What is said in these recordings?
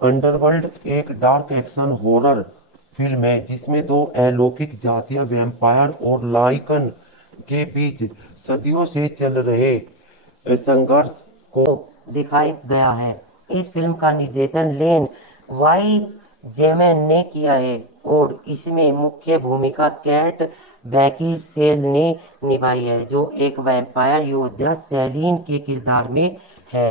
Underworld एक dark action horror film है जिसमें दो अलौकिक जातियां वैम्पायर और लाइकन के बीच सदियों से चल रहे संघर्ष को दिखाया गया है। इस फिल्म का निर्देशन लेन वाई जेमैन ने किया है और इसमें मुख्य भूमिका कैट बैकिनसेल ने निभाई है, जो एक वैम्पायर योद्धा सेलिन के किरदार में है।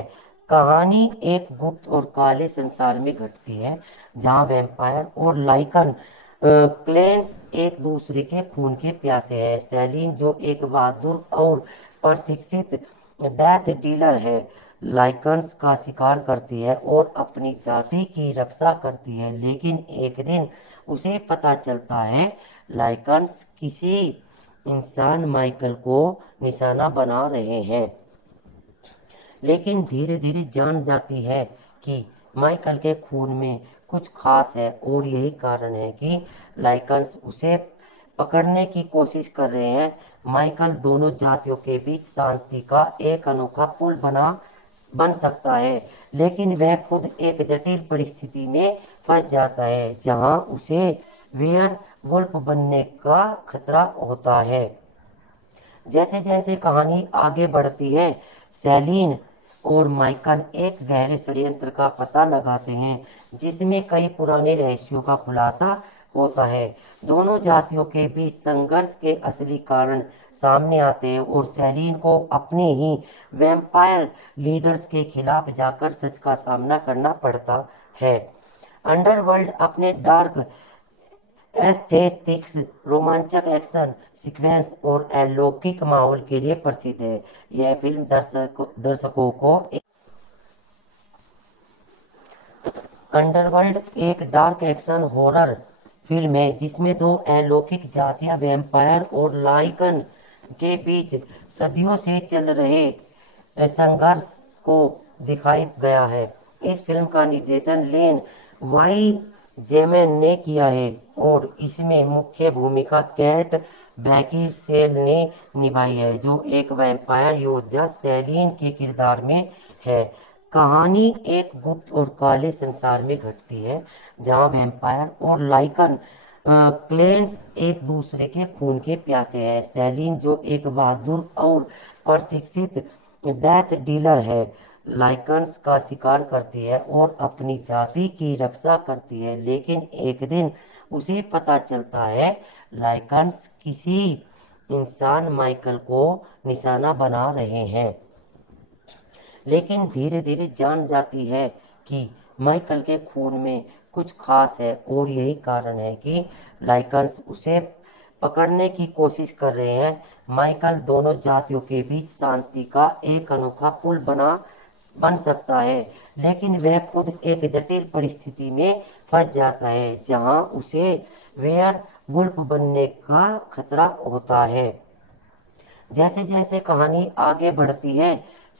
कहानी एक गुप्त और काले संसार में घटती है, जहां वैम्पायर और लाइकन क्लेंस एक दूसरे के खून के प्यासे हैं। सेलिन, जो एक बहादुर और प्रशिक्षित डेथ डीलर है, लाइकन्स का शिकार करती है और अपनी जाति की रक्षा करती है। लेकिन एक दिन उसे पता चलता है लाइकन्स किसी इंसान माइकल को निशाना बना रहे हैं। लेकिन धीरे धीरे जान जाती है कि माइकल के खून में कुछ खास है और यही कारण है कि लाइकन्स उसे पकड़ने की कोशिश कर रहे हैं। माइकल दोनों जातियों के बीच शांति का एक अनोखा पुल बन सकता है, लेकिन वह खुद एक जटिल परिस्थिति में फंस जाता है जहां उसे वेयर वुल्फ बनने का खतरा होता है। जैसे जैसे कहानी आगे बढ़ती है, सेलिन और माइकल एक गहरे षड्यंत्र का पता लगाते हैं जिसमें कई पुराने रहस्यों का खुलासा होता है। दोनों जातियों के बीच संघर्ष के असली कारण सामने आते हैं और सेलिन को अपने ही वैम्पायर लीडर्स के खिलाफ जाकर सच का सामना करना पड़ता है। अंडरवर्ल्ड अपने डार्क एस्थेटिक्स, रोमांचक एक्शन सीक्वेंस और अलौकिक माहौल के लिए प्रसिद्ध है। यह फिल्म दर्शकों को अंडरवर्ल्ड एक डार्क एक्शन हॉरर फिल्म है जिसमें दो अलौकिक जातियां वैम्पायर और लाइकन के बीच सदियों से चल रहे संघर्ष को दिखाया गया है। इस फिल्म का निर्देशन लेन वाई जेमैन ने किया है और इसमें मुख्य भूमिका कैट बैकिनसेल ने निभाई है, जो एक वैम्पायर योद्धा सेलिन के किरदार में है। कहानी एक गुप्त और काले संसार में घटती है, जहां वैम्पायर और लाइकन क्लेंस एक दूसरे के खून के प्यासे हैं। सेलिन, जो एक बहादुर और प्रशिक्षित डेथ डीलर है, लाइकन्स का शिकार करती है और अपनी जाति की रक्षा करती है। लेकिन एक दिन उसे पता चलता है लाइकन्स किसी इंसान माइकल को निशाना बना रहे हैं। लेकिन धीरे धीरे जान जाती है कि माइकल के खून में कुछ खास है और यही कारण है कि लाइकन्स उसे पकड़ने की कोशिश कर रहे हैं। माइकल दोनों जातियों के बीच शांति का एक अनोखा पुल बन सकता है, लेकिन वह खुद एक जटिल परिस्थिति में फंस जाता है जहां उसे वेयर वुल्फ बनने का खतरा होता है। जैसे जैसे कहानी आगे बढ़ती है,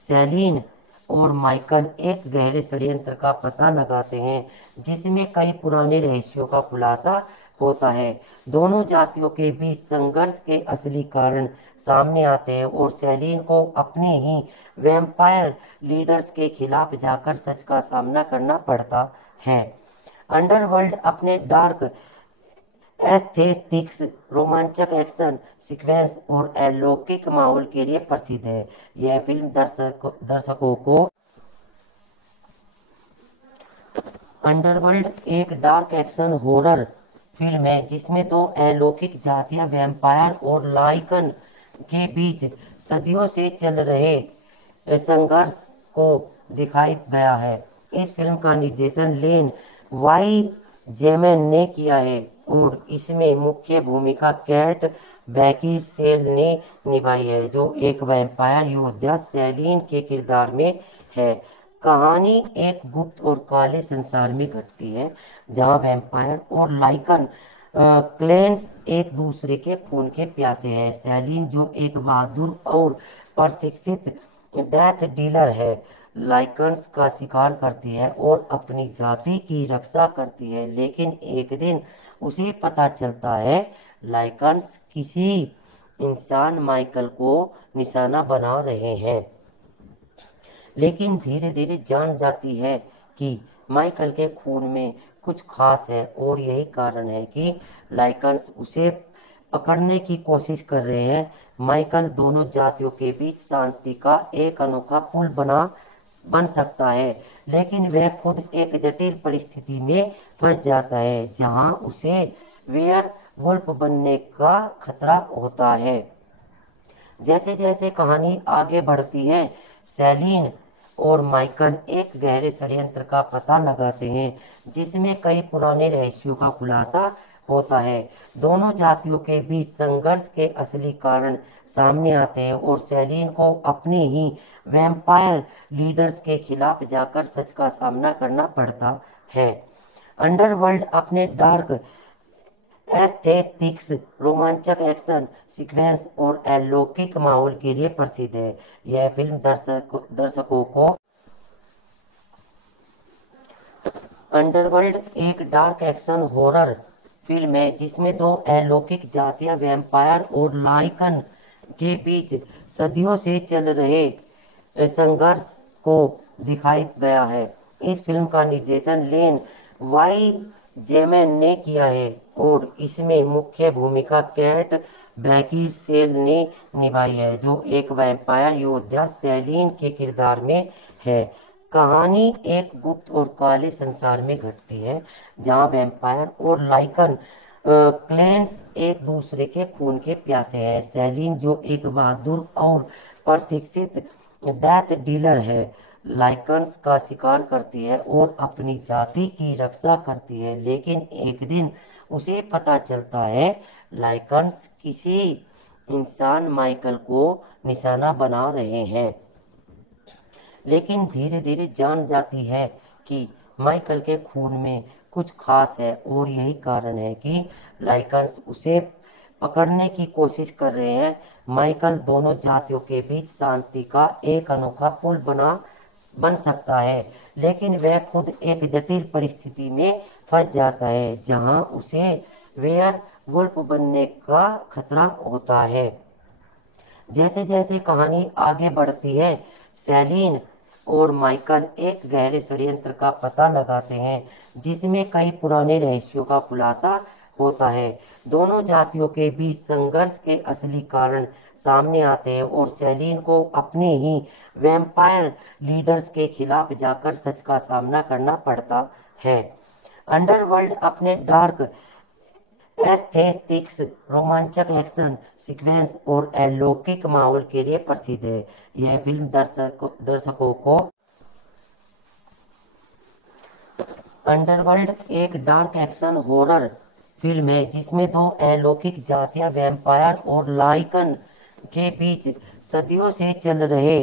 सेलिन और माइकल एक गहरे षड्यंत्र का पता लगाते हैं जिसमें कई पुराने रहस्यों का खुलासा होता है। दोनों जातियों के बीच संघर्ष के असली कारण सामने आते हैं और सेलिन को अपने ही वैम्पायर लीडर्स के खिलाफ जाकर सच का सामना करना पड़ता है। अंडरवर्ल्ड अपने डार्क एस्थेटिक्स, रोमांचक एक्शन सीक्वेंस और अलौकिक माहौल के लिए प्रसिद्ध है। यह फिल्म दर्शकों को अंडरवर्ल्ड एक डार्क एक्शन हॉरर फिल्म है जिसमें दो अलौकिक जातियां वैम्पायर और लाइकन के बीच सदियों से चल रहे संघर्ष को दिखाया गया है। इस फिल्म का निर्देशन लेन वाई जेमैन ने किया है और इसमें मुख्य भूमिका कैट बैकिनसेल ने निभाई है, जो एक वैम्पायर योद्धा सेलिन के किरदार में है। कहानी एक गुप्त और काले संसार में घटती है, जहां वैम्पायर और लाइकन क्लेंस एक दूसरे के खून के प्यासे हैं। सेलिन, जो एक बहादुर और प्रशिक्षित डेथ डीलर है, लाइकन्स का शिकार करती है और अपनी जाति की रक्षा करती है। लेकिन एक दिन उसे पता चलता है लाइकन्स किसी इंसान माइकल को निशाना बना रहे हैं। लेकिन धीरे धीरे जान जाती है कि माइकल के खून में कुछ खास है और यही कारण है कि लाइकन्स उसे पकड़ने की कोशिश कर रहे हैं। माइकल दोनों जातियों के बीच शांति का एक अनोखा पुल बन सकता है, लेकिन वह खुद एक जटिल परिस्थिति में फंस जाता है जहां उसे वेयर वुल्फ बनने का खतरा होता है। जैसे जैसे कहानी आगे बढ़ती है, सैलीन और माइकल एक गहरे षड्यंत्र का पता लगाते हैं जिसमें कई पुराने रहस्यों का खुलासा होता है। दोनों जातियों के बीच संघर्ष के असली कारण सामने आते हैं और सैलीन को अपने ही वैम्पायर लीडर्स के खिलाफ जाकर सच का सामना करना पड़ता है। अंडरवर्ल्ड अपने डार्क एस्थेटिक्स, रोमांचक एक्शन सीक्वेंस और अलौकिक माहौल के लिए प्रसिद्ध है। यह फिल्म दर्शकों को अंडरवर्ल्ड एक डार्क एक्शन हॉरर फिल्म है जिसमें दो अलौकिक जातियां वैम्पायर और लाइकन के बीच सदियों से चल रहे संघर्ष को दिखाई गया है। इस फिल्म का निर्देशन लेन वाई जेमैन ने किया है और इसमें मुख्य भूमिका कैट बैकिनसेल ने निभाई है, जो एक वैम्पायर योद्धा सैलीन के किरदार में है। कहानी एक गुप्त और काले संसार में घटती है जहां वैम्पायर और लाइकन क्लेंस एक दूसरे के खून के प्यासे हैं। सैलीन जो एक बहादुर और प्रशिक्षित डेथ डीलर है, लाइकन्स का शिकार करती है और अपनी जाति की रक्षा करती है, लेकिन एक दिन उसे पता चलता है लाइकन्स किसी इंसान माइकल को निशाना बना रहे हैं। लेकिन धीरे धीरे जान जाती है कि माइकल के खून में कुछ खास है और यही कारण है कि लाइकन्स उसे पकड़ने की कोशिश कर रहे हैं। माइकल दोनों जातियों के बीच शांति का एक अनोखा पुल बन सकता है, लेकिन वह खुद एक जटिल परिस्थिति में फंस जाता है जहां उसे वेयर वुल्फ बनने का खतरा होता है। जैसे जैसे कहानी आगे बढ़ती है, सैलीन और माइकल एक गहरे षड्यंत्र का पता लगाते हैं जिसमें कई पुराने रहस्यों का खुलासा होता है। दोनों जातियों के बीच संघर्ष के असली कारण सामने आते हैं और सैलीन को अपने ही वैम्पायर लीडर्स के खिलाफ जाकर सच का सामना करना पड़ता है। अंडरवर्ल्ड अपने डार्क एस्थेटिक्स, रोमांचक एक्शन सीक्वेंस और अलौकिक माहौल के लिए प्रसिद्ध है। यह फिल्म दर्शकों को अंडरवर्ल्ड एक डार्क एक्शन हॉरर फिल्म है जिसमें दो अलौकिक जातियां वैम्पायर और लाइकन के बीच सदियों से चल रहे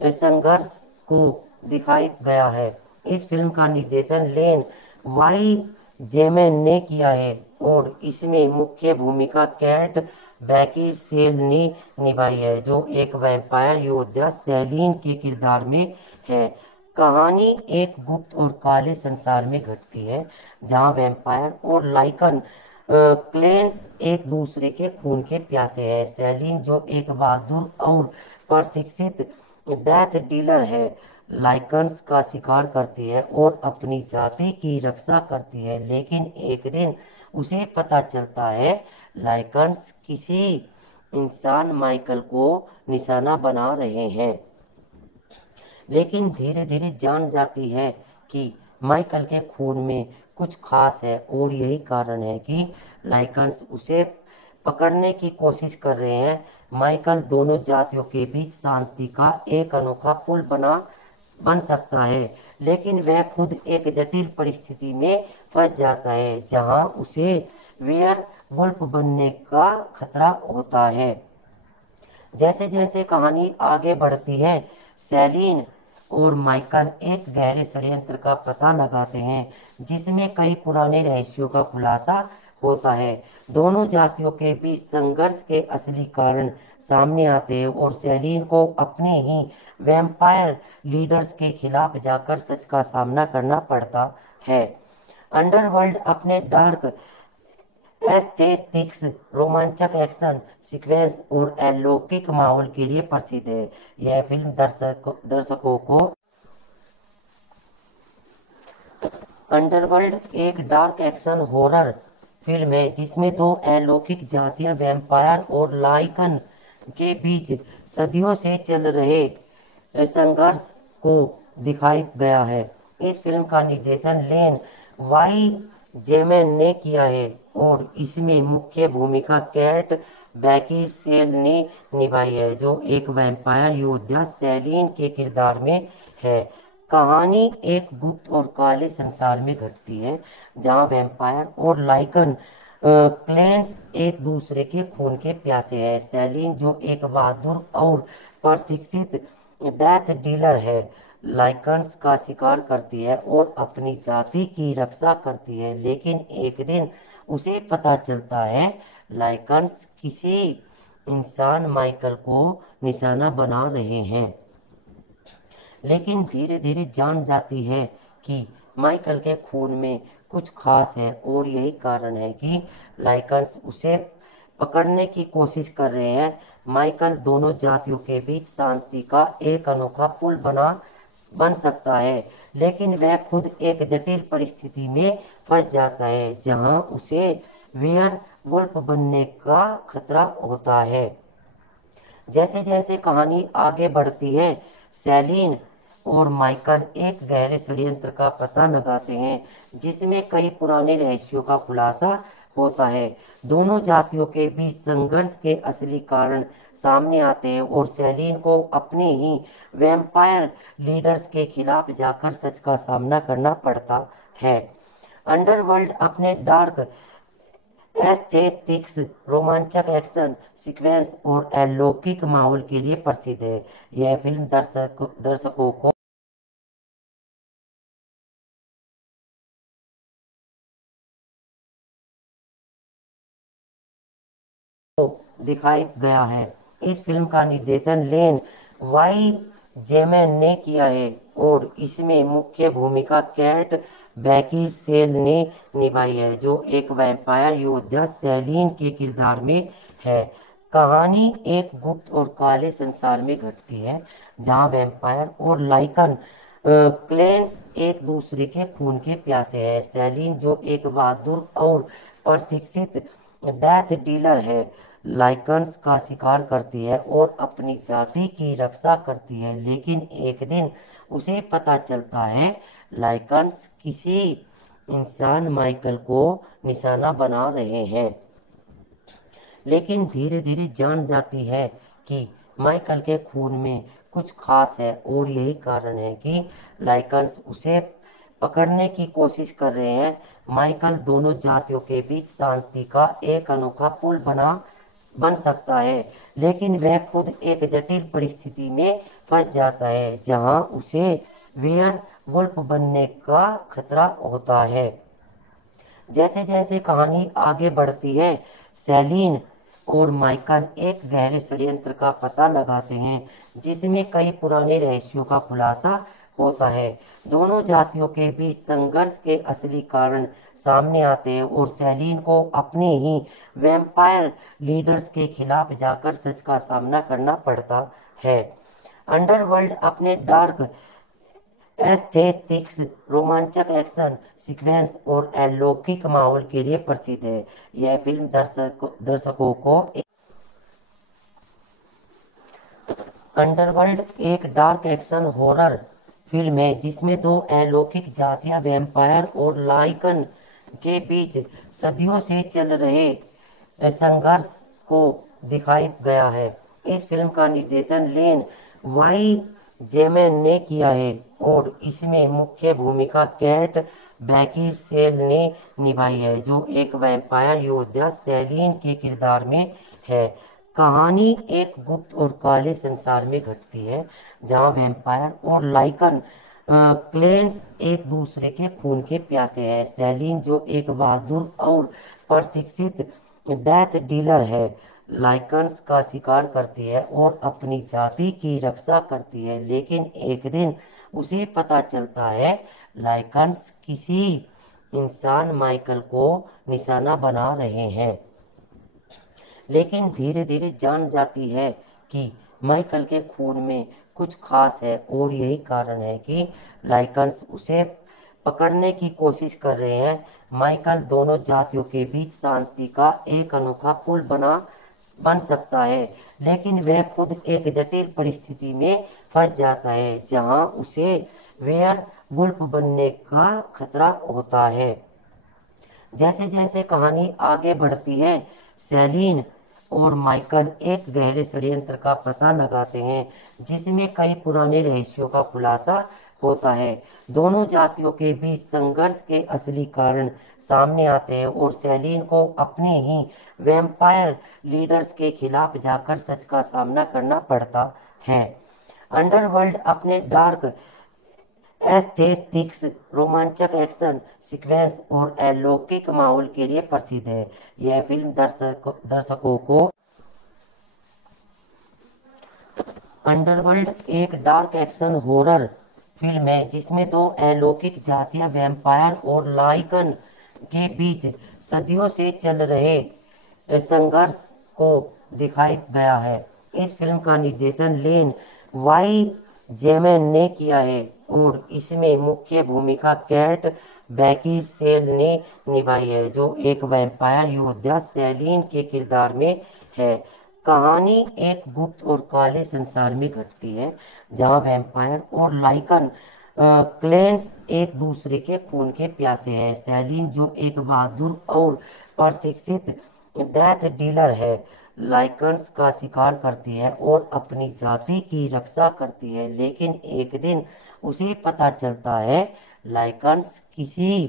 संघर्ष को दिखाई गया है। इस फिल्म का निर्देशन लेन वाई जेमैन ने किया है और इसमें मुख्य भूमिका कैट बैकिनसेल ने निभाई है, जो एक वैम्पायर योद्धा सैलीन के किरदार में है। कहानी एक गुप्त और काले संसार में घटती है जहां वैम्पायर और लाइकन क्लेंस एक दूसरे के खून के प्यासे हैं। सैलीन जो एक बहादुर और प्रशिक्षित डेथ डीलर है, लाइकन्स का शिकार करती है और अपनी जाति की रक्षा करती है, लेकिन एक दिन उसे पता चलता है लाइकन्स किसी इंसान माइकल को निशाना बना रहे हैं। लेकिन धीरे धीरे जान जाती है कि माइकल के खून में कुछ खास है और यही कारण है कि लाइकन्स उसे पकड़ने की कोशिश कर रहे हैं। माइकल दोनों जातियों के बीच शांति का एक अनोखा पुल बन सकता है, लेकिन वह खुद एक जटिल परिस्थिति में फंस जाता है जहां उसे वेयर वुल्फ बनने का खतरा होता है। जैसे जैसे कहानी आगे बढ़ती है, सैलीन और माइकल एक गहरे षड्यंत्र का पता लगाते हैं जिसमें कई पुराने रहस्यों का खुलासा होता है। दोनों जातियों के बीच संघर्ष के असली कारण सामने आते हैं और सैलीन को अपने ही वैम्पायर लीडर्स के खिलाफ जाकर सच का सामना करना पड़ता है। अंडरवर्ल्ड अपने डार्क एस्थेटिक्स, रोमांचक एक्शन सीक्वेंस और अलौकिक माहौल के लिए प्रसिद्ध है। यह फिल्म दर्शकों को अंडरवर्ल्ड एक डार्क एक्शन हॉरर फिल्म है जिसमें दो अलौकिक जातियां वैम्पायर और लाइकन के बीच सदियों से चल रहे संघर्ष को दिखाया गया है। इस फिल्म का निर्देशन लेन वाई जेमैन ने किया है और इसमें मुख्य भूमिका कैट बैकिनसेल ने निभाई है, जो एक वैम्पायर योद्धा सेलिन के किरदार में है। कहानी एक गुप्त और काले संसार में घटती है, जहां वैम्पायर और लाइकन क्लेंस एक दूसरे के खून के प्यासे हैं। सेलिन, जो एक बहादुर और प्रशिक्षित डेथ डीलर है, लाइकन्स का शिकार करती है और अपनी जाति की रक्षा करती है, लेकिन एक दिन उसे पता चलता है लाइकन्स किसी इंसान माइकल को निशाना बना रहे हैं। लेकिन धीरे धीरे जान जाती है कि माइकल के खून में कुछ खास है और यही कारण है कि लाइकन्स उसे पकड़ने की कोशिश कर रहे हैं। माइकल दोनों जातियों के बीच शांति का एक अनोखा पुल बन सकता है, लेकिन वह खुद एक जटिल परिस्थिति में फंस जाता है, जहां उसे वेयर वुल्फ बनने का खतरा होता है। जैसे जैसे कहानी आगे बढ़ती है, सेलिन और माइकल एक गहरे षड्यंत्र का पता लगाते हैं, जिसमें कई पुराने रहस्यों का खुलासा होता है। दोनों जातियों के बीच संघर्ष के असली कारण सामने आते हैं और सेलिन को अपने ही वैम्पायर लीडर्स के खिलाफ जाकर सच का सामना करना पड़ता है। अंडरवर्ल्ड अपने डार्क एस्थेटिक्स, रोमांचक एक्शन सीक्वेंस और अलौकिक माहौल के लिए प्रसिद्ध है। यह फिल्म दर्शकों को दिखाई गया है। इस फिल्म का निर्देशन लेन वाई जेमैन ने किया है और इसमें मुख्य भूमिका कैट बैकिनसेल ने निभाई है, जो एक वैम्पायर योद्धा सेलिन के किरदार में है। कहानी एक गुप्त और काले संसार में घटती है, जहां वैम्पायर और लाइकन क्लेंस एक दूसरे के खून के प्यासे हैं। सेलिन, जो एक बहादुर और प्रशिक्षित डेथ डीलर है, लाइकन्स का शिकार करती है और अपनी जाति की रक्षा करती है, लेकिन एक दिन उसे पता चलता है लाइकन्स किसी इंसान माइकल को निशाना बना रहे हैं। लेकिन धीरे धीरे जान जाती है कि माइकल के खून में कुछ खास है और यही कारण है कि लाइकन्स उसे पकड़ने की कोशिश कर रहे हैं। माइकल दोनों जातियों के बीच शांति का एक अनोखा पुल बन सकता है, लेकिन वह खुद एक जटिल परिस्थिति में फंस जाता है, जहां उसे वेयर वुल्फ बनने का खतरा होता है। जैसे जैसे कहानी आगे बढ़ती है, सेलिन और माइकल एक गहरे षड्यंत्र का पता लगाते हैं, जिसमें कई पुराने रहस्यों का खुलासा होता है। दोनों जातियों के बीच संघर्ष के असली कारण सामने आते हैं और सेलिन को अपने ही वैम्पायर लीडर्स के खिलाफ जाकर सच का सामना करना पड़ता है। अंडरवर्ल्ड अपने डार्क एस्थेटिक्स, रोमांचक एक्शन सीक्वेंस और अलौकिक माहौल के लिए प्रसिद्ध है। यह फिल्म दर्शकों को अंडरवर्ल्ड एक डार्क एक्शन हॉरर फिल्म है जिसमें दो अलौकिक जातियां वैम्पायर और लाइकन के बीच सदियों से चल रहे संघर्ष को दिखाया गया है। इस फिल्म का निर्देशन लेन वाई जेमैन ने किया है और इसमें मुख्य भूमिका कैट बैकिनसेल ने निभाई है, जो एक वैम्पायर योद्धा सेलिन के किरदार में है। कहानी एक गुप्त और काले संसार में घटती है, जहां वैम्पायर और लाइकन क्लेंस एक दूसरे के खून के प्यासे हैं। सेलिन, जो एक बहादुर और प्रशिक्षित डेथ डीलर है, लाइकन्स का शिकार करती है और अपनी जाति की रक्षा करती है, लेकिन एक दिन उसे पता चलता है लाइकन्स किसी इंसान माइकल को निशाना बना रहे हैं। लेकिन धीरे धीरे जान जाती है कि माइकल के खून में कुछ खास है और यही कारण है कि लाइकन्स उसे पकड़ने की कोशिश कर रहे हैं। माइकल दोनों जातियों के बीच शांति का एक अनोखा पुल बन सकता है, लेकिन वह खुद एक जटिल परिस्थिति में फंस जाता है जहां उसे वेयर वुल्फ बनने का खतरा होता है। जैसे जैसे कहानी आगे बढ़ती है, सेलिन और माइकल एक गहरे षड्यंत्र का पता लगाते हैं जिसमें कई पुराने रहस्यों का खुलासा होता है। दोनों जातियों के बीच संघर्ष के असली कारण सामने आते हैं और सेलिन को अपने ही वैम्पायर लीडर्स के खिलाफ जाकर सच का सामना करना पड़ता है। अंडरवर्ल्ड अपने डार्क एस्थेटिक्स, रोमांचक एक्शन सीक्वेंस और अलौकिक माहौल के लिए प्रसिद्ध है। यह फिल्म दर्शकों को अंडरवर्ल्ड एक डार्क एक्शन हॉरर फिल्म है जिसमें दो अलौकिक जातियां वैम्पायर और लाइकन के बीच सदियों से चल रहे संघर्ष को दिखाया गया है। इस फिल्म का निर्देशन लेन वाई जेमैन ने किया है और इसमें मुख्य भूमिका कैट बैकिनसेल ने निभाई है, जो एक वैम्पायर योद्धा सेलिन के किरदार में है। कहानी एक गुप्त और काले संसार में घटती है जहां वैम्पायर और लाइकन क्लेंस एक दूसरे के खून के प्यासे हैं। सेलिन, जो एक बहादुर और प्रशिक्षित डेथ डीलर है, लाइकन्स का शिकार करती है और अपनी जाति की रक्षा करती है, लेकिन एक दिन उसे पता चलता है लाइकन्स किसी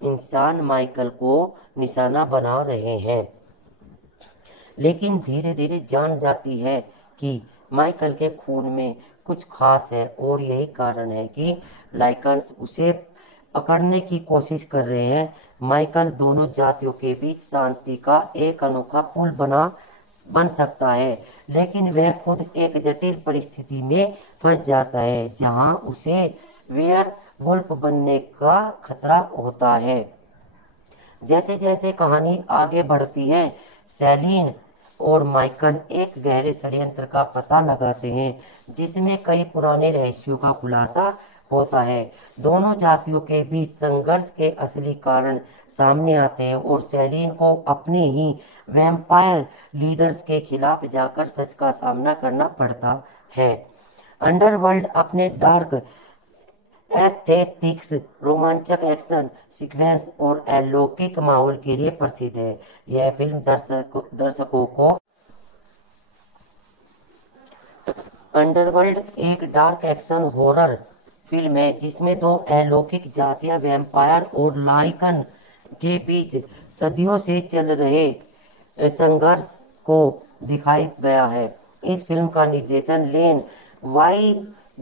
इंसान माइकल को निशाना बना रहे हैं। लेकिन धीरे धीरे जान जाती है कि माइकल के खून में कुछ खास है और यही कारण है कि लाइकन्स उसे पकड़ने की कोशिश कर रहे हैं। माइकल दोनों जातियों के बीच शांति का एक अनोखा पुल बन सकता है, लेकिन वह खुद एक जटिल परिस्थिति में फंस जाता है जहां उसे वेयर वुल्फ बनने का खतरा होता है। जैसे जैसे कहानी आगे बढ़ती है, सेलिन और माइकल एक गहरे षड्यंत्र का पता लगाते हैं जिसमें कई पुराने रहस्यों का खुलासा होता है। दोनों जातियों के बीच संघर्ष के असली कारण सामने आते हैं और सेलिन को अपने ही वैम्पायर लीडर्स के खिलाफ जाकर सच का सामना करना पड़ता है। अंडरवर्ल्ड अपने डार्क एस्थेटिक्स, रोमांचक एक्शन सीक्वेंस और अलौकिक माहौल के लिए प्रसिद्ध है। यह फिल्म दर्शकों को अंडरवर्ल्ड एक डार्क एक्शन हॉरर फिल्म है जिसमें दो अलौकिक जातियां वैम्पायर और लाइकन के बीच सदियों से चल रहे संघर्ष को दिखाया गया है। इस फिल्म का निर्देशन लेन वाई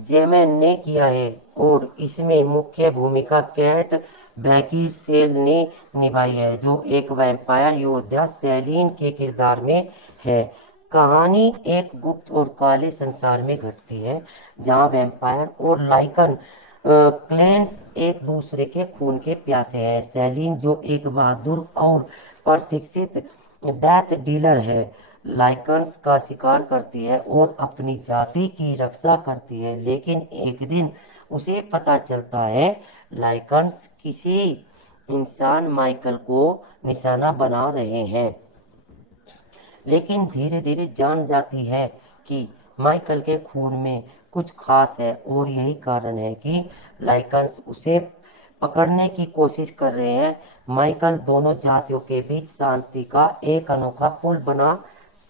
जेमैन ने किया है और इसमें मुख्य भूमिका कैट बैकिनसेल ने निभाई है, जो एक वैम्पायर योद्धा सेलिन के किरदार में है। कहानी एक गुप्त और काले संसार में घटती है जहां वैम्पायर और लाइकन क्लेंस एक दूसरे के खून के प्यासे हैं। सेलिन, जो एक बहादुर और प्रशिक्षित डेथ डीलर है, लाइकन्स का शिकार करती है और अपनी जाति की रक्षा करती है, लेकिन एक दिन उसे पता चलता है लाइकन्स किसी इंसान माइकल को निशाना बना रहे हैं। लेकिन धीरे धीरे जान जाती है कि माइकल के खून में कुछ खास है और यही कारण है कि लाइकन्स उसे पकड़ने की कोशिश कर रहे हैं। माइकल दोनों जातियों के बीच शांति का एक अनोखा पुल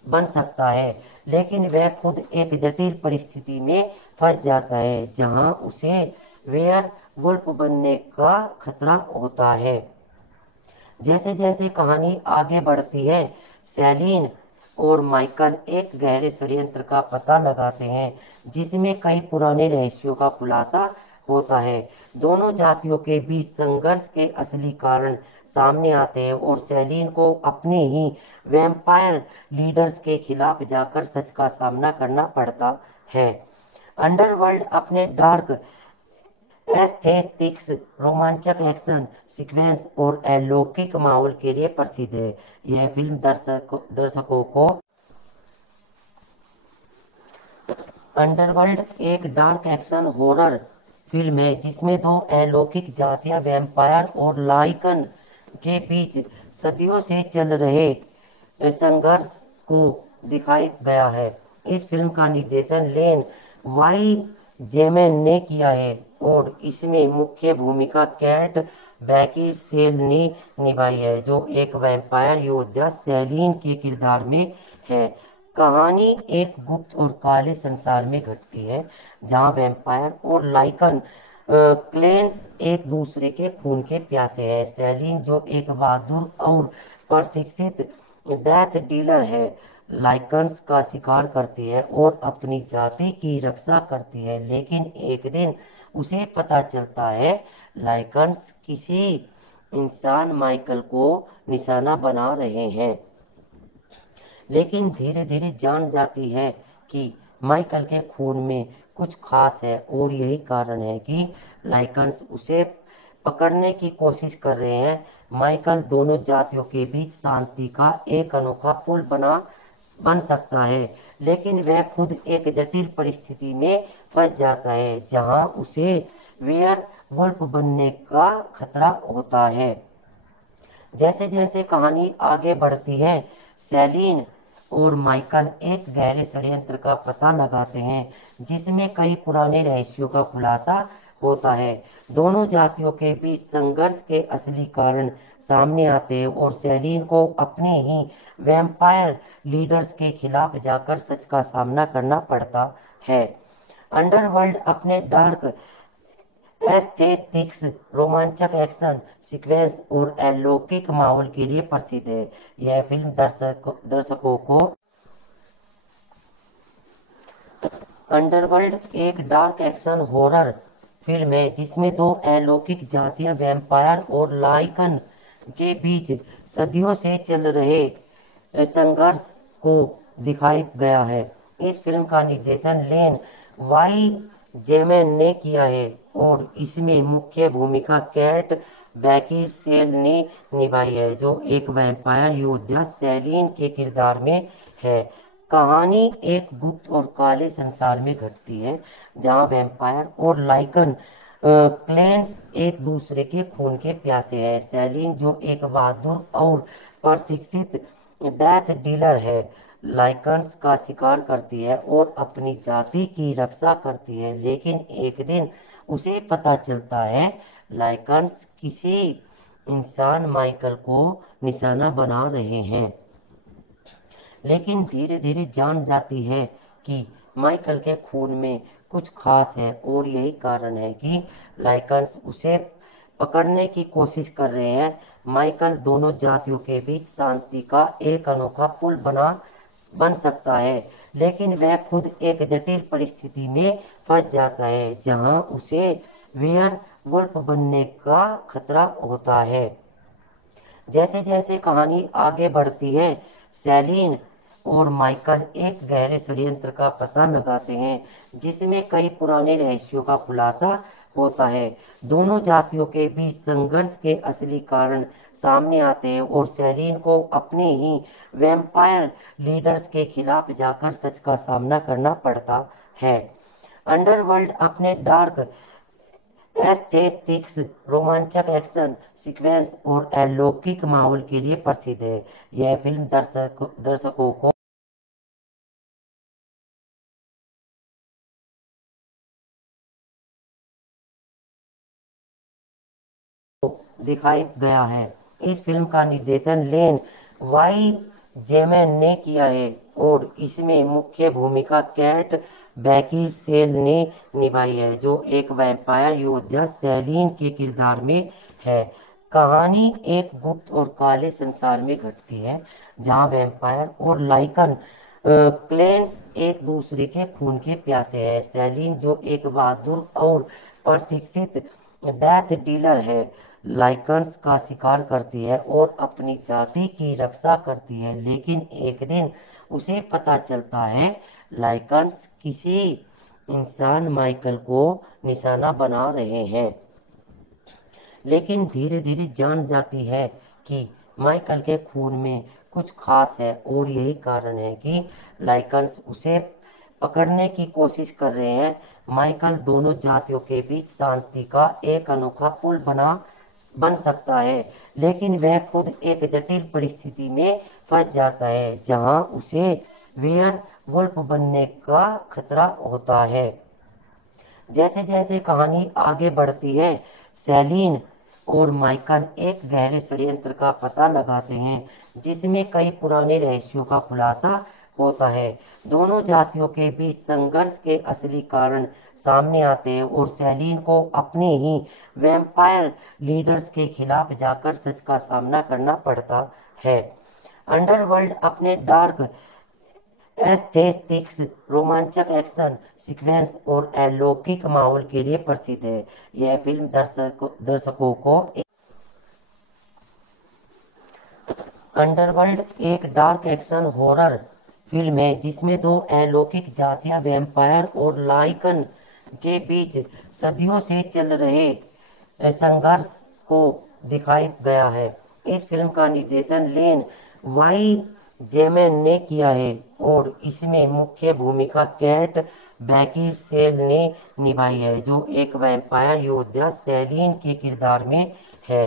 बन सकता है, लेकिन वह खुद एक जटिल परिस्थिति में फंस जाता है जहां उसे वेयर वुल्फ बनने का खतरा होता है। जैसे जैसे कहानी आगे बढ़ती है, सेलिन और माइकल एक गहरे षड्यंत्र का पता लगाते हैं जिसमें कई पुराने रहस्यों का खुलासा होता है। दोनों जातियों के बीच संघर्ष के असली कारण सामने आते हैं और सेलिन को अपने ही वैम्पायर लीडर्स के खिलाफ जाकर सच का सामना करना पड़ता है। अंडरवर्ल्ड अपने डार्क एस्थेटिक्स, रोमांचक एक्शन सीक्वेंस और अलौकिक माहौल के लिए प्रसिद्ध है। यह फिल्म दर्शकों को अंडरवर्ल्ड एक डार्क एक्शन हॉरर फिल्म है जिसमें दो अलौकिक जातियां वैम्पायर और लाइकन के बीच सदियों से चल रहे संघर्ष को दिखाया गया है। इस फिल्म का निर्देशन लेन वाई जेमैन ने किया है और इसमें मुख्य भूमिका कैट बैकिनसेल ने निभाई है, जो एक वैम्पायर योद्धा सेलिन के किरदार में है। कहानी एक गुप्त और काले संसार में घटती है, जहां वैम्पायर और लाइकन क्लेंस एक दूसरे के खून के प्यासे हैं। सेलिन, जो एक बहादुर और प्रशिक्षित डेथ डीलर है, लाइकन्स का शिकार करती है और अपनी जाति की रक्षा करती है, लेकिन एक दिन उसे पता चलता है लाइकन्स किसी इंसान माइकल को निशाना बना रहे हैं। लेकिन धीरे धीरे जान जाती है कि माइकल के खून में कुछ खास है और यही कारण है कि लाइकन्स उसे पकड़ने की कोशिश कर रहे हैं। माइकल दोनों जातियों के बीच शांति का एक अनोखा पुल बन सकता है, लेकिन वह खुद एक जटिल परिस्थिति में फंस जाता है, जहां उसे वेयर वुल्फ बनने का खतरा होता है। जैसे जैसे कहानी आगे बढ़ती है, सेलिन और माइकल एक गहरे षड्यंत्र का पता लगाते हैं, जिसमें कई पुराने रहस्यों का खुलासा होता है। दोनों जातियों के बीच संघर्ष के असली कारण सामने आते हैं और सेलिन को अपने ही वैम्पायर लीडर्स के खिलाफ जाकर सच का सामना करना पड़ता है। अंडरवर्ल्ड अपने डार्क एस्थेटिक्स, रोमांचक एक्शन सीक्वेंस और अलौकिक माहौल के लिए प्रसिद्ध है। यह फिल्म दर्शकों को अंडरवर्ल्ड एक डार्क एक्शन हॉरर फिल्म है जिसमें दो अलौकिक जातियां वैम्पायर और लाइकन के बीच सदियों से चल रहे संघर्ष को दिखाया गया है। इस फिल्म का निर्देशन लेन वाई जेमैन ने किया है और इसमें मुख्य भूमिका कैट बैकिनसेल ने निभाई है, जो एक वैम्पायर योद्धा सेलिन के किरदार में है। कहानी एक गुप्त और काले संसार में घटती है, जहां वैम्पायर और लाइकन क्लेंस एक दूसरे के खून के प्यासे हैं। सेलिन, जो एक बहादुर और प्रशिक्षित डेथ डीलर है, लाइकन्स का शिकार करती है और अपनी जाति की रक्षा करती है, लेकिन एक दिन उसे पता चलता है लाइकन्स किसी इंसान माइकल को निशाना बना रहे हैं। लेकिन धीरे धीरे जान जाती है कि माइकल के खून में कुछ खास है और यही कारण है कि लाइकन्स उसे पकड़ने की कोशिश कर रहे हैं। माइकल दोनों जातियों के बीच शांति का एक अनोखा पुल बन सकता है, लेकिन वह खुद एक जटिल परिस्थिति में फंस जाता है, जहां उसे वेयर वुल्फ बनने का खतरा होता है। जैसे जैसे कहानी आगे बढ़ती है, सेलिन और माइकल एक गहरे षड्यंत्र का पता लगाते हैं, जिसमें कई पुराने रहस्यों का खुलासा होता है। दोनों जातियों के बीच संघर्ष के असली कारण सामने आते हैं और सेलिन को अपने ही वैम्पायर लीडर्स के खिलाफ जाकर सच का सामना करना पड़ता है। अंडरवर्ल्ड अपने डार्क एस्थेटिक्स, रोमांचक एक्शन सीक्वेंस और अलौकिक माहौल के लिए प्रसिद्ध है। यह फिल्म दर्शकों को दिखाया गया है। इस फिल्म का निर्देशन लेन वाई जेमैन ने किया है और इसमें मुख्य भूमिका कैट बैकिनसेल ने निभाई है, जो एक वैम्पायर योद्धा सेलिन के किरदार में है। कहानी एक गुप्त और काले संसार में घटती है, जहां वैम्पायर और लाइकन क्लेंस एक दूसरे के खून के प्यासे हैं। सेलिन, जो एक बहादुर और प्रशिक्षित डेथ डीलर है, लाइकन्स का शिकार करती है और अपनी जाति की रक्षा करती है, लेकिन एक दिन उसे पता चलता है लाइकन्स किसी इंसान माइकल को निशाना बना रहे हैं। लेकिन धीरे धीरे जान जाती है कि माइकल के खून में कुछ खास है और यही कारण है कि लाइकन्स उसे पकड़ने की कोशिश कर रहे हैं। माइकल दोनों जातियों के बीच शांति का एक अनोखा पुल बन सकता है, लेकिन वह खुद एक जटिल परिस्थिति में फंस जाता है जहां उसे वेयर वुल्फ बनने का खतरा होता है। जैसे जैसे कहानी आगे बढ़ती है, सैलीन और माइकल एक गहरे षड्यंत्र का पता लगाते हैं जिसमें कई पुराने रहस्यों का खुलासा होता है। दोनों जातियों के बीच संघर्ष के असली कारण सामने आते हैं और सैलीन को अपने ही वैम्पायर लीडर्स के खिलाफ जाकर सच का सामना करना पड़ता है। अंडरवर्ल्ड अपने डार्क एस्थेटिक्स, रोमांचक एक्शन सीक्वेंस और अलौकिक माहौल के लिए प्रसिद्ध है। यह फिल्म दर्शकों को अंडरवर्ल्ड एक डार्क एक्शन हॉरर फिल्म है जिसमें दो अलौकिक जातियां वैम्पायर और लाइकन के बीच सदियों से चल रहे संघर्ष को दिखाया गया है। इस फिल्म का निर्देशन लेन वाई जेमैन ने किया है और इसमें मुख्य भूमिका कैट बैकिनसेल ने निभाई है, जो एक वैम्पायर योद्धा सैलीन के किरदार में है।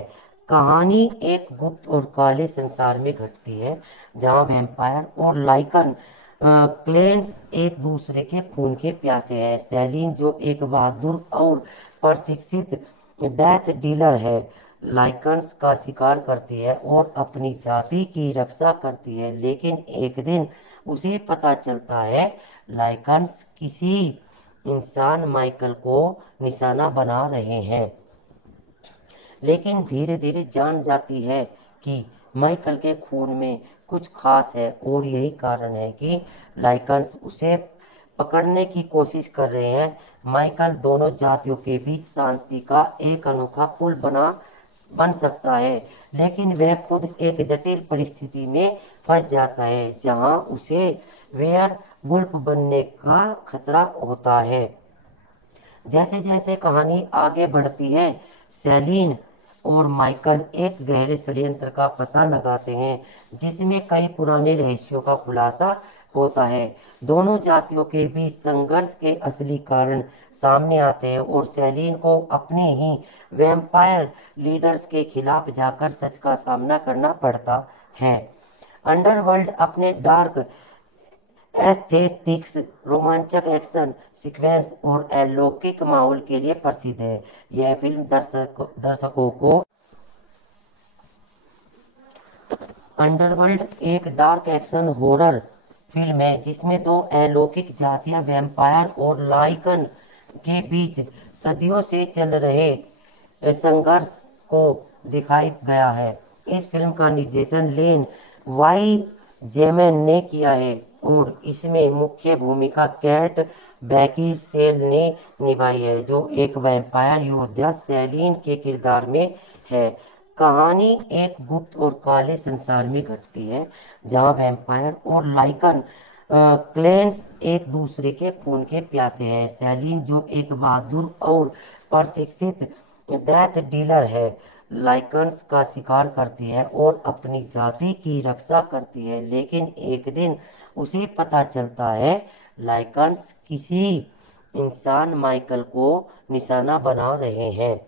कहानी एक गुप्त और काले संसार में घटती है जहां वैम्पायर और लाइकन क्लेंस एक दूसरे के खून के प्यासे हैं। सैलीन, जो एक बहादुर और प्रशिक्षित डेथ डीलर है, लाइकन्स का शिकार करती है और अपनी जाति की रक्षा करती है, लेकिन एक दिन उसे पता चलता है लाइकन्स किसी इंसान माइकल को निशाना बना रहे हैं। लेकिन धीरे धीरे जान जाती है कि माइकल के खून में कुछ खास है और यही कारण है कि लाइकन्स उसे पकड़ने की कोशिश कर रहे हैं। माइकल दोनों जातियों के बीच शांति का एक अनोखा पुल बन सकता है, लेकिन वह खुद एक जटिल परिस्थिति में फंस जाता है जहां उसे वेयर वुल्फ बनने का खतरा होता है। जैसे जैसे कहानी आगे बढ़ती है, सैलीन और माइकल एक गहरे षड्यंत्र का पता लगाते हैं जिसमें कई पुराने रहस्यों का खुलासा होता है। दोनों जातियों के बीच संघर्ष के असली कारण सामने आते हैं और सैलीन को अपने ही वैम्पायर लीडर्स के खिलाफ जाकर सच का सामना करना पड़ता है। अंडरवर्ल्ड अपने डार्क एस्थेटिक्स, रोमांचक एक्शन सीक्वेंस और अलौकिक माहौल के लिए प्रसिद्ध है। यह फिल्म दर्शकों को अंडरवर्ल्ड एक डार्क एक्शन हॉरर फिल्म है जिसमें दो अलौकिक जातियां वैम्पायर और लाइकन के बीच सदियों से चल रहे संघर्ष को दिखाया गया है। इस फिल्म का निर्देशन लेन वाई जेमैन ने किया है और इसमें मुख्य भूमिका कैट बैकिनसेल ने निभाई है, जो एक वैम्पायर योद्धा सैलीन के किरदार में है। कहानी एक गुप्त और काले संसार में घटती है जहां वैम्पायर और लाइकन क्लेंस एक दूसरे के खून के प्यासे हैं। सैलीन, जो एक बहादुर और प्रशिक्षित डेथ डीलर है, लाइकन्स का शिकार करती है और अपनी जाति की रक्षा करती है, लेकिन एक दिन उसे पता चलता है लाइकन्स किसी इंसान माइकल को निशाना बना रहे हैं।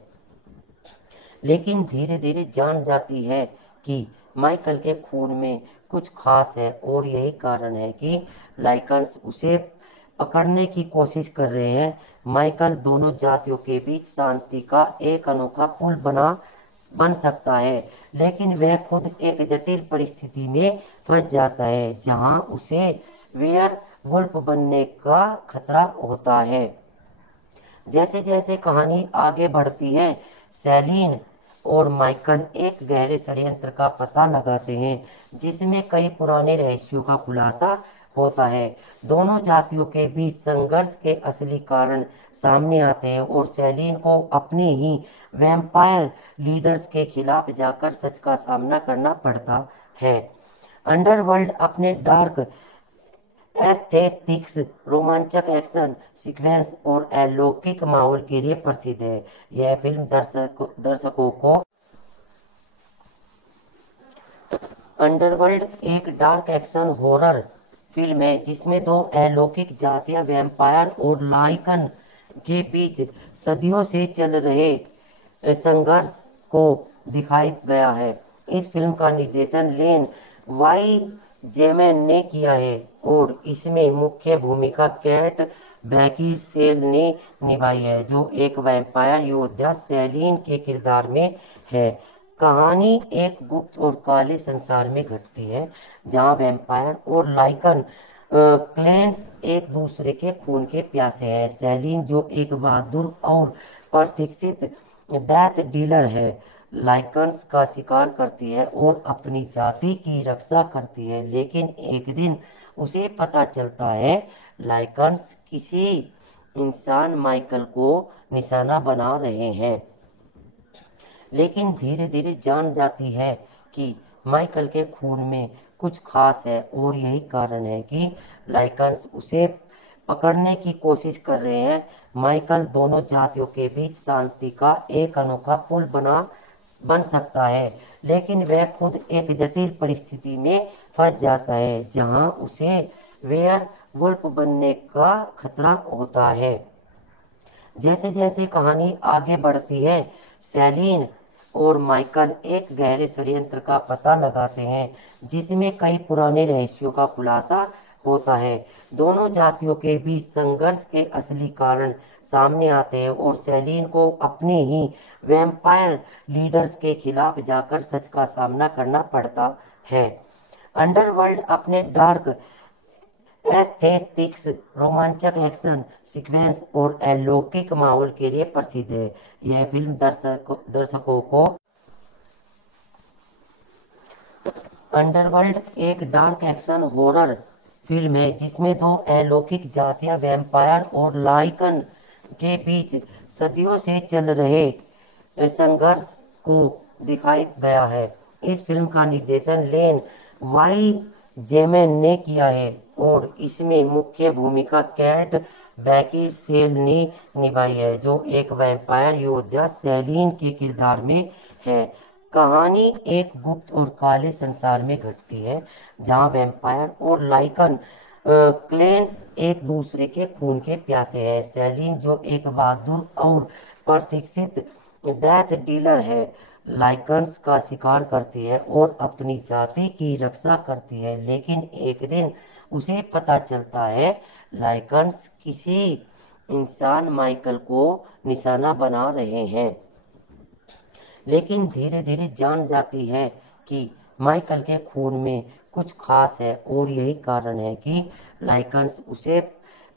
लेकिन धीरे धीरे जान जाती है कि माइकल के खून में कुछ खास है और यही कारण है कि लाइकन्स उसे पकड़ने की कोशिश कर रहे हैं। माइकल दोनों जातियों के बीच शांति का एक अनोखा पुल बन सकता है, लेकिन वह खुद एक जटिल परिस्थिति में फंस जाता है जहां उसे वेयर वुल्फ बनने का खतरा होता है। जैसे जैसे कहानी आगे बढ़ती है, सैलीन और माइकल एक गहरे षड्यंत्र का पता लगाते हैं जिसमें कई पुराने रहस्यों का खुलासा होता है। दोनों जातियों के बीच संघर्ष के असली कारण सामने आते हैं और सैलीन को अपने ही वैम्पायर लीडर्स के खिलाफ जाकर सच का सामना करना पड़ता है। अंडरवर्ल्ड अपने डार्क एस्थेटिक्स, रोमांचक एक्शन सीक्वेंस और अलौकिक माहौल के लिए प्रसिद्ध है। यह फिल्म दर्शकों को अंडरवर्ल्ड एक डार्क एक्शन हॉरर फिल्म है जिसमें दो अलौकिक जातियां वैम्पायर और लाइकन के बीच सदियों से चल रहे संघर्ष को दिखाया गया है। इस फिल्म का निर्देशन लेन वाई जेमैन ने किया है और इसमें मुख्य भूमिका कैट बैकिनसेल ने निभाई है, जो एक वैम्पायर योद्धा सेलिन के किरदार में है। कहानी एक गुप्त और काले संसार में घटती है, जहां वैम्पायर और लाइकन क्लेंस एक दूसरे के खून के प्यासे हैं। सेलिन, जो एक बहादुर और प्रशिक्षित डेथ डीलर है, लाइकन्स का शिकार करती है और अपनी जाति की रक्षा करती है, लेकिन एक दिन उसे पता चलता है लाइकन्स किसी इंसान माइकल को निशाना बना रहे हैं। लेकिन धीरे धीरे जान जाती है कि माइकल के खून में कुछ खास है और यही कारण है कि लाइकन्स उसे पकड़ने की कोशिश कर रहे हैं। माइकल दोनों जातियों के बीच शांति का एक अनोखा पुल बन सकता है, लेकिन वह खुद एक जटिल परिस्थिति में फंस जाता है, जहां उसे वेयर वुल्फ बनने का खतरा होता है। जैसे जैसे कहानी आगे बढ़ती है, सेलिन और माइकल एक गहरे षड्यंत्र का पता लगाते हैं, जिसमें कई पुराने रहस्यों का खुलासा होता है। दोनों जातियों के बीच संघर्ष के असली कारण सामने आते हैं और सेलिन को अपने ही वैम्पायर लीडर्स के खिलाफ जाकर सच का सामना करना पड़ता है। अंडरवर्ल्ड अपने डार्क एस्थेटिक्स, रोमांचक एक्शन सीक्वेंस और अलौकिक माहौल के लिए प्रसिद्ध है। यह फिल्म दर्शकों को अंडरवर्ल्ड एक डार्क एक्शन हॉरर फिल्म है जिसमें दो अलौकिक जातियां वैम्पायर और लाइकन के बीच सदियों से चल रहे संघर्ष को दिखाया गया है। इस फिल्म का निर्देशन लेन वाई जेमैन ने किया है और इसमें मुख्य भूमिका कैट बैकिनसेल ने निभाई है, जो एक वैम्पायर योद्धा सेलिन के किरदार में है। कहानी एक गुप्त और काले संसार में घटती है, जहां वैम्पायर और लाइकन क्लेंस एक दूसरे के खून के प्यासे हैं। सेलिन, जो एक बहादुर और प्रशिक्षित डेथ डीलर है, लाइकन्स का शिकार करती है और अपनी जाति की रक्षा करती है, लेकिन एक दिन उसे पता चलता है लाइकन्स किसी इंसान माइकल को निशाना बना रहे हैं। लेकिन धीरे धीरे जान जाती है कि माइकल के खून में कुछ खास है और यही कारण है कि लाइकन्स उसे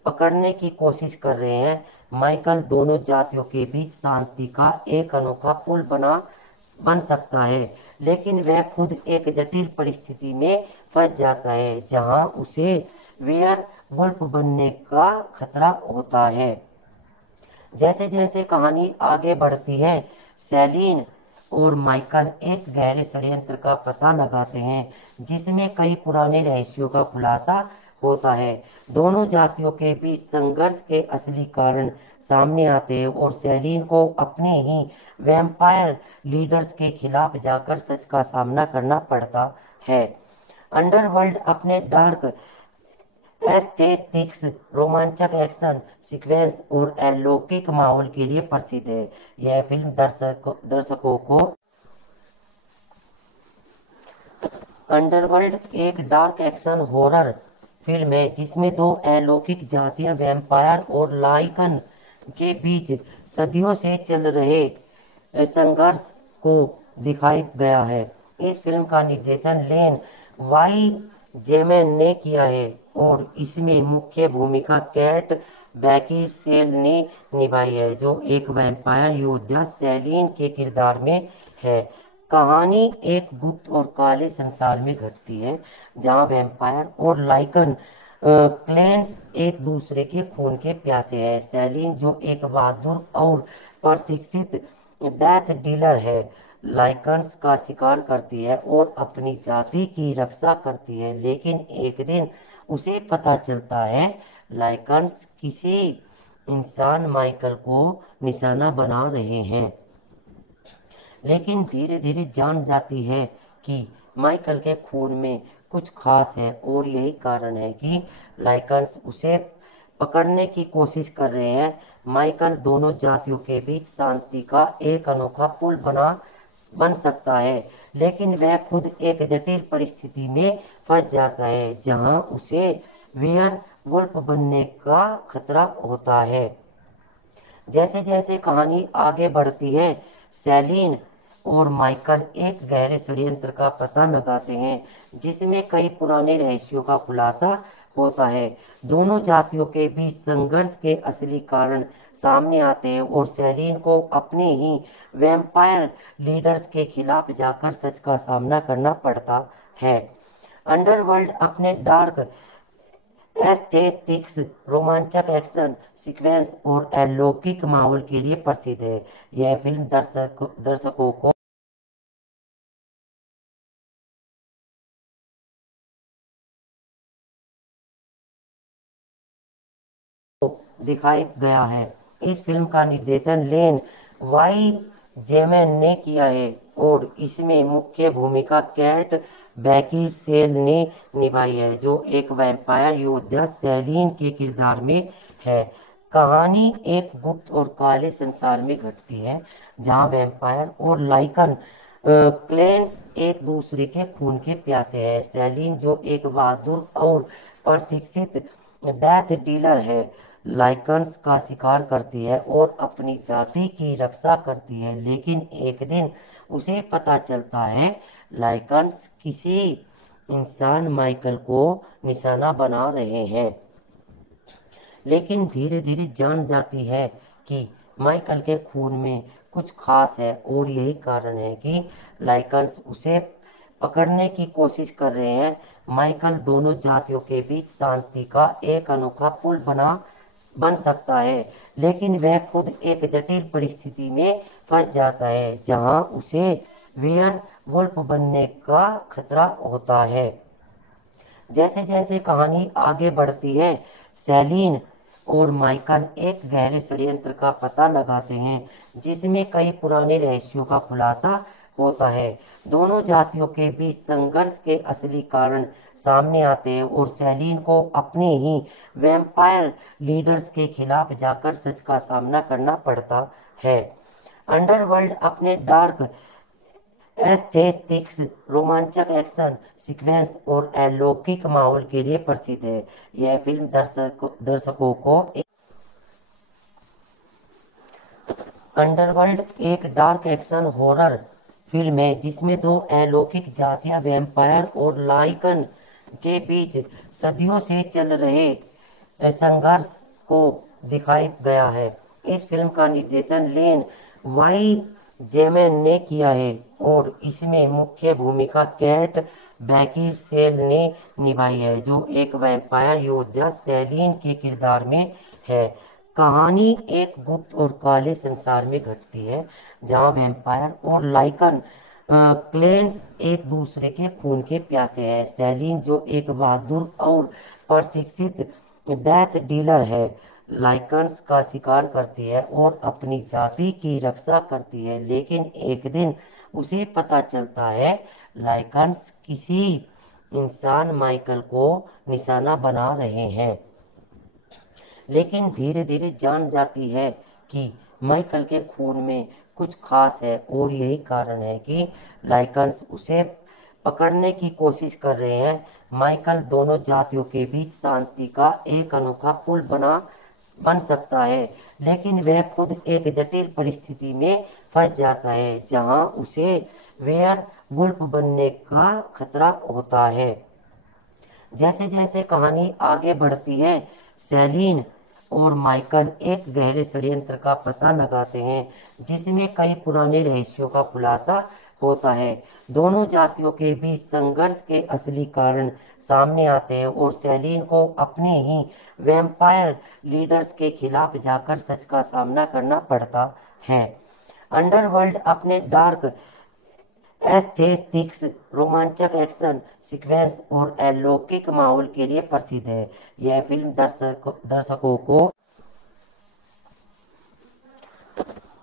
पकड़ने की कोशिश कर रहे हैं। माइकल दोनों जातियों के बीच शांति का एक अनोखा पुल बन सकता है, लेकिन वह खुद एक जटिल परिस्थिति में फंस जाता है, जहां उसे वेयर वुल्फ बनने का खतरा होता है। जैसे जैसे कहानी आगे बढ़ती है, सेलिन और माइकल एक गहरे षड्यंत्र का पता लगाते हैं, जिसमें कई पुराने रहस्यों का खुलासा होता है। दोनों जातियों के बीच संघर्ष के असली कारण सामने आते हैं और सेलिन को अपने ही वैम्पायर लीडर्स के खिलाफ जाकर सच का सामना करना पड़ता है। अंडरवर्ल्ड अपने डार्क एस्थेटिक्स, रोमांचक एक्शन सीक्वेंस और अलौकिक माहौल के लिए प्रसिद्ध है। यह फिल्म दर्शकों को अंडरवर्ल्ड एक डार्क एक्शन हॉरर फिल्म है जिसमें दो अलौकिक जातियां वैम्पायर और लाइकन के बीच सदियों से चल रहे संघर्ष को दिखाया गया है। इस फिल्म का निर्देशन लेन वाई जेमैन ने किया है और इसमें मुख्य भूमिका कैट बैकिनसेल ने निभाई है, जो एक वैम्पायर योद्धा सेलिन के किरदार में है। कहानी एक गुप्त और काले संसार में घटती है, जहां वैम्पायर और लाइकन क्लेंस एक दूसरे के खून के प्यासे हैं। सेलिन, जो एक बहादुर और प्रशिक्षित डेथ डीलर है, लाइकन्स का शिकार करती है और अपनी जाति की रक्षा करती है, लेकिन एक दिन उसे पता चलता है लाइकन्स किसी इंसान माइकल को निशाना बना रहे हैं। लेकिन धीरे धीरे जान जाती है कि माइकल के खून में कुछ खास है और यही कारण है कि लाइकन्स उसे पकड़ने की कोशिश कर रहे हैं। माइकल दोनों जातियों के बीच शांति का एक अनोखा पुल बन सकता है, लेकिन वह खुद एक जटिल परिस्थिति में फंस जाता है जहां उसे वेयर वुल्फ बनने का खतरा होता है। जैसे जैसे कहानी आगे बढ़ती है, सैलीन और माइकल एक गहरे षड्यंत्र का पता लगाते हैं जिसमें कई पुराने रहस्यों का खुलासा होता है। दोनों जातियों के बीच संघर्ष के असली कारण सामने आते हैं और सैलीन को अपने ही वैम्पायर लीडर्स के खिलाफ जाकर सच का सामना करना पड़ता है। अंडरवर्ल्ड अपने डार्क एस्थेटिक्स, रोमांचक एक्शन सीक्वेंस और अलौकिक माहौल के लिए प्रसिद्ध है। यह फिल्म दर्शकों को दिखाई गया है। इस फिल्म का निर्देशन लेन वाई जेमैन ने किया है और इसमें मुख्य भूमिका कैट बैकिनसेल ने निभाई है, जो एक वैम्पायर योद्धा सैलीन के किरदार में है। कहानी एक गुप्त और काले संसार में घटती है जहां वैम्पायर और लाइकन क्लेंस एक दूसरे के खून के प्यासे हैं। सैलीन, जो एक बहादुर और प्रशिक्षित डेथ डीलर है, लाइकन्स का शिकार करती है और अपनी जाति की रक्षा करती है, लेकिन एक दिन उसे पता चलता है लाइकन्स किसी इंसान माइकल को निशाना बना रहे हैं। लेकिन धीरे धीरे जान जाती है कि माइकल के खून में कुछ खास है और यही कारण है कि लाइकन्स उसे पकड़ने की कोशिश कर रहे हैं। माइकल दोनों जातियों के बीच शांति का एक अनोखा पुल बन सकता है, लेकिन वह खुद एक जटिल परिस्थिति में फंस जाता है जहां उसे वेयर वुल्फ बनने का खतरा होता है। जैसे जैसे कहानी आगे बढ़ती है, सैलीन और माइकल एक गहरे षड्यंत्र का पता लगाते हैं जिसमें कई पुराने रहस्यों का खुलासा होता है। दोनों जातियों के बीच संघर्ष के असली कारण सामने आते हैं और सैलीन को अपने ही वैम्पायर लीडर्स के खिलाफ जाकर सच का सामना करना पड़ता है। अंडरवर्ल्ड अपने डार्क एस्थेटिक्स, रोमांचक एक्शन सीक्वेंस और अलौकिक माहौल के लिए प्रसिद्ध है। यह फिल्म दर्शकों को अंडरवर्ल्ड एक डार्क एक्शन हॉरर फिल्म है जिसमें दो अलौकिक जातियां वैम्पायर और लाइकन के बीच सदियों से चल रहे संघर्ष को दिखाया गया है। इस फिल्म का निर्देशन लेन वाई जेमैन ने किया है और इसमें मुख्य भूमिका कैट बैकिनसेल ने निभाई है, जो एक वैम्पायर योद्धा सैलीन के किरदार में है। कहानी एक गुप्त और काले संसार में घटती है जहां वैम्पायर और लाइकन क्लेंस एक दूसरे के खून के प्यासे हैं। सैलीन, जो एक बहादुर और प्रशिक्षित डेथ डीलर है, लाइकन्स का शिकार करती है और अपनी जाति की रक्षा करती है, लेकिन एक दिन उसे पता चलता है लाइकन्स किसी इंसान माइकल को निशाना बना रहे हैं। लेकिन धीरे धीरे जान जाती है कि माइकल के खून में कुछ खास है और यही कारण है कि लाइकन्स उसे पकड़ने की कोशिश कर रहे हैं। माइकल दोनों जातियों के बीच शांति का एक अनोखा पुल बन सकता है, लेकिन वह खुद एक जटिल परिस्थिति में फंस जाता है जहां उसे वेयर वुल्फ बनने का खतरा होता है। जैसे जैसे कहानी आगे बढ़ती है, सैलीन और माइकल एक गहरे षड्यंत्र का पता लगाते हैं जिसमें कई पुराने रहस्यों का खुलासा होता है। दोनों जातियों के बीच संघर्ष के असली कारण सामने आते हैं और सैलीन को अपने ही वैम्पायर लीडर्स के खिलाफ जाकर सच का सामना करना पड़ता है। अंडरवर्ल्ड अपने डार्क एस्थेटिक्स, रोमांचक एक्शन सीक्वेंस और अलौकिक माहौल के लिए प्रसिद्ध है। यह फिल्म दर्शकों को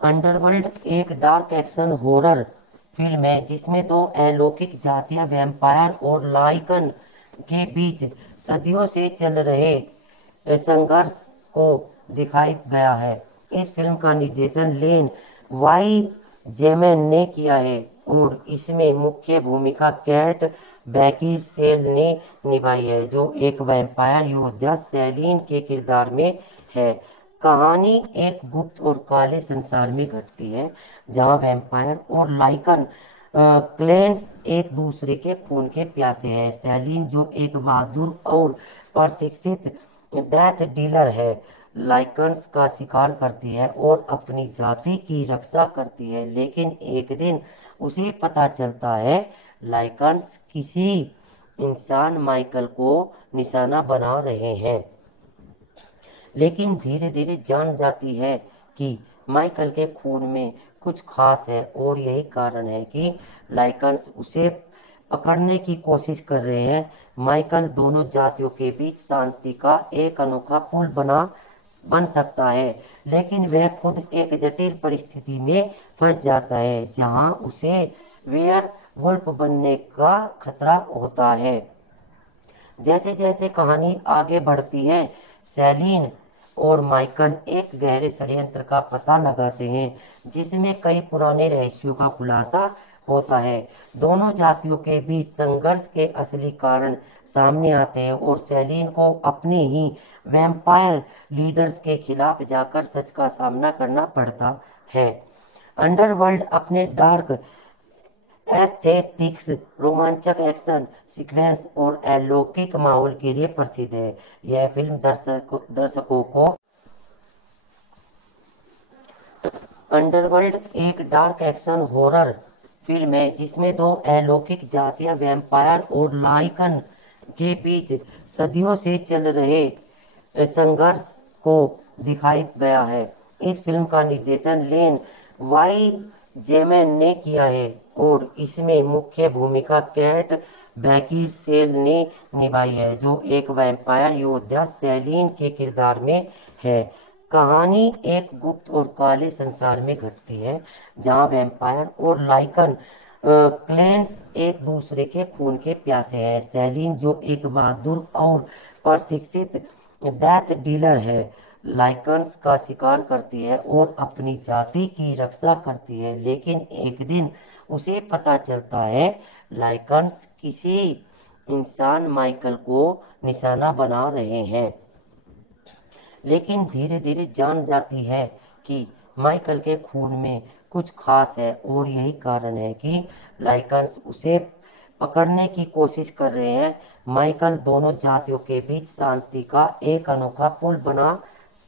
अंडरवर्ल्ड एक डार्क एक्शन हॉरर फिल्म है जिसमें दो अलौकिक जातियां वैम्पायर और लाइकन के बीच सदियों से चल रहे संघर्ष को दिखाई गया है। इस फिल्म का निर्देशन लेन वाई जेमैन ने किया है और इसमें मुख्य भूमिका कैट बैकिनसेल ने निभाई है, जो एक वैम्पायर योद्धा सेलिन के किरदार में है। कहानी एक गुप्त और काले संसार में घटती है, जहां वैम्पायर और लाइकन क्लेंस एक दूसरे के खून के प्यासे हैं। सेलिन, जो एक बहादुर और प्रशिक्षित डेथ डीलर है, लाइकन्स का शिकार करती है और अपनी जाति की रक्षा करती है, लेकिन एक दिन उसे पता चलता है लाइकन्स किसी इंसान माइकल को निशाना बना रहे हैं। लेकिन धीरे धीरे जान जाती है कि माइकल के खून में कुछ खास है और यही कारण है कि लाइकन्स उसे पकड़ने की कोशिश कर रहे हैं। माइकल दोनों जातियों के बीच शांति का एक अनोखा पुल बन सकता है, लेकिन वह खुद एक जटिल परिस्थिति में फंस जाता है, जहां उसे वेयर वुल्फ बनने का खतरा होता है। जैसे जैसे कहानी आगे बढ़ती है, सेलिन और माइकल एक गहरे षड्यंत्र का पता लगाते हैं, जिसमें कई पुराने रहस्यों का खुलासा होता है। दोनों जातियों के बीच संघर्ष के असली कारण सामने आते हैं और सेलिन को अपने ही वैम्पायर लीडर्स के खिलाफ जाकर सच का सामना करना पड़ता है। अंडरवर्ल्ड अपने डार्क एस्थेटिक्स, रोमांचक एक्शन सीक्वेंस और अलौकिक माहौल के लिए प्रसिद्ध है। यह फिल्म दर्शकों को अंडरवर्ल्ड एक डार्क एक्शन हॉरर फिल्म है जिसमें दो अलौकिक जातियां वैम्पायर और लाइकन के बीच सदियों से चल रहे संघर्ष को दिखाई गया है। इस फिल्म का निर्देशन लेन वाई जेमैन ने किया है और इसमें मुख्य भूमिका कैट बैकिनसेल ने निभाई है, जो एक वैम्पायर योद्धा सेलिन के किरदार में है। कहानी एक गुप्त और काले संसार में घटती है, जहां वैम्पायर और लाइकन क्लेंस एक दूसरे के खून के प्यासे हैं। सेलिन, जो एक बहादुर और प्रशिक्षित डेथ डीलर है, लाइकन्स का शिकार करती है और अपनी जाति की रक्षा करती है, लेकिन एक दिन उसे पता चलता है लाइकन्स किसी इंसान माइकल को निशाना बना रहे हैं। लेकिन धीरे धीरे जान जाती है कि माइकल के खून में कुछ खास है और यही कारण है कि लाइकन्स उसे पकड़ने की कोशिश कर रहे हैं। माइकल दोनों जातियों के बीच शांति का एक अनोखा पुल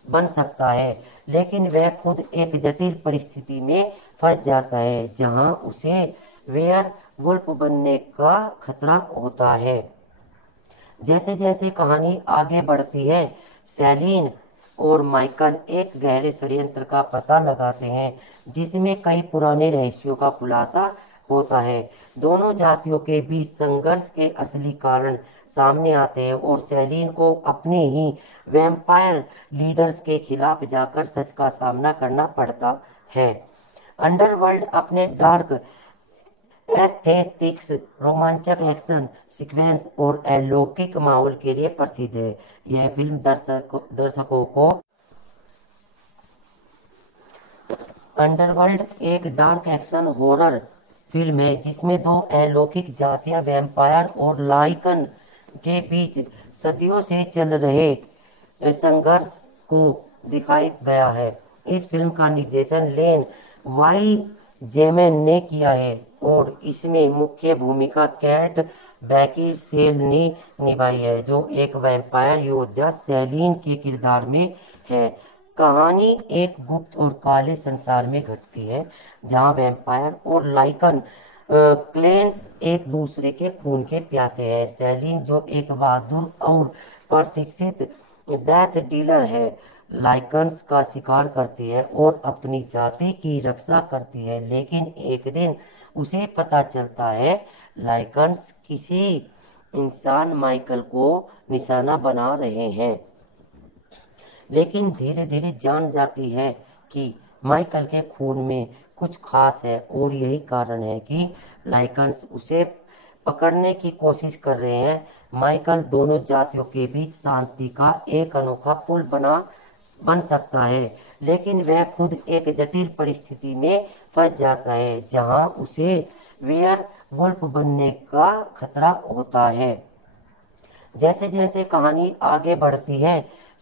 बन सकता है, लेकिन वह खुद एक जटिल परिस्थिति में फंस जाता है, जहां उसे वेयर वुल्फ बनने का खतरा होता है। जैसे जैसे कहानी आगे बढ़ती है, सेलिन और माइकल एक गहरे षड्यंत्र का पता लगाते हैं, जिसमें कई पुराने रहस्यों का खुलासा होता है। दोनों जातियों के बीच संघर्ष के असली कारण सामने आते हैं और सेलिन को अपने ही वैम्पायर लीडर्स के खिलाफ जाकर सच का सामना करना पड़ता है। अंडरवर्ल्ड अपने डार्क एस्थेटिक्स, रोमांचक एक्शन सीक्वेंस और अलौकिक माहौल के लिए प्रसिद्ध है। यह फिल्म दर्शकों को अंडरवर्ल्ड एक डार्क एक्शन हॉरर फिल्म है जिसमें दो अलौकिक जातियां वैम्पायर और लाइकन के बीच सदियों से चल रहे संघर्ष को दिखाई गया है। इस फिल्म का निर्देशन लेन वाई जेमैन ने किया है और इसमें मुख्य भूमिका कैट बैकिनसेल ने निभाई है, जो एक वैम्पायर योद्धा सेलिन के किरदार में है। कहानी एक गुप्त और काले संसार में घटती है, जहां वैम्पायर और लाइकन क्लेंस एक दूसरे के खून के प्यासे हैं। सेलिन, जो एक बहादुर और प्रशिक्षित डेथ डीलर है, लाइकन्स का शिकार करती है और अपनी जाति की रक्षा करती है, लेकिन एक दिन उसे पता चलता है लाइकन्स किसी इंसान माइकल को निशाना बना रहे हैं। लेकिन धीरे धीरे जान जाती है कि माइकल के खून में कुछ खास है और यही कारण है कि लाइकन्स उसे पकड़ने की कोशिश कर रहे हैं। माइकल दोनों जातियों के बीच शांति का एक अनोखा पुल बन सकता है, लेकिन वह खुद एक जटिल परिस्थिति में फंस जाता है जहां उसे वेयर वुल्फ बनने का खतरा होता है। जैसे जैसे कहानी आगे बढ़ती है,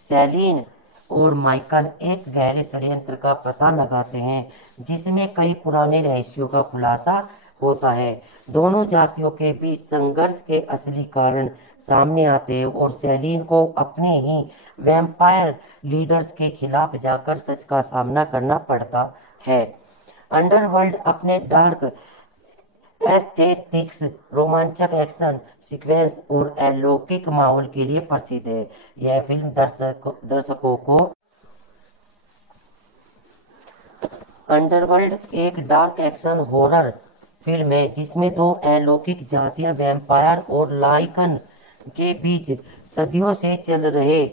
सैलीन और माइकल एक गहरे षड्यंत्र का पता लगाते हैं जिसमें कई पुराने रहस्यों का खुलासा होता है। दोनों जातियों के बीच संघर्ष के असली कारण सामने आते हैं और सैलीन को अपने ही वैम्पायर लीडर्स के खिलाफ जाकर सच का सामना करना पड़ता है। अंडरवर्ल्ड अपने डार्क एस्थेटिक्स, रोमांचक एक्शन सीक्वेंस और अलौकिक माहौल के लिए प्रसिद्ध है। यह फिल्म दर्शकों को अंडरवर्ल्ड एक डार्क एक्शन हॉरर फिल्म है जिसमें दो अलौकिक जातियां वैम्पायर और लाइकन के बीच सदियों से चल रहे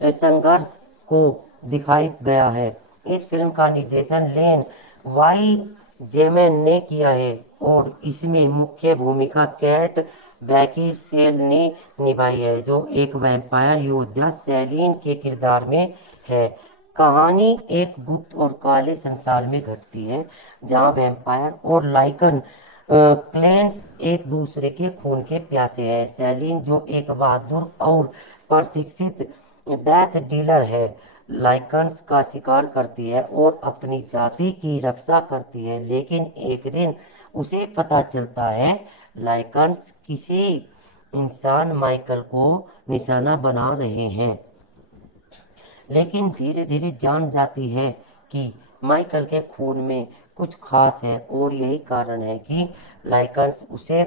संघर्ष को दिखाई गया है। इस फिल्म का निर्देशन लेन वाई जेमैन ने किया है और इसमें मुख्य भूमिका कैट बैकिनसेल ने निभाई है जो एक वैम्पायर योद्धा सैलीन के किरदार में है। कहानी एक गुप्त और काले संसार में घटती है जहां वैम्पायर और लाइकन क्लेंस एक दूसरे के खून के प्यासे हैं। सैलीन जो एक बहादुर और प्रशिक्षित डेथ डीलर है, लाइकन्स का शिकार करती है और अपनी जाति की रक्षा करती है, लेकिन एक दिन उसे पता चलता है लाइकन्स किसी इंसान माइकल को निशाना बना रहे हैं। लेकिन धीरे धीरे जान जाती है कि माइकल के खून में कुछ खास है और यही कारण है कि लाइकन्स उसे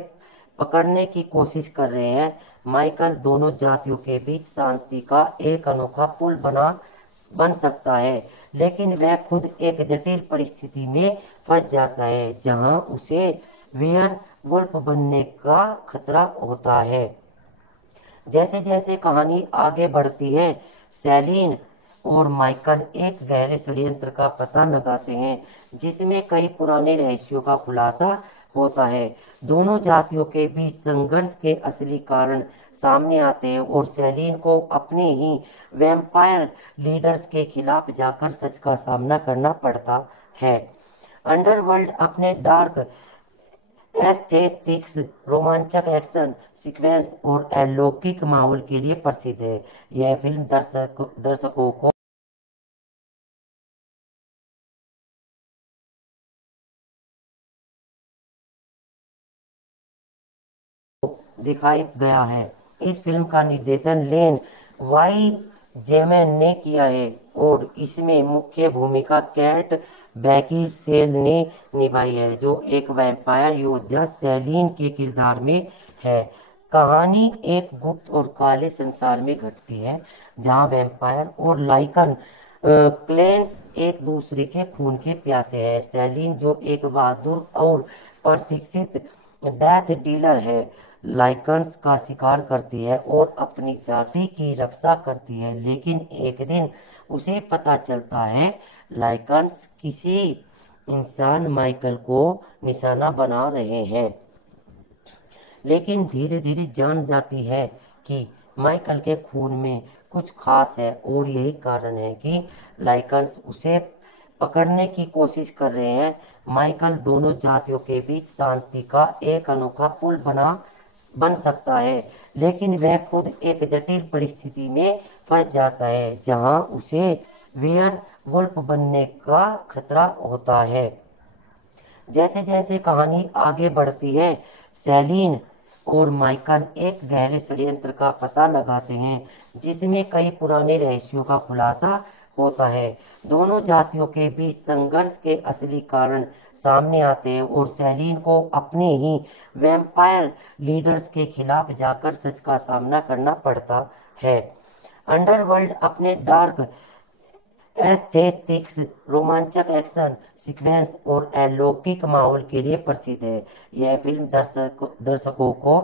पकड़ने की कोशिश कर रहे हैं। माइकल दोनों जातियों के बीच शांति का एक अनोखा पुल बन सकता है, लेकिन वह खुद एक जटिल परिस्थिति में फंस जाता है जहां उसे वेयर वुल्फ बनने का खतरा होता है। जैसे जैसे कहानी आगे बढ़ती है, सैलीन और माइकल एक गहरे षड्यंत्र का पता लगाते हैं जिसमें कई पुराने रहस्यों का खुलासा होता है। दोनों जातियों के बीच संघर्ष के असली कारण सामने आते हैं और सैलीन को अपने ही वैम्पायर लीडर्स के खिलाफ जाकर सच का सामना करना पड़ता है। अंडरवर्ल्ड अपने डार्क एस्थेटिक्स, रोमांचक एक्शन सीक्वेंस और अलौकिक माहौल के लिए प्रसिद्ध है। यह फिल्म दर्शकों को दिखाई गया है। इस फिल्म का निर्देशन लेन वाई जेमैन ने किया है और इसमें मुख्य भूमिका कैट बैकिनसेल ने निभाई है जो एक वैम्पायर योद्धा सैलीन के किरदार में है। कहानी एक गुप्त और काले संसार में घटती है जहां वैम्पायर और लाइकन क्लेंस एक दूसरे के खून के प्यासे हैं। सैलीन जो एक बहादुर और प्रशिक्षित डेथ डीलर है, लाइकन्स का शिकार करती है और अपनी जाति की रक्षा करती है, लेकिन एक दिन उसे पता चलता है लाइकन्स किसी इंसान माइकल को निशाना बना रहे हैं। लेकिन धीरे धीरे जान जाती है कि माइकल के खून में कुछ खास है और यही कारण है कि लाइकन्स उसे पकड़ने की कोशिश कर रहे हैं। माइकल दोनों जातियों के बीच शांति का एक अनोखा पुल बन सकता है, लेकिन वह खुद एक जटिल परिस्थिति में फंस जाता है जहां उसे वेयर वुल्फ बनने का खतरा होता है। जैसे जैसे कहानी आगे बढ़ती है, सैलीन और माइकल एक गहरे षड्यंत्र का पता लगाते हैं जिसमें कई पुराने रहस्यों का खुलासा होता है। दोनों जातियों के बीच संघर्ष के असली कारण सामने आते हैं और सैलीन को अपने ही वैम्पायर लीडर्स के खिलाफ जाकर सच का सामना करना पड़ता है। अंडरवर्ल्ड अपने डार्क एस्थेटिक्स, रोमांचक एक्शन सीक्वेंस और अलौकिक माहौल के लिए प्रसिद्ध है। यह फिल्म दर्शकों को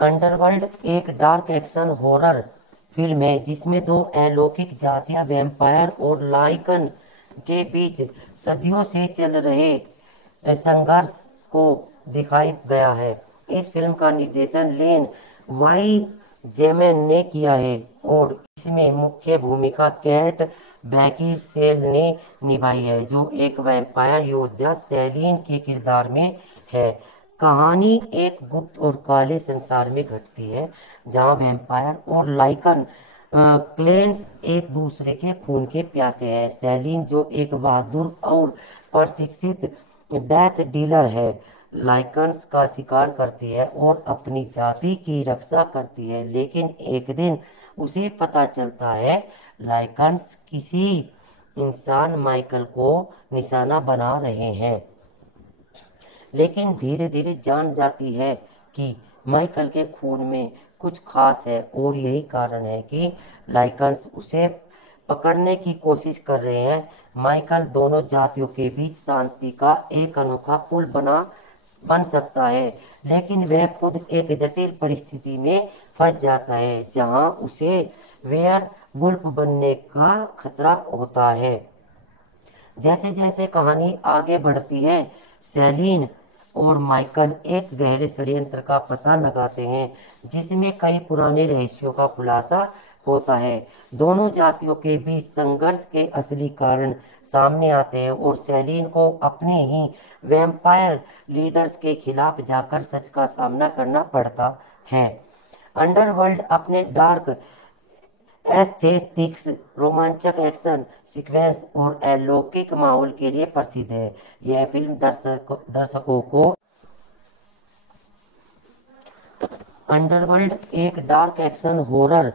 अंडरवर्ल्ड एक डार्क एक्शन हॉरर फिल्म है जिसमें दो अलौकिक जातियां वैम्पायर और लाइकन के बीच सदियों से चल रहे संघर्ष को दिखाई गया है। इस फिल्म का निर्देशन लेन वाई जेमैन ने किया है और इसमें मुख्य भूमिका कैट बैकिनसेल ने निभाई है, जो एक वैम्पायर योद्धा सेलिन के किरदार में है। कहानी एक गुप्त और काले संसार में घटती है, जहां वैम्पायर और लाइकन क्लेंस एक दूसरे के खून के प्यासे हैं। सेलिन, जो एक बहादुर और प्रशिक्षित डेथ डीलर है, लाइकन्स का शिकार करती है और अपनी जाति की रक्षा करती है, लेकिन एक दिन उसे पता चलता है लाइकन्स किसी इंसान माइकल को निशाना बना रहे हैं। लेकिन धीरे धीरे जान जाती है कि माइकल के खून में कुछ खास है और यही कारण है कि लाइकन्स उसे पकड़ने की कोशिश कर रहे हैं। माइकल दोनों जातियों के बीच शांति का एक अनोखा पुल बन सकता है, लेकिन वह खुद एक जटिल परिस्थिति में फंस जाता है, जहां उसे वेयर वुल्फ बनने का खतरा होता है। जैसे जैसे कहानी आगे बढ़ती है, सेलिन और माइकल एक गहरे षड्यंत्र का पता लगाते हैं, जिसमें कई पुराने रहस्यों का खुलासा होता है। दोनों जातियों के बीच संघर्ष के असली कारण सामने आते हैं और सेलिन को अपने ही वैम्पायर लीडर्स के खिलाफ जाकर सच का सामना करना पड़ता है। अंडरवर्ल्ड अपने डार्क एस्थेटिक्स, रोमांचक एक्शन सीक्वेंस और अलौकिक माहौल के लिए प्रसिद्ध है। यह फिल्म दर्शकों को अंडरवर्ल्ड एक डार्क एक्शन हॉरर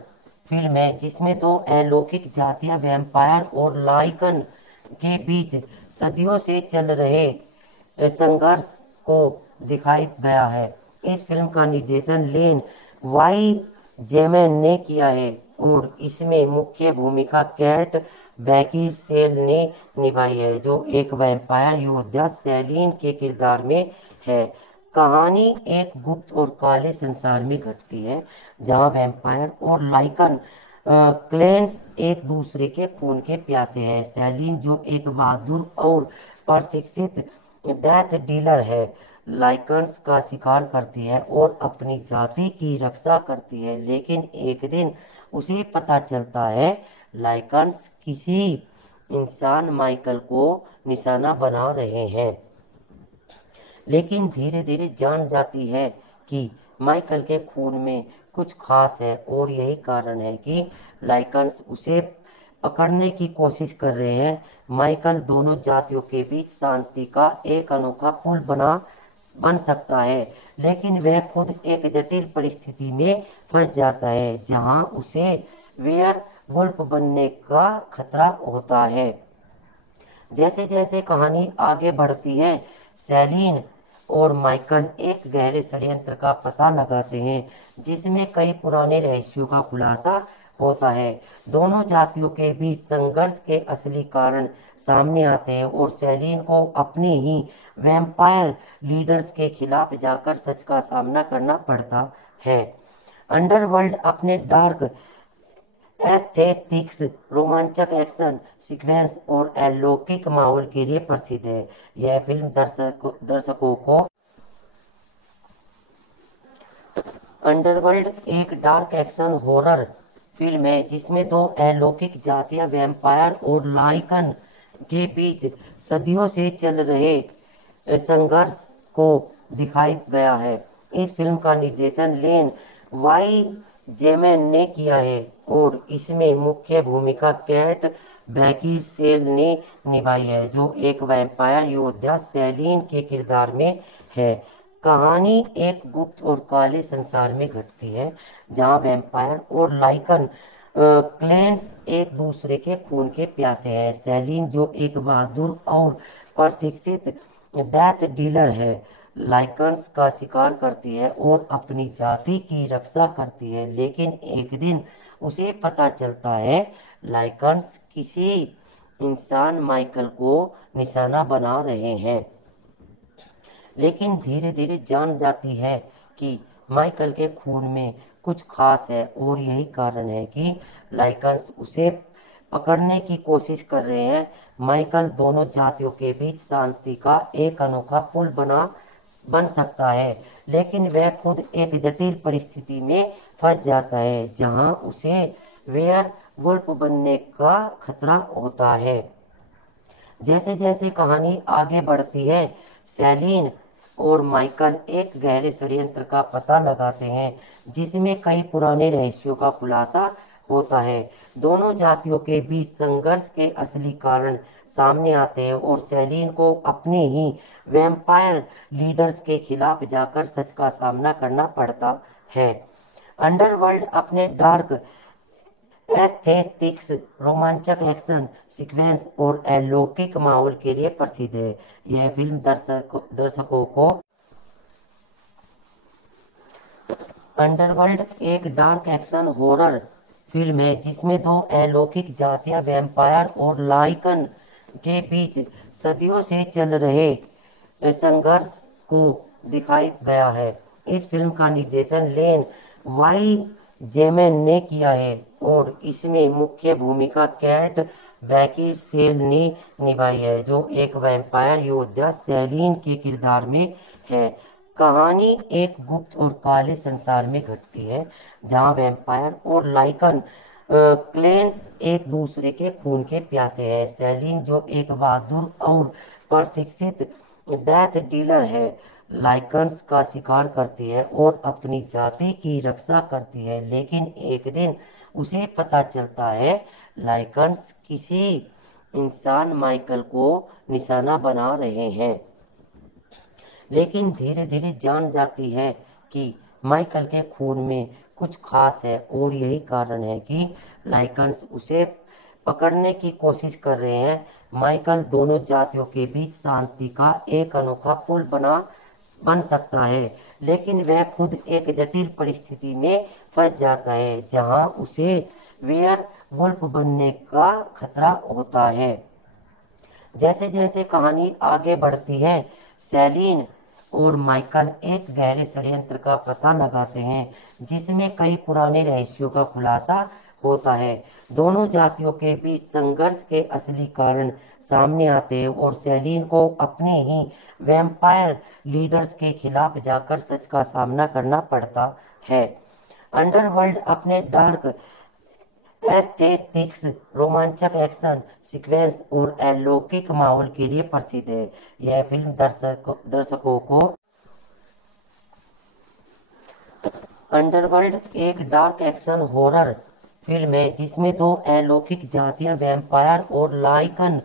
फिल्म है जिसमें दो अलौकिक जातियां वैम्पायर और लाइकन के बीच सदियों से चल रहे संघर्ष को दिखाई गया है। इस फिल्म का निर्देशन लेन वाई जेमैन ने किया है और इसमें मुख्य भूमिका कैट बैकिनसेल ने निभाई है, जो एक वैम्पायर योद्धा सेलिन के किरदार में है। कहानी एक गुप्त और काले संसार में घटती है, जहां वैम्पायर और लाइकन क्लेंस एक दूसरे के खून के प्यासे हैं। सेलिन, जो एक बहादुर और प्रशिक्षित डेथ डीलर है, लाइकन्स का शिकार करती है और अपनी जाति की रक्षा करती है, लेकिन एक दिन उसे पता चलता है लाइकन्स किसी इंसान माइकल को निशाना बना रहे हैं। लेकिन धीरे धीरे जान जाती है कि माइकल के खून में कुछ खास है और यही कारण है कि लाइकन्स उसे पकड़ने की कोशिश कर रहे हैं। माइकल दोनों जातियों के बीच शांति का एक अनोखा पुल बन सकता है, लेकिन वह खुद एक जटिल परिस्थिति में फंस जाता है, जहां उसे वेयर वुल्फ बनने का खतरा होता है। जैसे जैसे कहानी आगे बढ़ती है, सेलिन और माइकल एक गहरे षड्यंत्र का पता लगाते हैं, जिसमें कई पुराने रहस्यों का खुलासा होता है। दोनों जातियों के बीच संघर्ष के असली कारण सामने आते हैं और सेलिन को अपने ही वैम्पायर लीडर्स के खिलाफ जाकर सच का सामना करना पड़ता है। अंडरवर्ल्ड अपने डार्क एस्थेटिक्स, रोमांचक एक्शन सीक्वेंस और अलौकिक माहौल के लिए प्रसिद्ध है। यह फिल्म दर्शकों को अंडरवर्ल्ड एक डार्क एक्शन हॉरर फिल्म है जिसमें दो अलौकिक जातियां वैम्पायर और लाइकन के बीच सदियों से चल रहे संघर्ष को दिखाई गया है। इस फिल्म का निर्देशन लेन वाई जेमैन ने किया है और इसमें मुख्य भूमिका कैट बैकिनसेल ने निभाई है, जो एक वैम्पायर योद्धा सेलिन के किरदार में है। कहानी एक गुप्त और काले संसार में घटती है, जहां वैम्पायर और लाइकन क्लेंस एक दूसरे के खून के प्यासे हैं। सेलिन, जो एक बहादुर और प्रशिक्षित डेथ डीलर है, लाइकन्स का शिकार करती है और अपनी जाति की रक्षा करती है, लेकिन एक दिन उसे पता चलता है लाइकन्स किसी इंसान माइकल को निशाना बना रहे हैं। लेकिन धीरे धीरे जान जाती है कि माइकल के खून में कुछ खास है और यही कारण है कि लाइकन्स उसे पकड़ने की कोशिश कर रहे हैं। माइकल दोनों जातियों के बीच शांति का एक अनोखा पुल बन सकता है, लेकिन वह खुद एक जटिल परिस्थिति में फंस जाता है जहां उसे वेयर वुल्फ बनने का खतरा होता है। जैसे जैसे कहानी आगे बढ़ती है, सैलीन और माइकल एक गहरे षड्यंत्र का पता लगाते हैं जिसमें कई पुराने रहस्यों का खुलासा होता है। दोनों जातियों के बीच संघर्ष के असली कारण सामने आते हैं और सैलीन को अपने ही वैम्पायर लीडर्स के खिलाफ जाकर सच का सामना करना पड़ता है। अंडरवर्ल्ड अपने डार्क एस्थेटिक्स, रोमांचक एक्शन सीक्वेंस और अलौकिक माहौल के लिए प्रसिद्ध है। यह फिल्म दर्शकों को अंडरवर्ल्ड एक डार्क एक्शन हॉरर फिल्म है जिसमें दो अलौकिक जातियां वैम्पायर और लाइकन के बीच सदियों से चल रहे संघर्ष को दिखाया गया है। इस फिल्म का निर्देशन लेन वाई जेमैन ने किया है और इसमें मुख्य भूमिका कैट बैकिनसेल ने निभाई है, जो एक वैम्पायर योद्धा सैलीन के किरदार में है। कहानी एक गुप्त और काले संसार में घटती है जहां वैम्पायर और लाइकन क्लेंस एक दूसरे के खून के प्यासे हैं। सैलीन, जो एक बहादुर और प्रशिक्षित डेथ डीलर है, लाइकन्स का शिकार करती है और अपनी जाति की रक्षा करती है, लेकिन एक दिन उसे पता चलता है लाइकन्स किसी इंसान माइकल को निशाना बना रहे हैं। लेकिन धीरे धीरे जान जाती है कि माइकल के खून में कुछ खास है और यही कारण है कि लाइकन्स उसे पकड़ने की कोशिश कर रहे हैं। माइकल दोनों जातियों के बीच शांति का एक अनोखा पुल बन सकता है, लेकिन वह खुद एक जटिल परिस्थिति में फंस जाता है जहां उसे वेयर वुल्फ बनने का खतरा होता है। जैसे जैसे कहानी आगे बढ़ती है, सैलीन और माइकल एक गहरे षड्यंत्र का पता लगाते हैं जिसमें कई पुराने रहस्यों का खुलासा होता है। दोनों जातियों के बीच संघर्ष के असली कारण सामने आते हैं और सैलीन को अपने ही वैम्पायर लीडर्स के खिलाफ जाकर सच का सामना करना पड़ता है। अंडरवर्ल्ड अपने डार्क एस्थेटिक्स, रोमांचक एक्शन सीक्वेंस और अलौकिक माहौल के लिए प्रसिद्ध है। यह फिल्म दर्शकों को अंडरवर्ल्ड एक डार्क एक्शन हॉरर फिल्म है जिसमें दो अलौकिक जातियां वैम्पायर और लाइकन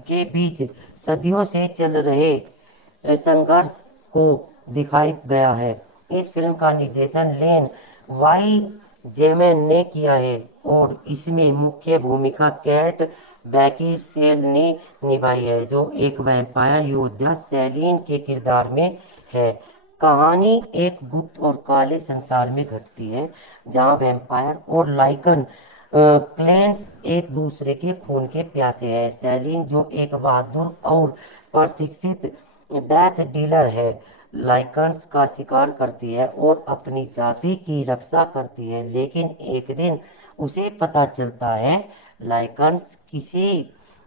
के बीच सदियों से चल रहे संघर्ष को दिखाया गया है। इस फिल्म का निर्देशन लेन वाई जेमैन ने किया है और इसमें मुख्य भूमिका कैट बैकिनसेल ने निभाई है, जो एक वैम्पायर योद्धा सैलीन के किरदार में है। कहानी एक गुप्त और काले संसार में घटती है जहां वैम्पायर और लाइकन क्लेंस एक दूसरे के खून के प्यासे हैं। सैलीन, जो एक बहादुर और प्रशिक्षित डेथ डीलर है, लाइकन्स का शिकार करती है और अपनी जाति की रक्षा करती है, लेकिन एक दिन उसे पता चलता है लाइकन्स किसी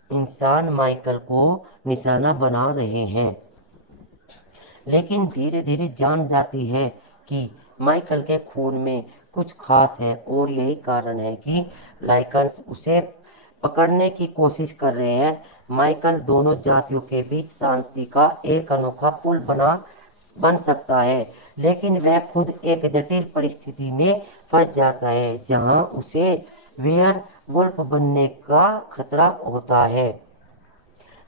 इंसान माइकल को निशाना बना रहे हैं। लेकिन धीरे धीरे जान जाती है कि माइकल के खून में कुछ खास है और यही कारण है कि लाइकन्स उसे पकड़ने की कोशिश कर रहे हैं। माइकल दोनों जातियों के बीच शांति का एक अनोखा पुल बन सकता है, लेकिन वह खुद एक जटिल परिस्थिति में फंस जाता है जहां उसे वेयर वुल्फ बनने का खतरा होता है।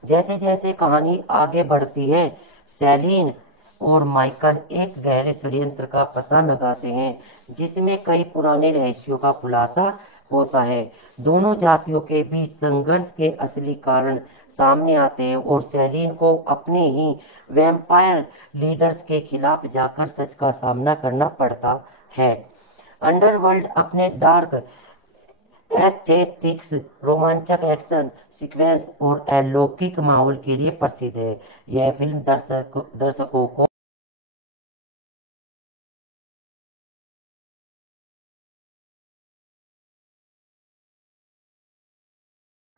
जैसे जैसे कहानी आगे बढ़ती है, सैलीन और माइकल एक गहरे षड्यंत्र का पता लगाते हैं जिसमें कई पुराने रहस्यों का खुलासा होता है। दोनों जातियों के बीच संघर्ष के असली कारण सामने आते हैं और सैलीन को अपने ही वैम्पायर लीडर्स के खिलाफ जाकर सच का सामना करना पड़ता है। अंडरवर्ल्ड अपने डार्क एस्थेटिक्स, रोमांचक एक्शन सीक्वेंस और अलौकिक माहौल के लिए प्रसिद्ध है। यह फिल्म दर्शकों को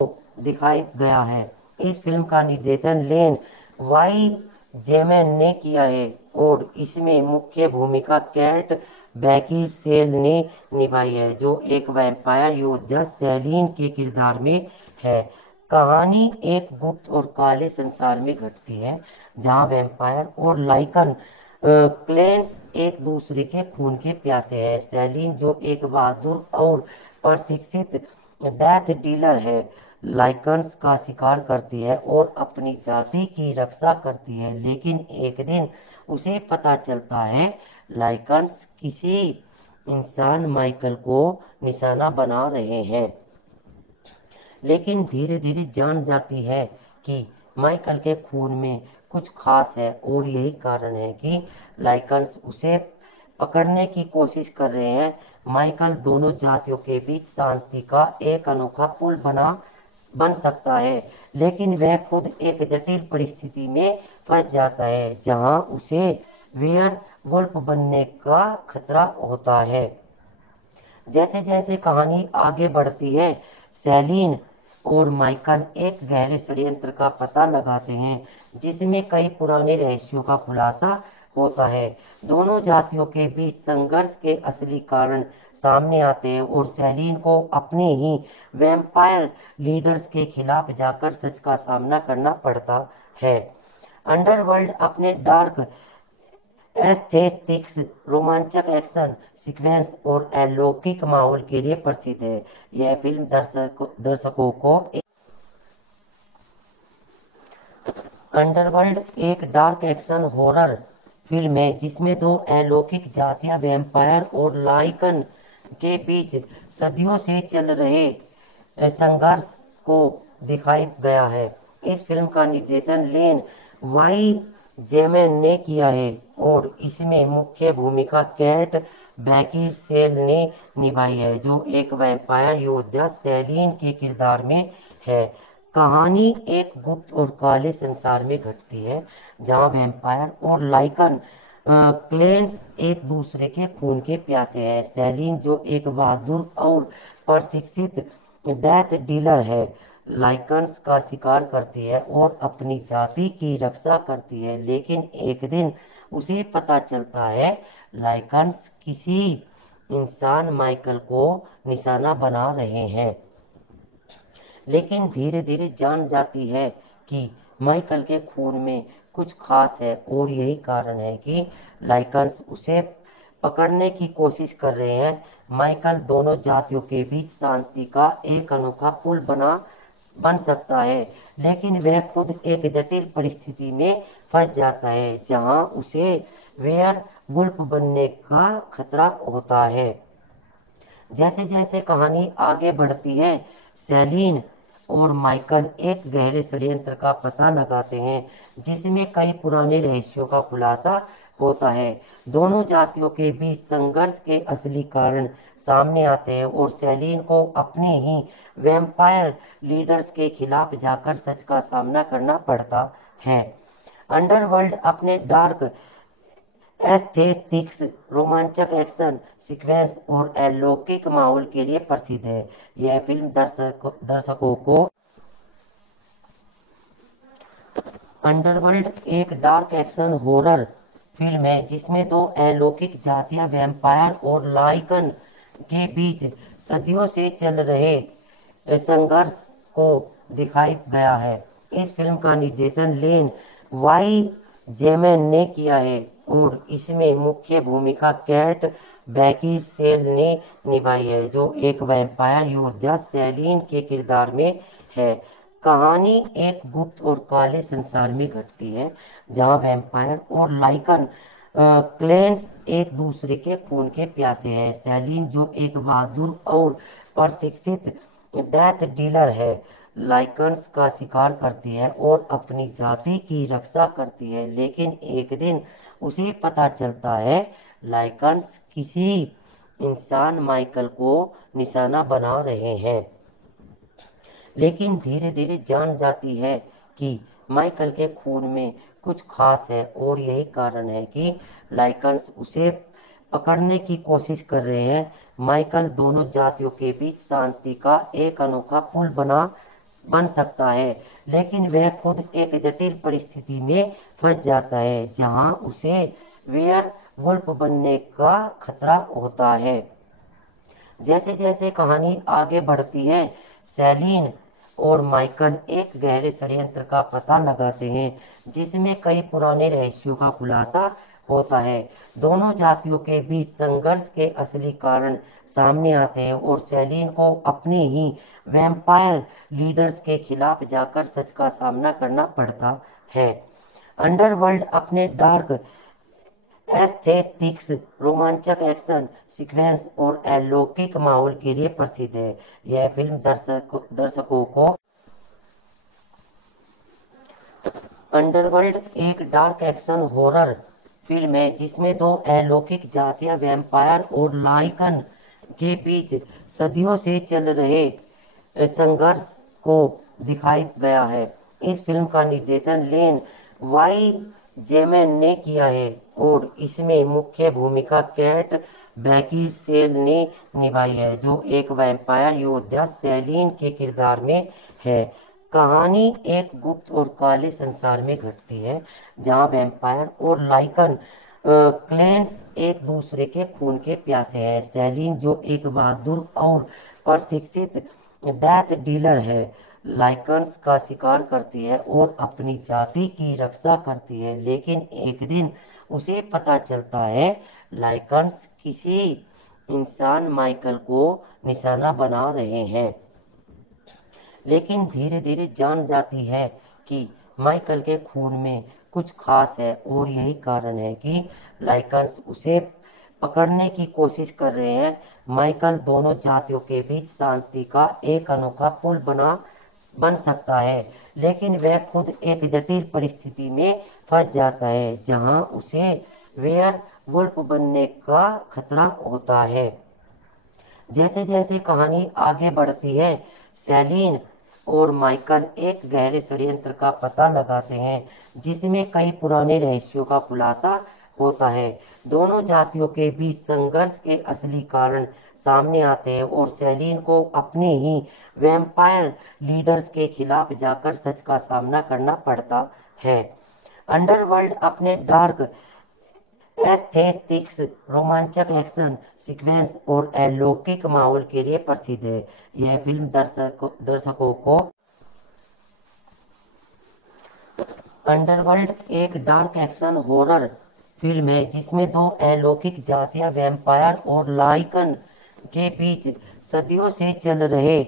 दिखाई गया है। इस फिल्म का निर्देशन लेन वाई जेमैन ने किया है और इसमें मुख्य भूमिका कैट बैकिनसेल ने निभाई है, जो एक वैम्पायर योद्धा सेलिन के किरदार में है। कहानी एक गुप्त और काले संसार में घटती है, जहां वैम्पायर और लाइकन क्लेंस एक दूसरे के खून के प्यासे हैं। सेलिन, जो एक बहादुर और प्रशिक्षित डेथ डीलर है, लाइकन्स का शिकार करती है और अपनी जाति की रक्षा करती है, लेकिन एक दिन उसे पता चलता है लाइकन्स किसी इंसान माइकल को निशाना बना रहे हैं। लेकिन धीरे धीरे जान जाती है कि माइकल के खून में कुछ खास है और यही कारण है कि लाइकन्स उसे पकड़ने की कोशिश कर रहे हैं। माइकल दोनों जातियों के बीच शांति का एक अनोखा पुल बन सकता है, लेकिन वह खुद एक जटिल परिस्थिति में फंस जाता है, जहां उसे वेयर वुल्फ बनने का खतरा होता है। जैसे जैसे कहानी आगे बढ़ती है, सेलिन और माइकल एक गहरे षड्यंत्र का पता लगाते हैं, जिसमें कई पुराने रहस्यों का खुलासा होता है। दोनों जातियों के बीच संघर्ष के असली कारण सामने आते हैं और सेलिन को अपने ही वैम्पायर लीडर्स के खिलाफ जाकर सच का सामना करना पड़ता है। अंडरवर्ल्ड अपने डार्क एस्थेटिक्स, रोमांचक एक्शन सीक्वेंस और अलौकिक माहौल के लिए प्रसिद्ध है। यह फिल्म दर्शकों को अंडरवर्ल्ड एक डार्क एक्शन हॉरर फिल्म है, जिसमें दो अलौकिक जातियां वैम्पायर और लाइकन के बीच सदियों से चल रहे संघर्ष को दिखाई गया है। इस फिल्म का निर्देशन लेन वाई जेमैन ने किया है और इसमें मुख्य भूमिका कैट बैकिनसेल ने निभाई है, जो एक वैम्पायर योद्धा सेलिन के किरदार में है। कहानी एक गुप्त और काले संसार में घटती है, जहां वैम्पायर और लाइकन क्लेंस एक दूसरे के खून के प्यासे हैं। सेलिन, जो एक बहादुर और प्रशिक्षित डेथ डीलर है, लाइकन्स का शिकार करती है और अपनी जाति की रक्षा करती है, लेकिन एक दिन उसे पता चलता है लाइकन्स किसी इंसान माइकल को निशाना बना रहे हैं। लेकिन धीरे धीरे जान जाती है कि माइकल के खून में कुछ खास है और यही कारण है कि लाइकन्स उसे पकड़ने की कोशिश कर रहे हैं। माइकल दोनों जातियों के बीच शांति का एक अनोखा पुल बन सकता है, लेकिन वह खुद एक जटिल परिस्थिति में फंस जाता है, जहां उसे वेयर वुल्फ बनने का खतरा होता है। जैसे जैसे कहानी आगे बढ़ती है, सेलिन और माइकल एक गहरे षड्यंत्र का पता लगाते हैं, जिसमें कई पुराने रहस्यों का खुलासा होता है। दोनों जातियों के बीच संघर्ष के असली कारण सामने आते हैं और सेलिन को अपने ही वैम्पायर लीडर्स के खिलाफ जाकर सच का सामना करना पड़ता है। अंडरवर्ल्ड अपने डार्क एस्थेटिक्स, रोमांचक एक्शन सीक्वेंस और अलौकिक माहौल के लिए प्रसिद्ध है। यह फिल्म दर्शकों को अंडरवर्ल्ड एक डार्क एक्शन हॉरर फिल्म है, जिसमें दो अलौकिक जातियां वैम्पायर और लाइकन के बीच सदियों से चल रहे संघर्ष को दिखाई गया है। इस फिल्म का निर्देशन लेन वाई जेमैन ने किया है और इसमें मुख्य भूमिका कैट बैकिनसेल ने निभाई है, जो एक वैम्पायर योद्धा सेलिन के किरदार में है। कहानी एक गुप्त और काले संसार में घटती है, जहां वैम्पायर और लाइकन क्लेंस एक दूसरे के खून के प्यासे हैं। सेलिन, जो एक बहादुर और प्रशिक्षित डेथ डीलर है, लाइकन्स का शिकार करती है और अपनी जाति की रक्षा करती है, लेकिन एक दिन उसे पता चलता है लाइकन्स किसी इंसान माइकल को निशाना बना रहे हैं। लेकिन धीरे धीरे जान जाती है कि माइकल के खून में कुछ खास है और यही कारण है कि लाइकन्स उसे पकड़ने की कोशिश कर रहे हैं। माइकल दोनों जातियों के बीच शांति का एक अनोखा पुल बन सकता है, लेकिन वह खुद एक जटिल परिस्थिति में फंस जाता है जहां उसे वेयर वुल्फ बनने का खतरा होता है। जैसे जैसे कहानी आगे बढ़ती है, सैलीन और माइकल एक गहरे षड्यंत्र का पता लगाते हैं जिसमें कई पुराने रहस्यों का खुलासा होता है। दोनों जातियों के बीच संघर्ष के असली कारण सामने आते हैं और सैलीन को अपने ही वैम्पायर लीडर्स के खिलाफ जाकर सच का सामना करना पड़ता है। अंडरवर्ल्ड अपने डार्क एस्थेटिक्स, रोमांचक एक्शन सीक्वेंस और अलौकिक माहौल के लिए प्रसिद्ध है। यह फिल्म दर्शकों को अंडरवर्ल्ड एक डार्क एक्शन हॉरर फिल्म है जिसमें दो अलौकिक जातियां वैम्पायर और लाइकन के बीच सदियों से चल रहे संघर्ष को दिखाई गया है। इस फिल्म का निर्देशन लेन वाई जेमैन ने किया है और इसमें मुख्य भूमिका कैट बैकिनसेल ने निभाई है, जो एक वैम्पायर योद्धा सैलीन के किरदार में है। कहानी एक गुप्त और काले संसार में घटती है जहां वैम्पायर और लाइकन क्लेंस एक दूसरे के खून के प्यासे हैं। सैलीन, जो एक बहादुर और प्रशिक्षित डेथ डीलर है, लाइकन्स का शिकार करती है और अपनी जाति की रक्षा करती है, लेकिन एक दिन उसे पता चलता है लाइकन्स किसी इंसान माइकल को निशाना बना रहे हैं। लेकिन धीरे धीरे जान जाती है कि माइकल के खून में कुछ खास है और यही कारण है कि लाइकन्स उसे पकड़ने की कोशिश कर रहे हैं। माइकल दोनों जातियों के बीच शांति का एक अनोखा पुल बन सकता है, लेकिन वह खुद एक जटिल परिस्थिति में फंस जाता है जहां उसे वेयर वुल्फ बनने का खतरा होता है। जैसे जैसे कहानी आगे बढ़ती है, सैलीन और माइकल एक गहरे षड्यंत्र का पता लगाते हैं जिसमें कई पुराने रहस्यों का खुलासा होता है। दोनों जातियों के बीच संघर्ष के असली कारण सामने आते हैं और सैलीन को अपने ही वैम्पायर लीडर्स के खिलाफ जाकर सच का सामना करना पड़ता है। अंडरवर्ल्ड अपने डार्क एस्थेटिक्स, रोमांचक एक्शन सीक्वेंस और अलौकिक माहौल के लिए प्रसिद्ध है। यह फिल्म दर्शकों को अंडरवर्ल्ड एक डार्क एक्शन हॉरर फिल्म है जिसमें दो अलौकिक जातियां वैम्पायर और लाइकन के बीच सदियों से चल रहे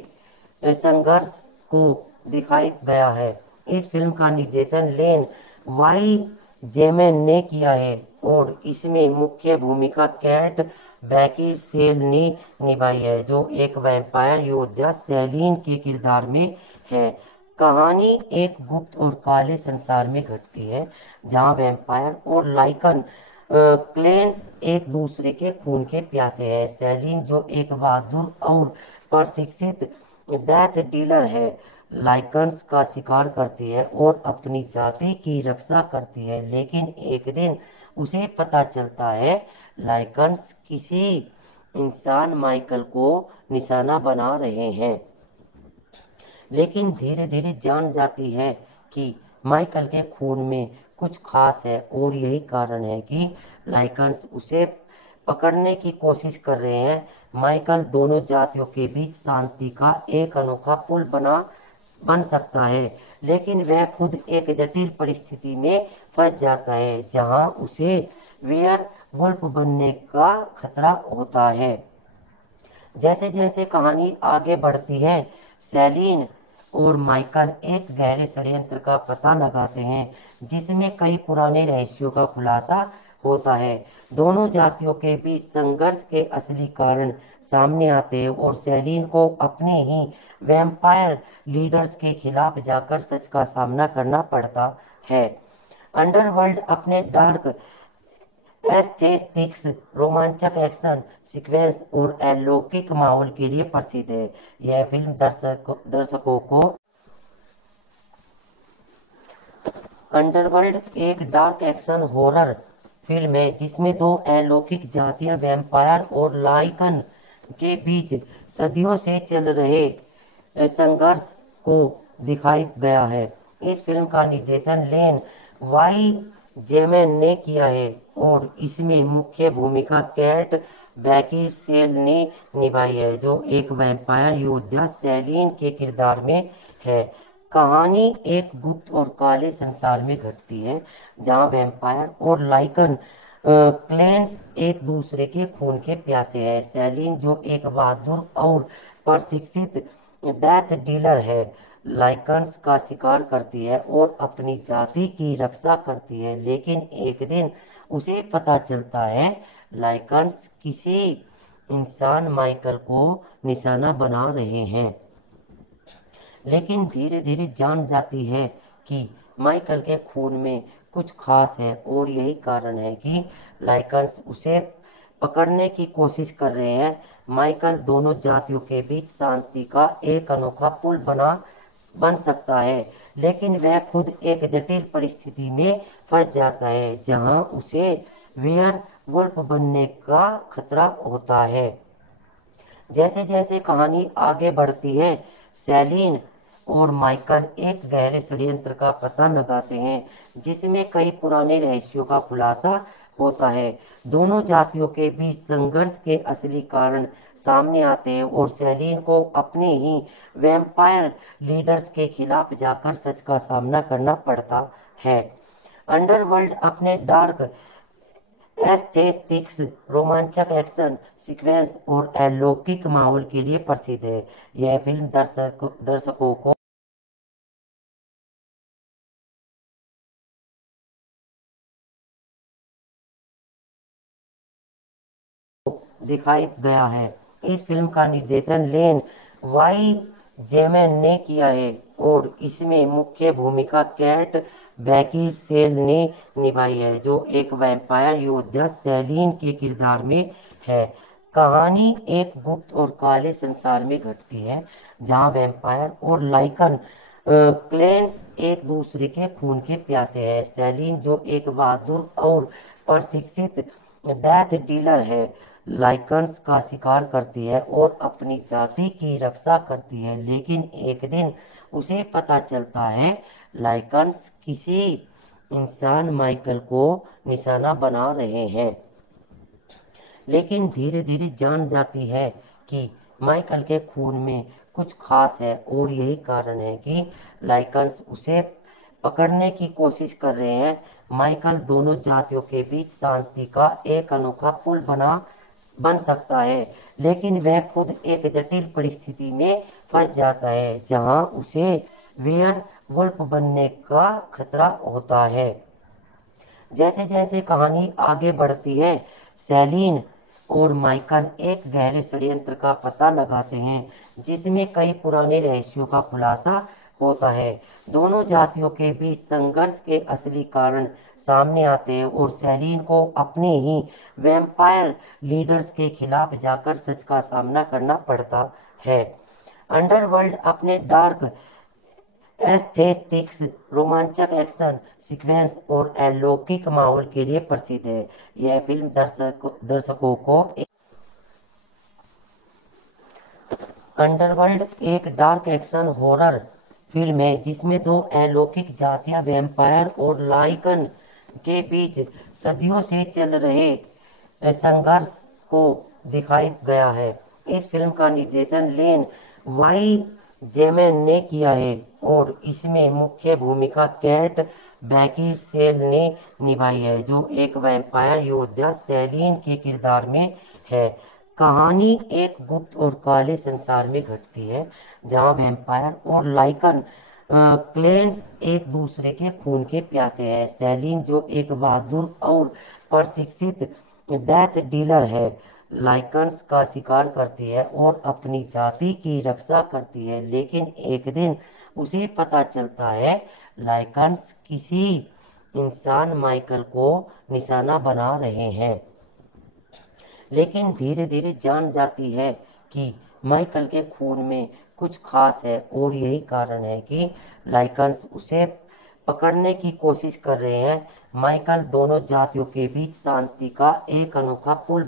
संघर्ष को दिखाई गया है। इस फिल्म का निर्देशन लेन वाई जेमैन ने किया है और इसमें मुख्य भूमिका कैट बैकिनसेल ने निभाई है, जो एक वैम्पायर योद्धा सैलीन के किरदार में है। कहानी एक गुप्त और काले संसार में घटती है जहां वैम्पायर और लाइकन क्लेंस एक दूसरे के खून के प्यासे हैं। सैलीन, जो एक बहादुर और प्रशिक्षित डेथ डीलर है, लाइकन्स का शिकार करती है और अपनी जाति की रक्षा करती है, लेकिन एक दिन उसे पता चलता है लाइकन्स किसी इंसान माइकल को निशाना बना रहे हैं। लेकिन धीरे धीरे जान जाती है कि माइकल के खून में कुछ खास है और यही कारण है कि लाइकन्स उसे पकड़ने की कोशिश कर रहे हैं। माइकल दोनों जातियों के बीच शांति का एक अनोखा पुल बन सकता है, लेकिन वह खुद एक जटिल परिस्थिति में फंस जाता है जहां उसे वेयर वुल्फ बनने का खतरा होता है। जैसे जैसे कहानी आगे बढ़ती है, सैलीन और माइकल एक गहरे षड्यंत्र का पता लगाते हैं जिसमें कई पुराने रहस्यों का खुलासा होता है। दोनों जातियों के बीच संघर्ष के असली कारण सामने आते हैं और सैलीन को अपने ही वैम्पायर लीडर्स के खिलाफ जाकर सच का सामना करना पड़ता है। अंडरवर्ल्ड अपने डार्क एस्थेटिक्स, रोमांचक एक्शन सीक्वेंस और अलौकिक माहौल के लिए प्रसिद्ध है। यह फिल्म दर्शकों को अंडरवर्ल्ड एक डार्क एक्शन हॉरर फिल्म है जिसमें दो अलौकिक जातियां वैम्पायर और लाइकन के बीच सदियों से चल रहे संघर्ष को दिखाई गया है। इस फिल्म का निर्देशन लेन वाई जेमैन ने किया है और इसमें मुख्य भूमिका कैट बैकिनसेल ने निभाई है, जो एक वैम्पायर योद्धा सेलिन के किरदार में है। कहानी एक गुप्त और काले संसार में घटती है, जहां वैम्पायर और लाइकन क्लेंस एक दूसरे के खून के प्यासे हैं। सेलिन, जो एक बहादुर और प्रशिक्षित डेथ डीलर है, लाइकन्स का शिकार करती है और अपनी जाति की रक्षा करती है, लेकिन एक दिन उसे पता चलता है लाइकन्स किसी इंसान माइकल को निशाना बना रहे हैं। लेकिन धीरे धीरे जान जाती है कि माइकल के खून में कुछ खास है और यही कारण है कि लाइकन्स उसे पकड़ने की कोशिश कर रहे हैं। माइकल दोनों जातियों के बीच शांति का एक अनोखा पुल बन सकता है, लेकिन वह खुद एक जटिल परिस्थिति में फंस जाता है, जहां उसे वेयर वुल्फ बनने का खतरा होता है। जैसे जैसे कहानी आगे बढ़ती है, सेलिन और माइकल एक गहरे षड्यंत्र का पता लगाते हैं, जिसमें कई पुराने रहस्यों का खुलासा होता है। दोनों जातियों के बीच संघर्ष के असली कारण सामने आते हैं और सेलिन को अपने ही वैम्पायर लीडर्स के खिलाफ जाकर सच का सामना करना पड़ता है। अंडरवर्ल्ड अपने डार्क एस्थेटिक्स, रोमांचक एक्शन सीक्वेंस और अलौकिक माहौल के लिए प्रसिद्ध है। यह फिल्म दर्शकों को दिखाई गया है। इस फिल्म का निर्देशन लेन वाई जेमैन ने किया है और इसमें मुख्य भूमिका कैट बैकिनसेल ने निभाई है, जो एक वैम्पायर योद्धा सेलिन के किरदार में है। कहानी एक गुप्त और काले संसार में घटती है, जहां वैम्पायर और लाइकन क्लेंस एक दूसरे के खून के प्यासे हैं। सेलिन, जो एक बहादुर और प्रशिक्षित डेथ डीलर है, लाइकन्स का शिकार करती है और अपनी जाति की रक्षा करती है, लेकिन एक दिन उसे पता चलता है लाइकन्स किसी इंसान माइकल को निशाना बना रहे हैं। लेकिन धीरे धीरे जान जाती है कि माइकल के खून में कुछ खास है और यही कारण है कि लाइकन्स उसे पकड़ने की कोशिश कर रहे हैं। माइकल दोनों जातियों के बीच शांति का एक अनोखा पुल बन सकता है, लेकिन वह खुद एक जटिल परिस्थिति में फंस जाता है, जहां उसे वेयर वुल्फ बनने का खतरा होता है। जैसे जैसे कहानी आगे बढ़ती है, सेलिन और माइकल एक गहरे षड्यंत्र का पता लगाते हैं, जिसमें कई पुराने रहस्यों का खुलासा होता है। दोनों जातियों के बीच संघर्ष के असली कारण सामने आते हैं और सेलिन को अपने ही वैम्पायर लीडर्स के खिलाफ जाकर सच का सामना करना पड़ता है। अंडरवर्ल्ड अपने डार्क एस्थेटिक्स, रोमांचक एक्शन सीक्वेंस और अलौकिक माहौल के लिए प्रसिद्ध है। यह फिल्म दर्शकों को अंडरवर्ल्ड एक डार्क एक्शन हॉरर फिल्म है, जिसमें दो अलौकिक जातियां वैम्पायर और लाइकन के बीच सदियों से चल रहे संघर्ष को दिखाई गया है। इस फिल्म का निर्देशन लेन वाई जेमैन ने किया है और इसमें मुख्य भूमिका कैट बैकिनसेल ने निभाई है, जो एक वैम्पायर योद्धा सेलिन के किरदार में है। कहानी एक गुप्त और काले संसार में घटती है, जहां वैम्पायर और लाइकन क्लेंस एक दूसरे के खून के प्यासे हैं। सेलिन, जो एक बहादुर और प्रशिक्षित डेथ डीलर है, लाइकन्स का शिकार करती है और अपनी जाति की रक्षा करती है, लेकिन एक दिन उसे पता चलता है लाइकन्स किसी इंसान माइकल को निशाना बना रहे हैं। लेकिन धीरे धीरे जान जाती है कि माइकल के खून में कुछ खास है और यही कारण है कि लाइकन्स उसे पकड़ने की कोशिश कर रहे हैं। माइकल दोनों जातियों के बीच शांति का एक अनोखा पुल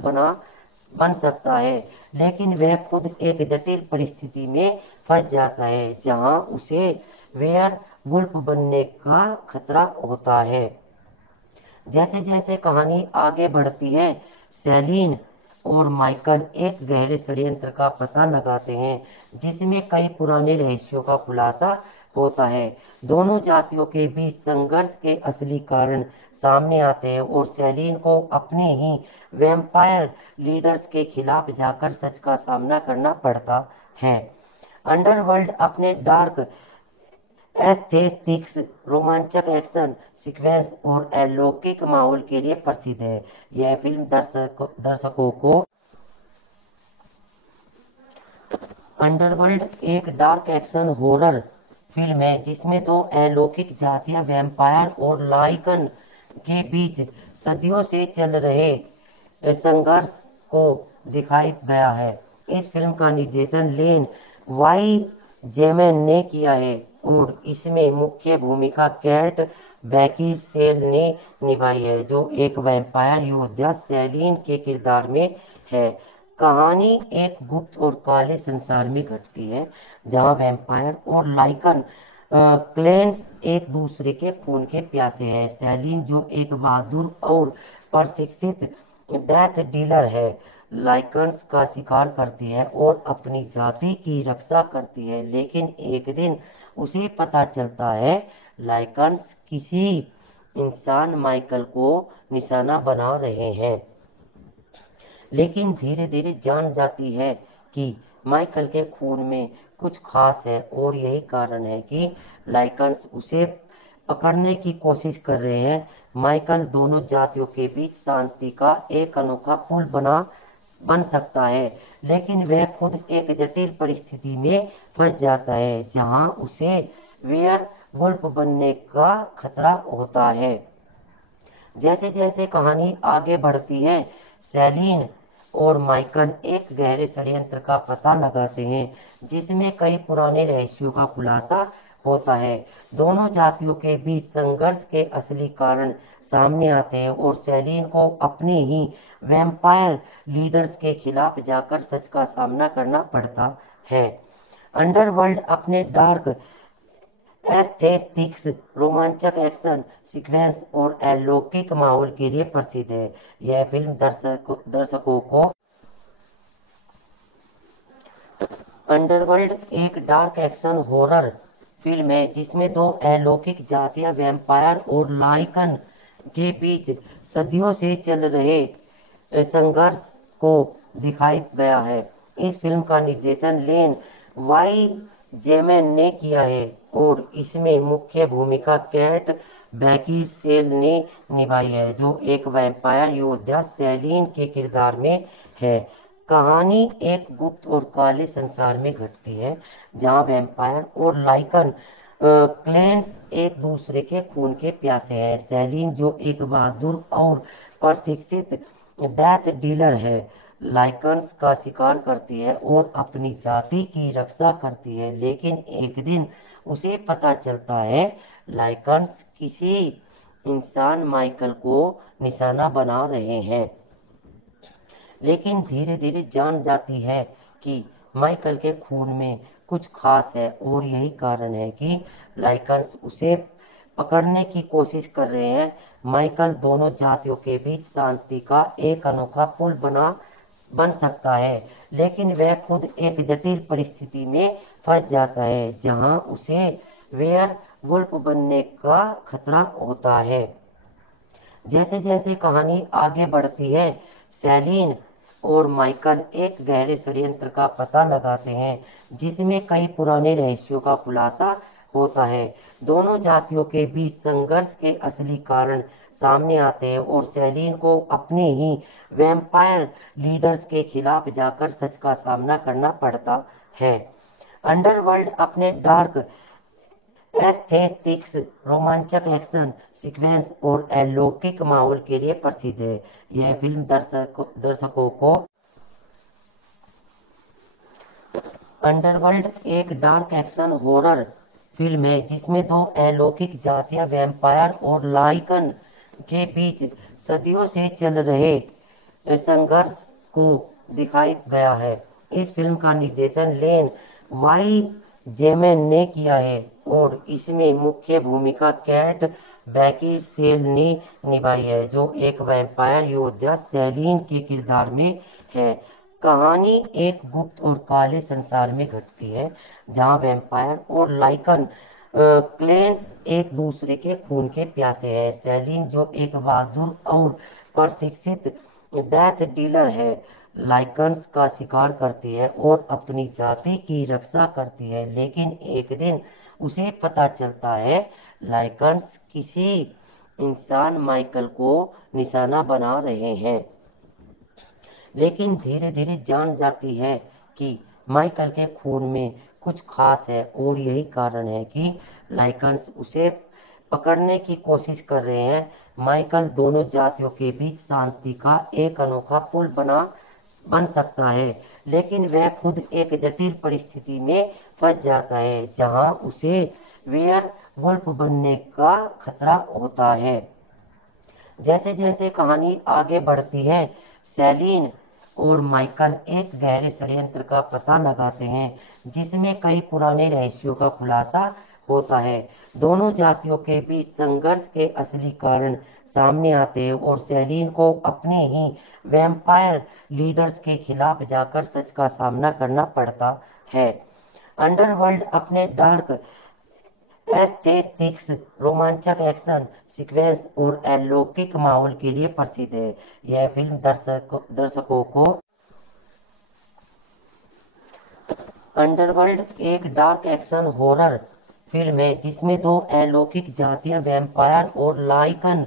बन सकता है, लेकिन वह खुद एक जटिल परिस्थिति में फंस जाता है जहां उसे वेयर वुल्फ बनने का खतरा होता है। जैसे जैसे कहानी आगे बढ़ती है, सेलिन और माइकल एक गहरे षड्यंत्र का पता लगाते हैं जिसमें कई पुराने रहस्यों का खुलासा होता है। दोनों जातियों के बीच संघर्ष के असली कारण सामने आते हैं और सेलिन को अपने ही वैम्पायर लीडर्स के खिलाफ जाकर सच का सामना करना पड़ता है। अंडरवर्ल्ड अपने डार्क एस्थेटिक्स, रोमांचक एक्शन सीक्वेंस और अलौकिक माहौल के लिए प्रसिद्ध है। यह फिल्म दर्शकों को अंडरवर्ल्ड एक डार्क एक्शन हॉरर फिल्म है जिसमें दो अलौकिक जातियां वैम्पायर और लाइकन के बीच सदियों से चल रहे संघर्ष को दिखाई गया है। इस फिल्म का निर्देशन लेन वाई जेमैन ने किया है और इसमें मुख्य भूमिका कैट बैकिसेल ने निभाई है जो एक वैम्पायर योद्धा सेलिन के किरदार में है। कहानी एक गुप्त और काले संसार में घटती है जहां वैम्पायर और लाइकन क्लेंस एक दूसरे के खून के प्यासे हैं। सेलिन जो एक बहादुर और प्रशिक्षित डेथ डीलर है, लाइकन्स का शिकार करती है और अपनी जाति की रक्षा करती है, लेकिन एक दिन उसे पता चलता है लाइकन्स किसी इंसान माइकल को निशाना बना रहे हैं। लेकिन धीरे धीरे जान जाती है कि माइकल के खून में कुछ खास है और यही कारण है कि लाइकन्स उसे पकड़ने की कोशिश कर रहे हैं। माइकल दोनों जातियों के बीच शांति का एक अनोखा पुल बन सकता है, लेकिन वह खुद एक जटिल परिस्थिति में फंस जाता है जहां उसे वेयर वुल्फ बनने का खतरा होता है। जैसे जैसे कहानी आगे बढ़ती है, सेलिन और माइकल एक गहरे षड्यंत्र का पता लगाते हैं जिसमें कई पुराने रहस्यों का खुलासा होता है। दोनों जातियों के बीच संघर्ष के असली कारण सामने आते हैं और सेलिन को अपने ही वैम्पायर लीडर्स के खिलाफ जाकर सच का सामना करना पड़ता है। अंडरवर्ल्ड अपने डार्क एस्थेटिक्स, रोमांचक एक्शन सीक्वेंस और अलौकिक माहौल के लिए प्रसिद्ध है। यह फिल्म दर्शकों को अंडरवर्ल्ड एक डार्क एक्शन हॉरर फिल्म है जिसमें दो अलौकिक जातियां वैम्पायर और लाइकन के बीच सदियों से चल रहे संघर्ष को दिखाई गया है। इस फिल्म का निर्देशन लेन वाई जेमैन ने किया है और इसमें मुख्य भूमिका कैट बैकिसेल ने निभाई है जो एक वैम्पायर योद्धा सेलिन के किरदार में है। कहानी एक गुप्त और काले संसार में घटती है जहां वैम्पायर और लाइकन क्लेंस एक दूसरे के खून के प्यासे हैं। सेलिन जो एक बहादुर और प्रशिक्षित डेथ डीलर है, लाइकन्स का शिकार करती है और अपनी जाति की रक्षा करती है, लेकिन एक दिन उसे पता चलता है लाइकन्स किसी इंसान माइकल को निशाना बना रहे हैं। लेकिन धीरे धीरे जान जाती है कि माइकल के खून में कुछ खास है और यही कारण है कि लाइकन्स उसे पकड़ने की कोशिश कर रहे हैं। माइकल दोनों जातियों के बीच शांति का एक अनोखा पुल बन सकता है, लेकिन वह खुद एक जटिल परिस्थिति में फंस जाता है जहां उसे वेयर वुल्फ बनने का खतरा होता है। जैसे जैसे कहानी आगे बढ़ती है, सेलिन और माइकल एक गहरे षड्यंत्र का पता लगाते हैं जिसमें कई पुराने रहस्यों का खुलासा होता है। दोनों जातियों के बीच संघर्ष के असली कारण सामने आते हैं और सेलिन को अपने ही वैम्पायर लीडर्स के खिलाफ जाकर सच का सामना करना पड़ता है। अंडरवर्ल्ड अपने डार्क एस्थेटिक्स, रोमांचक एक्शन सीक्वेंस और अलौकिक माहौल के लिए प्रसिद्ध है। यह फिल्म दर्शकों को अंडरवर्ल्ड एक डार्क एक्शन हॉरर फिल्म है जिसमें दो अलौकिक जातियां वैम्पायर और लाइकन के बीच सदियों से चल रहे संघर्ष को दिखाई गया है। इस फिल्म का निर्देशन लेन वाई जेमैन ने किया है और इसमें मुख्य भूमिका कैट बैकी सेल ने निभाई है, जो एक वैम्पायर योद्धा सेलिन के किरदार में है। कहानी एक गुप्त और काले संसार में घटती है, जहां वैम्पायर और लाइकन क्लेंस एक दूसरे के खून के प्यासे हैं। सेलिन, जो एक बहादुर और प्रशिक्षित डेथ डीलर है, लाइकन्स का शिकार करती है और अपनी जाति की रक्षा करती है, लेकिन एक दिन उसे पता चलता है लाइकन्स किसी इंसान माइकल को निशाना बना रहे हैं। लेकिन धीरे धीरे जान जाती है कि माइकल के खून में कुछ खास है और यही कारण है कि लाइकन्स उसे पकड़ने की कोशिश कर रहे हैं। माइकल दोनों जातियों के बीच शांति का एक अनोखा पुल बन सकता है, लेकिन वह खुद एक जटिल परिस्थिति में फंस जाता है, जहां उसे वेयर वुल्फ बनने का खतरा होता है। जैसे जैसे कहानी आगे बढ़ती है, सेलिन और माइकल एक गहरे षड्यंत्र का पता लगाते हैं, जिसमें कई पुराने रहस्यों का खुलासा होता है। दोनों जातियों के बीच संघर्ष के असली कारण सामने आते हैं और सेलिन को अपने ही वैम्पायर लीडर्स के खिलाफ जाकर सच का सामना करना पड़ता है। अंडरवर्ल्ड अपने डार्क एस्थेटिक्स, रोमांचक एक्शन सीक्वेंस और अलौकिक माहौल के लिए प्रसिद्ध है। यह फिल्म दर्शकों को अंडरवर्ल्ड एक डार्क एक्शन हॉरर फिल्म है, जिसमें दो अलौकिक जातियां वैम्पायर और लाइकन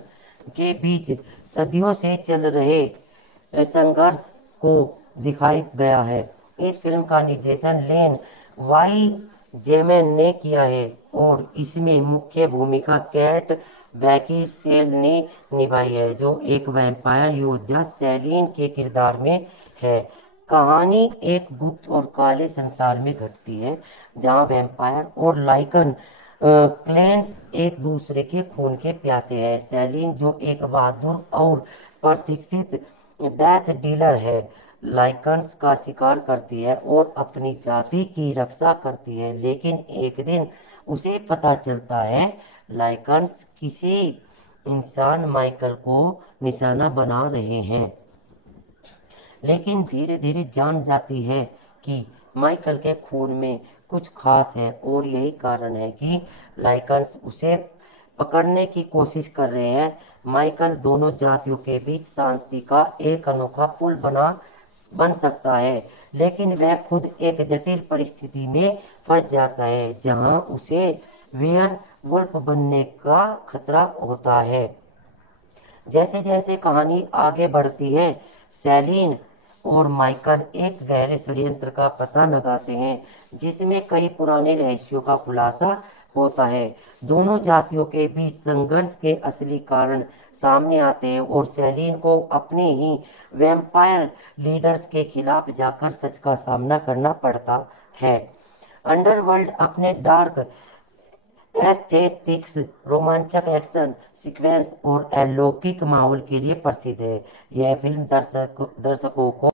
के बीच सदियों से चल रहे संघर्ष को दिखाई गया है। इस फिल्म का निर्देशन लेन वाई जेमैन ने किया है और इसमें मुख्य भूमिका कैट बैकी सेल ने निभाई है, जो एक वैम्पायर योद्धा सेलिन के किरदार में है। कहानी एक गुप्त और काले संसार में घटती है, जहां वैम्पायर और लाइकन क्लेंस एक दूसरे के खून के प्यासे हैं। सेलिन, जो एक बहादुर और प्रशिक्षित डेथ डीलर है, लाइकन्स का शिकार करती है और अपनी जाति की रक्षा करती है, लेकिन एक दिन उसे पता चलता है लाइकन्स किसी इंसान माइकल को निशाना बना रहे हैं। लेकिन धीरे धीरे जान जाती है कि माइकल के खून में कुछ खास है और यही कारण है कि लाइकन्स उसे पकड़ने की कोशिश कर रहे हैं। माइकल दोनों जातियों के बीच शांति का एक अनोखा पुल बन सकता है, लेकिन वह खुद एक जटिल परिस्थिति में फंस जाता है, जहां उसे वेयर वुल्फ बनने का खतरा होता है। जैसे जैसे कहानी आगे बढ़ती है, सेलिन और माइकल एक गहरे षड्यंत्र का पता लगाते हैं, जिसमें कई पुराने रहस्यों का खुलासा होता है। दोनों जातियों के बीच संघर्ष के असली कारण सामने आते हैं और सेलिन को अपने ही वैम्पायर लीडर्स के खिलाफ जाकर सच का सामना करना पड़ता है। अंडरवर्ल्ड अपने डार्क एस्थेटिक्स, रोमांचक एक्शन सीक्वेंस और अलौकिक माहौल के लिए प्रसिद्ध है। यह फिल्म दर्शकों को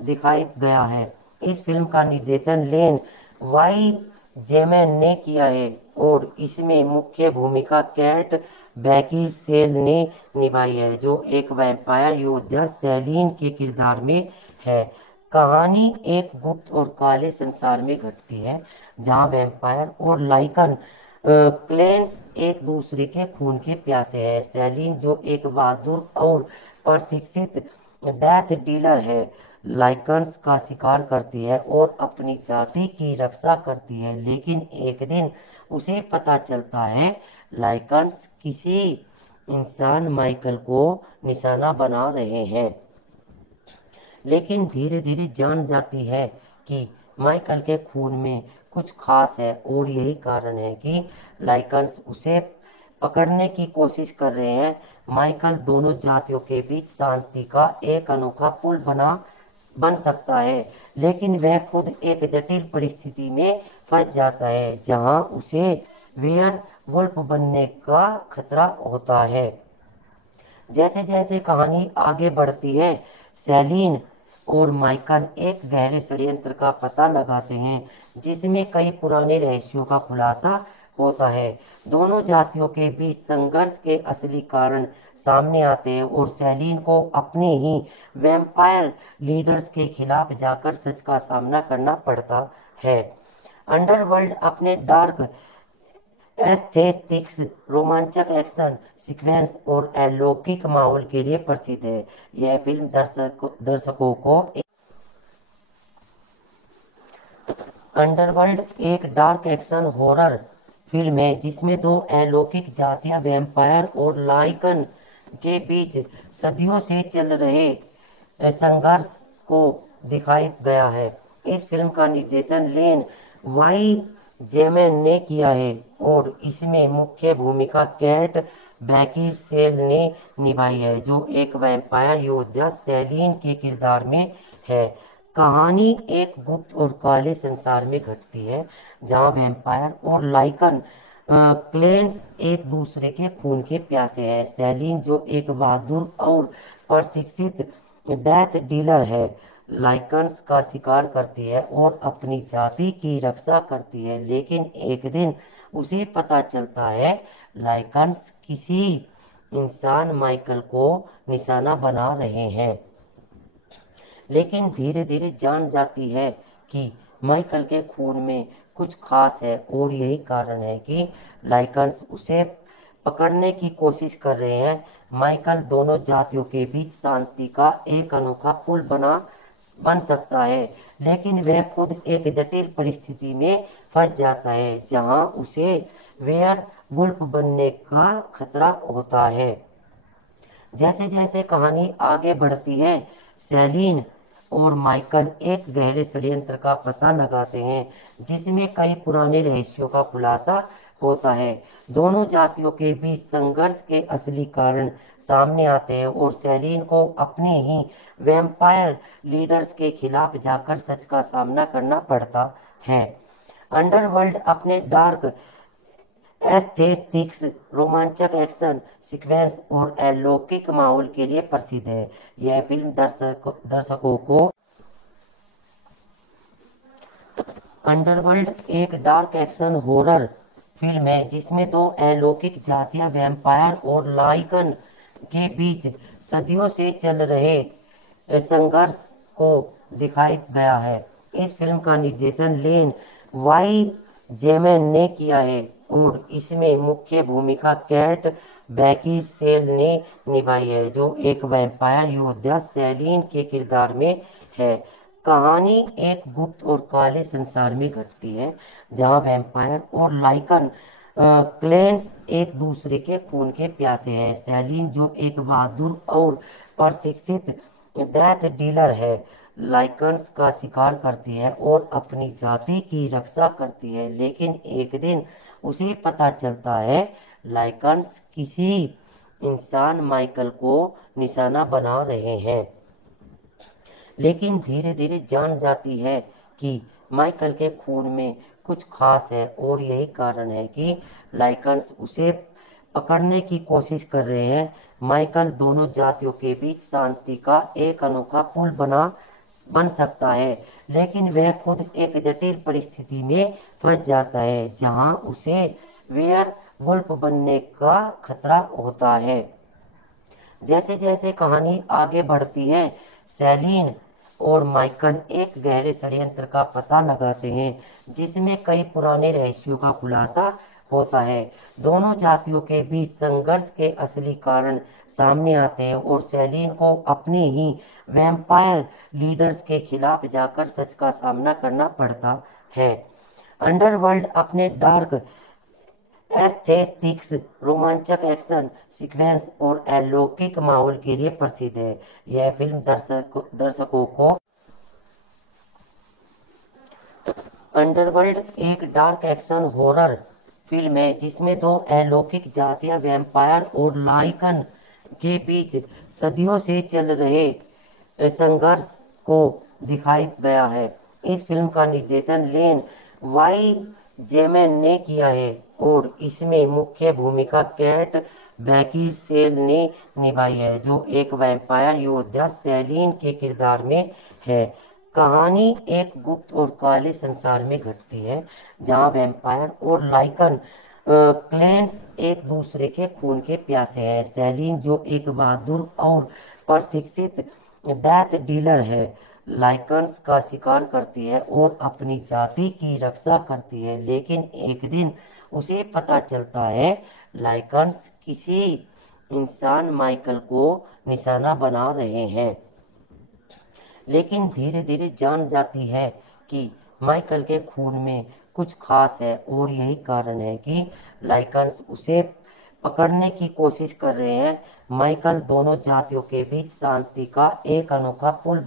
दिखाई गया है। इस फिल्म का निर्देशन लेन वाई जेमैन ने किया है और इसमें मुख्य भूमिका कैट बैकी सेल ने निभाई है, जो एक वैम्पायर योद्धा सेलिन के किरदार में है। कहानी एक गुप्त और काले संसार में घटती है, जहां वैम्पायर और लाइकन क्लेंस एक दूसरे के खून के प्यासे हैं। सेलिन, जो एक बहादुर और प्रशिक्षित डेथ डीलर है, लाइकन्स का शिकार करती है और अपनी जाति की रक्षा करती है, लेकिन एक दिन उसे पता चलता है लाइकन्स किसी इंसान माइकल को निशाना बना रहे हैं। लेकिन धीरे धीरे जान जाती है कि माइकल के खून में कुछ खास है और यही कारण है कि लाइकन्स उसे पकड़ने की कोशिश कर रहे हैं। माइकल दोनों जातियों के बीच शांति का एक अनोखा पुल बन सकता है, लेकिन वह खुद एक जटिल परिस्थिति में फंस जाता है जहां उसे वेयर वुल्फ बनने का खतरा होता है। जैसे जैसे कहानी आगे बढ़ती है, सेलिन और माइकल एक गहरे षड्यंत्र का पता लगाते हैं जिसमें कई पुराने रहस्यों का खुलासा होता है। दोनों जातियों के बीच संघर्ष के असली कारण सामने आते हैं और सेलिन को अपने ही वैम्पायर लीडर्स के खिलाफ जाकर सच का सामना करना पड़ता है। अंडरवर्ल्ड अपने डार्क एस्थेटिक्स, रोमांचक एक्शन सीक्वेंस और अलौकिक माहौल के लिए प्रसिद्ध है। यह फिल्म दर्शकों को अंडरवर्ल्ड एक डार्क एक्शन हॉरर फिल्म है जिसमें दो अलौकिक जातियां वैम्पायर और लाइकन के बीच सदियों से चल रहे संघर्ष को दिखाया गया है। इस फिल्म का निर्देशन लेन वाई जेमैन ने किया है और इसमें मुख्य भूमिका कैट बैकिनसेल ने निभाई है जो एक वैम्पायर योद्धा सेलिन के किरदार में है। कहानी एक गुप्त और काले संसार में घटती है जहां वैम्पायर और लाइकन क्लेंस एक दूसरे के खून के प्यासे हैं। सेलिन जो एक बहादुर और प्रशिक्षित डेथ डीलर है, लाइकन्स का शिकार करती है और अपनी जाति की रक्षा करती है, लेकिन एक दिन उसे पता चलता है लाइकन्स किसी इंसान माइकल को निशाना बना रहे हैं। लेकिन धीरे धीरे जान जाती है कि माइकल के खून में कुछ खास है और यही कारण है कि लाइकन्स उसे पकड़ने की कोशिश कर रहे हैं। माइकल दोनों जातियों के बीच शांति का एक अनोखा पुल बन सकता है, लेकिन वह खुद एक जटिल परिस्थिति में फंस जाता है जहां उसे वेयर वुल्फ बनने का खतरा होता है। जैसे जैसे कहानी आगे बढ़ती है, सेलिन और माइकल एक गहरे षड्यंत्र का पता लगाते हैं जिसमें कई पुराने रहस्यों का खुलासा होता है। दोनों जातियों के बीच संघर्ष के असली कारण सामने आते हैं और सेलिन को अपने ही वैम्पायर लीडर्स के खिलाफ जाकर सच का सामना करना पड़ता है। अंडरवर्ल्ड अपने डार्क एस्थेटिक्स, रोमांचक एक्शन सीक्वेंस और अलौकिक माहौल के लिए प्रसिद्ध है। यह फिल्म दर्शकों को अंडरवर्ल्ड एक डार्क एक्शन हॉरर फिल्म है जिसमें दो अलौकिक जातियां वैम्पायर और लाइकन के बीच सदियों से चल रहे संघर्ष को दिखाया गया है। इस फिल्म का निर्देशन लेन वाई जेमैन ने किया है और इसमें मुख्य भूमिका कैट बैकिनसेल ने निभाई है जो एक वैम्पायर योद्धा सेलिन के किरदार में है। कहानी एक गुप्त और काले संसार में घटती है जहां वैम्पायर और लाइकन क्लेंस एक दूसरे के खून के प्यासे हैं। सेलिन जो एक बहादुर और प्रशिक्षित डेथ डीलर है, लाइकन्स का शिकार करती है और अपनी जाति की रक्षा करती है, लेकिन एक दिन उसे पता चलता है लाइकन्स किसी इंसान माइकल को निशाना बना रहे हैं। लेकिन धीरे धीरे जान जाती है कि माइकल के खून में कुछ खास है और यही कारण है कि लाइकन्स उसे पकड़ने की कोशिश कर रहे हैं। माइकल दोनों जातियों के बीच शांति का एक अनोखा पुल बन सकता है, लेकिन वह खुद एक जटिल परिस्थिति में फंस जाता है जहां उसे वेयर वुल्फ बनने का खतरा होता है। जैसे जैसे कहानी आगे बढ़ती है, सेलिन और माइकल एक गहरे षड्यंत्र का पता लगाते हैं जिसमें कई पुराने रहस्यों का खुलासा होता है। दोनों जातियों के बीच संघर्ष के असली कारण सामने आते हैं और सेलिन को अपने ही वैम्पायर लीडर्स के खिलाफ जाकर सच का सामना करना पड़ता है। अंडरवर्ल्ड अपने डार्क एस्थेटिक्स, रोमांचक एक्शन सीक्वेंस और अलौकिक माहौल के लिए प्रसिद्ध है। यह फिल्म दर्शकों को अंडरवर्ल्ड एक डार्क एक्शन हॉरर फिल्म है जिसमें दो अलौकिक जातियां वैम्पायर और लाइकन के बीच सदियों से चल रहे संघर्ष को दिखाई गया है। इस फिल्म का निर्देशन लेन वाई जेमैन ने किया है और इसमें मुख्य भूमिका कैट बैकिनसेल ने निभाई है, जो एक वैम्पायर योद्धा सेलिन के किरदार में है। कहानी एक गुप्त और काले संसार में घटती है, जहां वैम्पायर और लाइकन क्लेंस एक दूसरे के खून के प्यासे हैं। सेलिन, जो एक बहादुर और प्रशिक्षित डेथ डीलर है, लाइकन्स का शिकार करती है और अपनी जाति की रक्षा करती है, लेकिन एक दिन उसे पता चलता है लाइकन्स किसी इंसान माइकल को निशाना बना रहे हैं। लेकिन धीरे धीरे जान जाती है कि माइकल के खून में कुछ खास है और यही कारण है कि लाइकन्स उसे पकड़ने की कोशिश कर रहे हैं। माइकल दोनों जातियों के बीच शांति का एक अनोखा पुल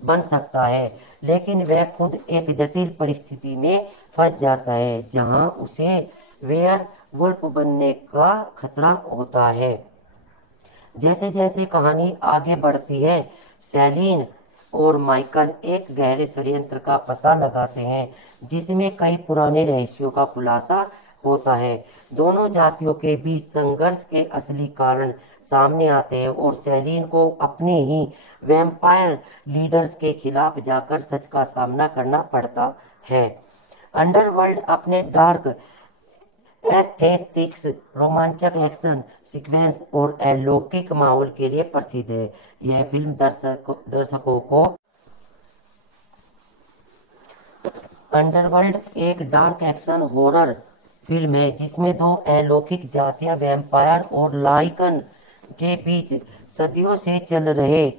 बन सकता है, लेकिन वह खुद एक जटिल परिस्थिति में फंस जाता है, जहां उसे वेयर वुल्फ बनने का खतरा होता है। जैसे जैसे कहानी आगे बढ़ती है, सेलिन और माइकल एक गहरे षड्यंत्र का पता लगाते हैं, जिसमें कई पुराने रहस्यों का खुलासा होता है। दोनों जातियों के बीच संघर्ष के असली कारण सामने आते हैं और सेलिन को अपने ही वैम्पायर लीडर्स के खिलाफ जाकर सच का सामना करना पड़ता है। अंडरवर्ल्ड अपने डार्क एस्थेटिक्स, रोमांचक एक्शन सीक्वेंस और अलौकिक माहौल के लिए प्रसिद्ध है। यह फिल्म दर्शकों को अंडरवर्ल्ड एक डार्क एक्शन हॉरर फिल्म है, जिसमें दो अलौकिक जातियां वैम्पायर और लाइकन के बीच सदियों से चल रहे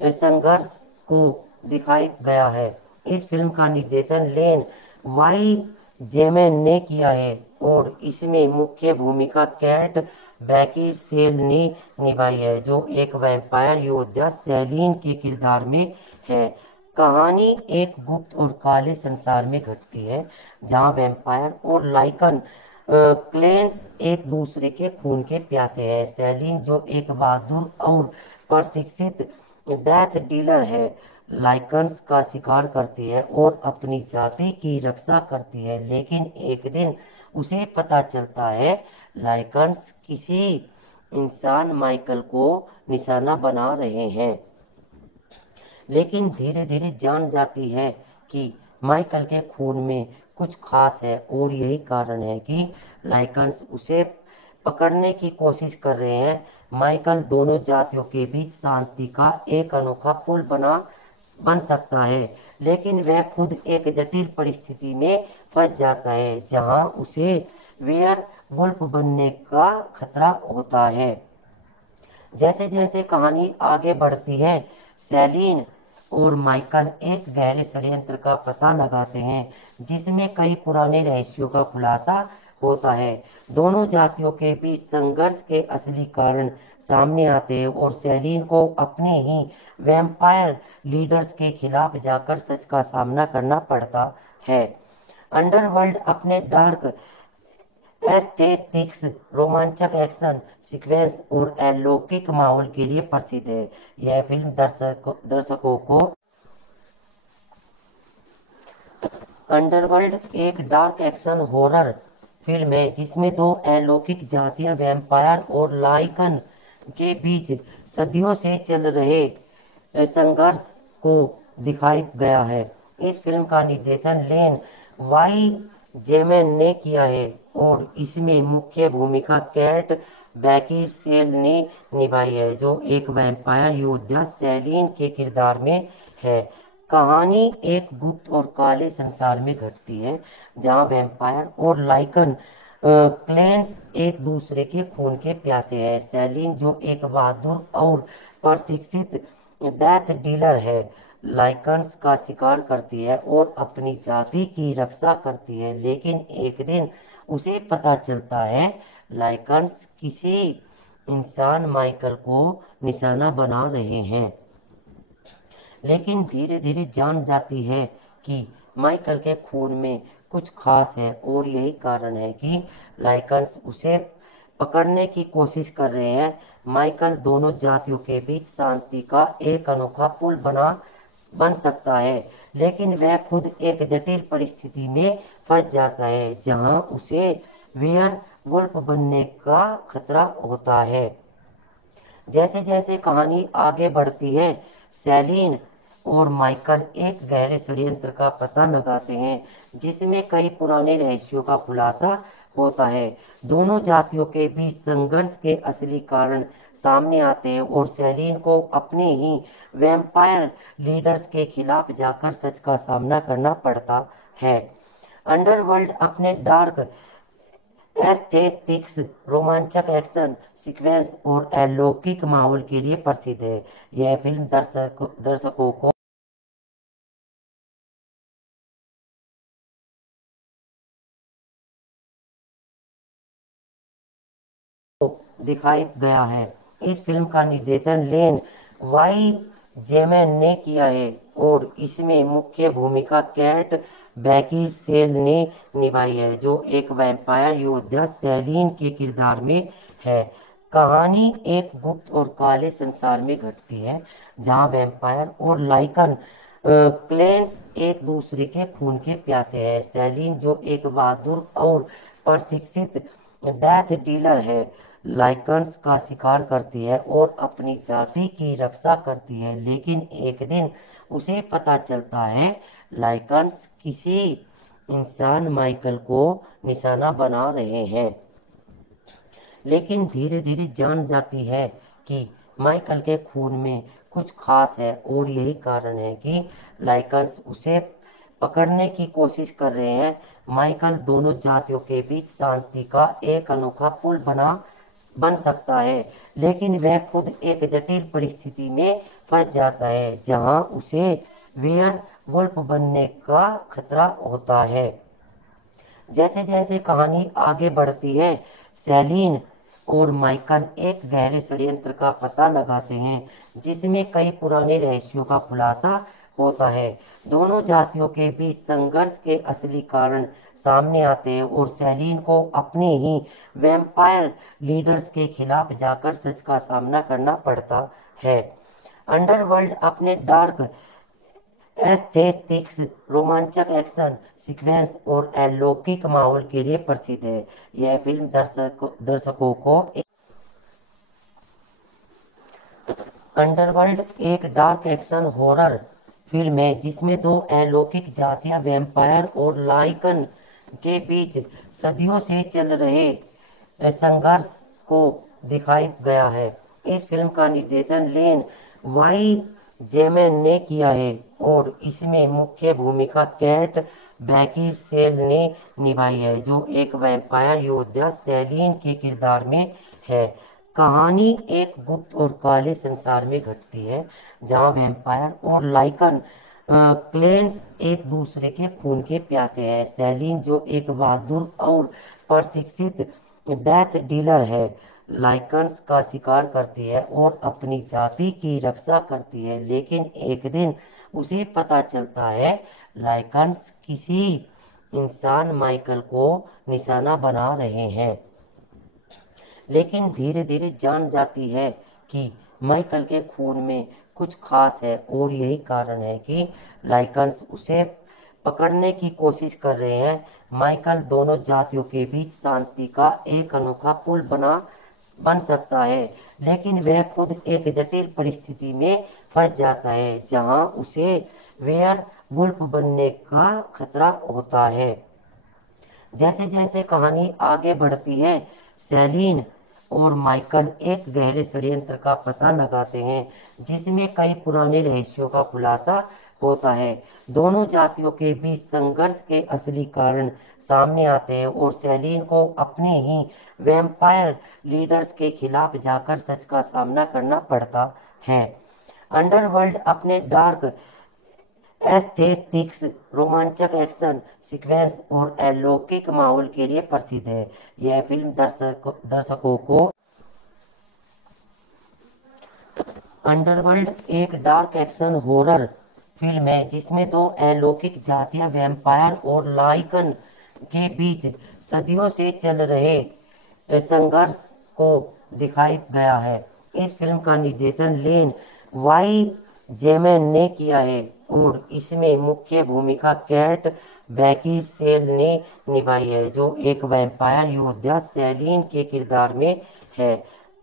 संघर्ष को दिखाया गया है। इस फिल्म का निर्देशन लेन वाई जेमैन ने किया है और इसमें मुख्य भूमिका कैट बैकिनसेल ने निभाई है, जो एक वैम्पायर योद्धा सेलिन के किरदार में है। कहानी एक गुप्त और काले संसार में घटती है, जहां वैम्पायर और लाइकन क्लेंस एक दूसरे के खून के प्यासे हैं। सेलिन, जो एक बहादुर और प्रशिक्षित डेथ डीलर है, लाइकन्स का शिकार करती है और अपनी जाति की रक्षा करती है, लेकिन एक दिन उसे पता चलता है लाइकन्स किसी इंसान माइकल को निशाना बना रहे हैं। लेकिन धीरे धीरे जान जाती है कि माइकल के खून में कुछ खास है और यही कारण है कि लाइकन्स उसे पकड़ने की कोशिश कर रहे हैं। माइकल दोनों जातियों के बीच शांति का एक अनोखा पुल बन सकता है, लेकिन वह खुद एक जटिल परिस्थिति में फंस जाता है, जहां उसे वेयर वुल्फ बनने का खतरा होता है। जैसे जैसे कहानी आगे बढ़ती है, सेलिन और माइकल एक गहरे षड्यंत्र का पता लगाते हैं, जिसमें कई पुराने रहस्यों का खुलासा होता है। दोनों जातियों के बीच संघर्ष के असली कारण सामने आते हैं और सेलिन को अपने ही वैम्पायर लीडर्स के खिलाफ जाकर सच का सामना करना पड़ता है। अंडरवर्ल्ड अपने डार्क एस्थेटिक्स, रोमांचक एक्शन सीक्वेंस और अलौकिक माहौल के लिए प्रसिद्ध है। यह फिल्म दर्शकों को अंडरवर्ल्ड एक डार्क एक्शन हॉरर फिल्म है, जिसमें दो अलौकिक जातियां वैम्पायर और लाइकन के बीच सदियों से चल रहे संघर्ष को दिखाया गया है। इस फिल्म का निर्देशन लेन वाई जेमैन ने किया है और इसमें मुख्य भूमिका कैट बैकिनसेल ने निभाई है, जो एक वैम्पायर योद्धा सेलिन के किरदार में है। कहानी एक गुप्त और काले संसार में घटती है, जहां वैम्पायर और लाइकन क्लेंस एक दूसरे के खून के प्यासे हैं। सेलिन, जो एक बहादुर और प्रशिक्षित डेथ डीलर है, लाइकन्स का शिकार करती है और अपनी जाति की रक्षा करती है, लेकिन एक दिन उसे पता चलता है लाइकन्स किसी इंसान माइकल को निशाना बना रहे हैं। लेकिन धीरे धीरे जान जाती है कि माइकल के खून में कुछ खास है और यही कारण है कि लाइकन्स उसे पकड़ने की कोशिश कर रहे हैं। माइकल दोनों जातियों के बीच शांति का एक अनोखा पुल बन सकता है, लेकिन वह खुद एक जटिल परिस्थिति में फंस जाता है जहां उसे वेयर वुल्फ बनने का खतरा होता है। जैसे जैसे कहानी आगे बढ़ती है, सैलीन और माइकल एक गहरे षड्यंत्र का पता लगाते हैं जिसमें कई पुराने रहस्यों का खुलासा होता है। दोनों जातियों के बीच संघर्ष के असली कारण सामने आते हैं और सैलीन को अपने ही वैम्पायर लीडर्स के खिलाफ जाकर सच का सामना करना पड़ता है। अंडरवर्ल्ड अपने डार्क एस्थेटिक्स, रोमांचक एक्शन सीक्वेंस और अलौकिक माहौल के लिए प्रसिद्ध है। यह फिल्म दर्शकों को दिखाई गया है। इस फिल्म का निर्देशन लेन वाई जेमैन ने किया है और इसमें मुख्य भूमिका कैट बेकिनसेल ने निभाई है, जो एक वैम्पायर योद्धा सैलीन के किरदार में है। कहानी एक गुप्त और काले संसार में घटती है जहां वैम्पायर और लाइकन क्लेंस एक दूसरे के खून के प्यासे हैं। सैलीन, जो एक बहादुर और प्रशिक्षित डेथ डीलर है, लाइकन्स का शिकार करती है और अपनी जाति की रक्षा करती है, लेकिन एक दिन उसे पता चलता है लाइकन्स किसी इंसान माइकल को निशाना बना रहे हैं। लेकिन धीरे धीरे जान जाती है कि माइकल के खून में कुछ खास है और यही कारण है कि लाइकन्स उसे पकड़ने की कोशिश कर रहे हैं। माइकल दोनों जातियों के बीच शांति का एक अनोखा पुल बन सकता है, लेकिन वह खुद एक जटिल परिस्थिति में फंस जाता है जहां उसे वेयर वुल्फ बनने का खतरा होता है। जैसे जैसे कहानी आगे बढ़ती है, सैलीन और माइकल एक गहरे षड्यंत्र का पता लगाते हैं जिसमें कई पुराने रहस्यों का खुलासा होता है। दोनों जातियों के बीच संघर्ष के असली कारण सामने आते हैं और सैलीन को अपने ही वैम्पायर लीडर्स के खिलाफ जाकर सच का सामना करना पड़ता है। अंडरवर्ल्ड अपने डार्क एस्थेटिक्स, रोमांचक एक्शन सीक्वेंस और अलौकिक माहौल के लिए प्रसिद्ध है। यह फिल्म दर्शकों को अंडरवर्ल्ड एक डार्क एक्शन हॉरर फिल्म है जिसमें दो अलौकिक जातियां वैम्पायर और लाइकन के बीच सदियों से चल रहे संघर्ष को दिखाया गया है। इस फिल्म का निर्देशन लेन वाई जेमैन ने किया है और इसमें मुख्य भूमिका कैट बेकिनसेल ने निभाई है, जो एक वैम्पायर योद्धा सैलीन के किरदार में है। कहानी एक गुप्त और काले संसार में घटती है जहां वैम्पायर और लाइकन क्लेंस एक दूसरे के खून के प्यासे हैं। सैलीन, जो एक बहादुर और प्रशिक्षित डेथ डीलर है, लाइकन्स का शिकार करती है और अपनी जाति की रक्षा करती है, लेकिन एक दिन उसे पता चलता है लाइकन्स किसी इंसान माइकल को निशाना बना रहे हैं। लेकिन धीरे धीरे जान जाती है कि माइकल के खून में कुछ खास है और यही कारण है कि लाइकन्स उसे पकड़ने की कोशिश कर रहे हैं। माइकल दोनों जातियों के बीच शांति का एक अनोखा पुल बन सकता है, लेकिन वह खुद एक जटिल परिस्थिति में फंस जाता है जहां उसे वेयर वुल्फ बनने का खतरा होता है। जैसे जैसे कहानी आगे बढ़ती है, सैलीन और माइकल एक गहरे षड्यंत्र का पता लगाते हैं जिसमें कई पुराने रहस्यों का खुलासा होता है। दोनों जातियों के बीच संघर्ष के असली कारण सामने आते हैं और सैलीन को अपने ही वैम्पायर लीडर्स के खिलाफ जाकर सच का सामना करना पड़ता है। अंडरवर्ल्ड अपने डार्क एस्थेटिक्स, रोमांचक एक्शन सीक्वेंस और अलौकिक माहौल के लिए प्रसिद्ध है। यह फिल्म दर्शकों को अंडरवर्ल्ड एक डार्क एक्शन हॉरर फिल्म है जिसमें दो अलौकिक जातियां वैम्पायर और लाइकन के बीच सदियों से चल रहे संघर्ष को दिखाया गया है। इस फिल्म का निर्देशन लेन वाई जेमैन ने किया है और इसमें मुख्य भूमिका कैट बैकिनसेल ने निभाई है, जो एक वैम्पायर योद्धा सेलिन के किरदार में है।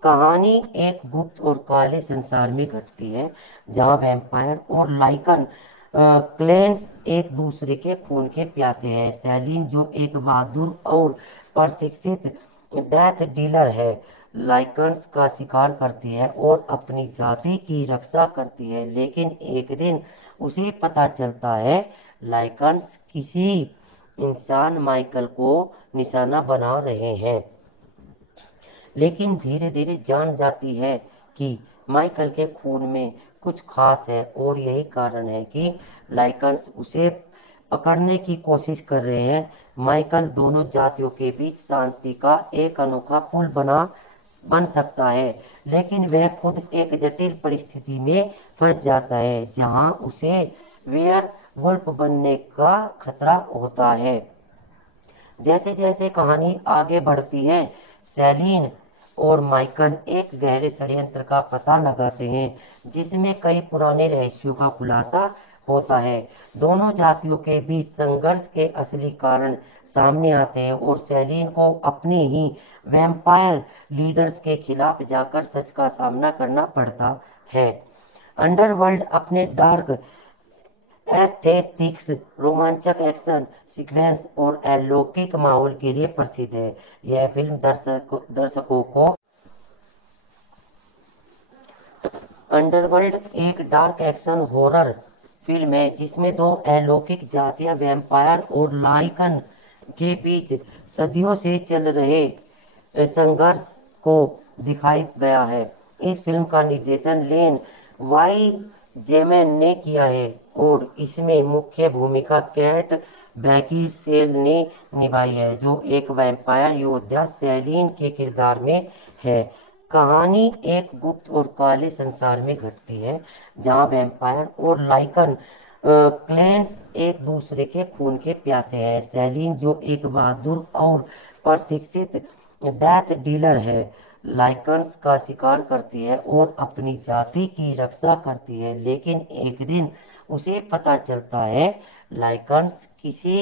कहानी एक गुप्त और काले संसार में घटती है, जहां वैम्पायर और लाइकन क्लेंस एक दूसरे के खून के प्यासे हैं। सेलिन, जो एक बहादुर और प्रशिक्षित डेथ डीलर है, लाइकन्स का शिकार करती है और अपनी जाति की रक्षा करती है, लेकिन एक दिन उसे पता चलता है लाइकन्स किसी इंसान माइकल को निशाना बना रहे हैं। लेकिन धीरे धीरे जान जाती है कि माइकल के खून में कुछ खास है और यही कारण है कि लाइकन्स उसे पकड़ने की कोशिश कर रहे हैं। माइकल दोनों जातियों के बीच शांति का एक अनोखा पुल बन सकता है, लेकिन वह खुद एक जटिल परिस्थिति में फंस जाता है, जहां उसे वेयर वुल्फ बनने का खतरा होता है। जैसे जैसे कहानी आगे बढ़ती है, सेलिन और माइकल एक गहरे षड्यंत्र का पता लगाते हैं, जिसमें कई पुराने रहस्यों का खुलासा होता है। दोनों जातियों के बीच संघर्ष के असली कारण सामने आते हैं और सेलिन को अपने ही वैम्पायर लीडर्स के खिलाफ जाकर सच का सामना करना पड़ता है। अंडरवर्ल्ड अपने डार्क एस्थेटिक्स, रोमांचक एक्शन सीक्वेंस और अलौकिक माहौल के लिए प्रसिद्ध है। यह फिल्म दर्शकों को अंडरवर्ल्ड एक डार्क एक्शन हॉरर फिल्म है, जिसमें दो अलौकिक जातियां वैम्पायर और लाइकन के बीच सदियों से चल रहे संघर्ष को दिखाया गया है। इस फिल्म का निर्देशन लेन वाई जेमैन ने किया है और इसमें मुख्य भूमिका कैट बैकिनसेल ने निभाई है, जो एक वैम्पायर योद्धा सेलिन के किरदार में है। कहानी एक गुप्त और काले संसार में घटती है, जहां वैम्पायर और लाइकन क्लेंस एक दूसरे के खून के प्यासे हैं। सेलिन, जो एक बहादुर और प्रशिक्षित डेथ डीलर है, लाइकन्स का शिकार करती है और अपनी जाति की रक्षा करती है, लेकिन एक दिन उसे पता चलता है लाइकन्स किसी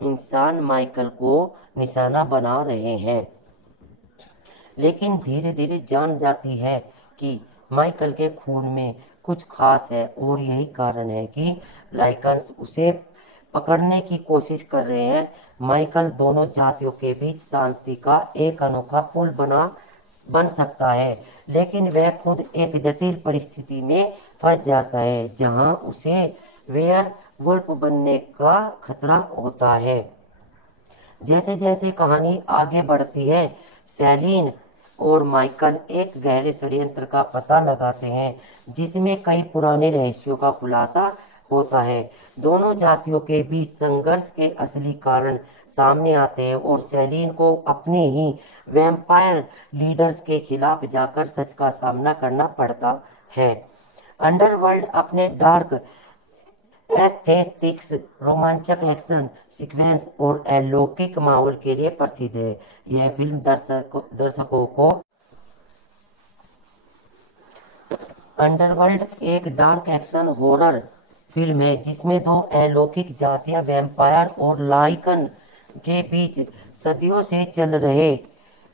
इंसान माइकल को निशाना बना रहे हैं। लेकिन धीरे धीरे जान जाती है कि माइकल के खून में कुछ खास है और यही कारण है कि लाइकन्स उसे पकड़ने की कोशिश कर रहे हैं। माइकल दोनों जातियों के बीच शांति का एक अनोखा पुल बन सकता है, लेकिन वह खुद एक जटिल परिस्थिति में फंस जाता है, जहां उसे वेयर वुल्फ बनने का खतरा होता है। जैसे जैसे कहानी आगे बढ़ती है, सेलिन और माइकल एक गहरे षड्यंत्र का पता लगाते हैं, जिसमें कई पुराने रहस्यों का खुलासा होता है। दोनों जातियों के बीच संघर्ष के असली कारण सामने आते हैं और सेलिन को अपने ही वैम्पायर लीडर्स के खिलाफ जाकर सच का सामना करना पड़ता है। अंडरवर्ल्ड अपने डार्क एस्थेटिक्स, रोमांचक एक्शन सीक्वेंस और अलौकिक माहौल के लिए प्रसिद्ध है। यह फिल्म दर्शकों को अंडरवर्ल्ड एक डार्क एक्शन हॉरर फिल्म है, जिसमें दो अलौकिक जातियां वैम्पायर और लाइकन के बीच सदियों से चल रहे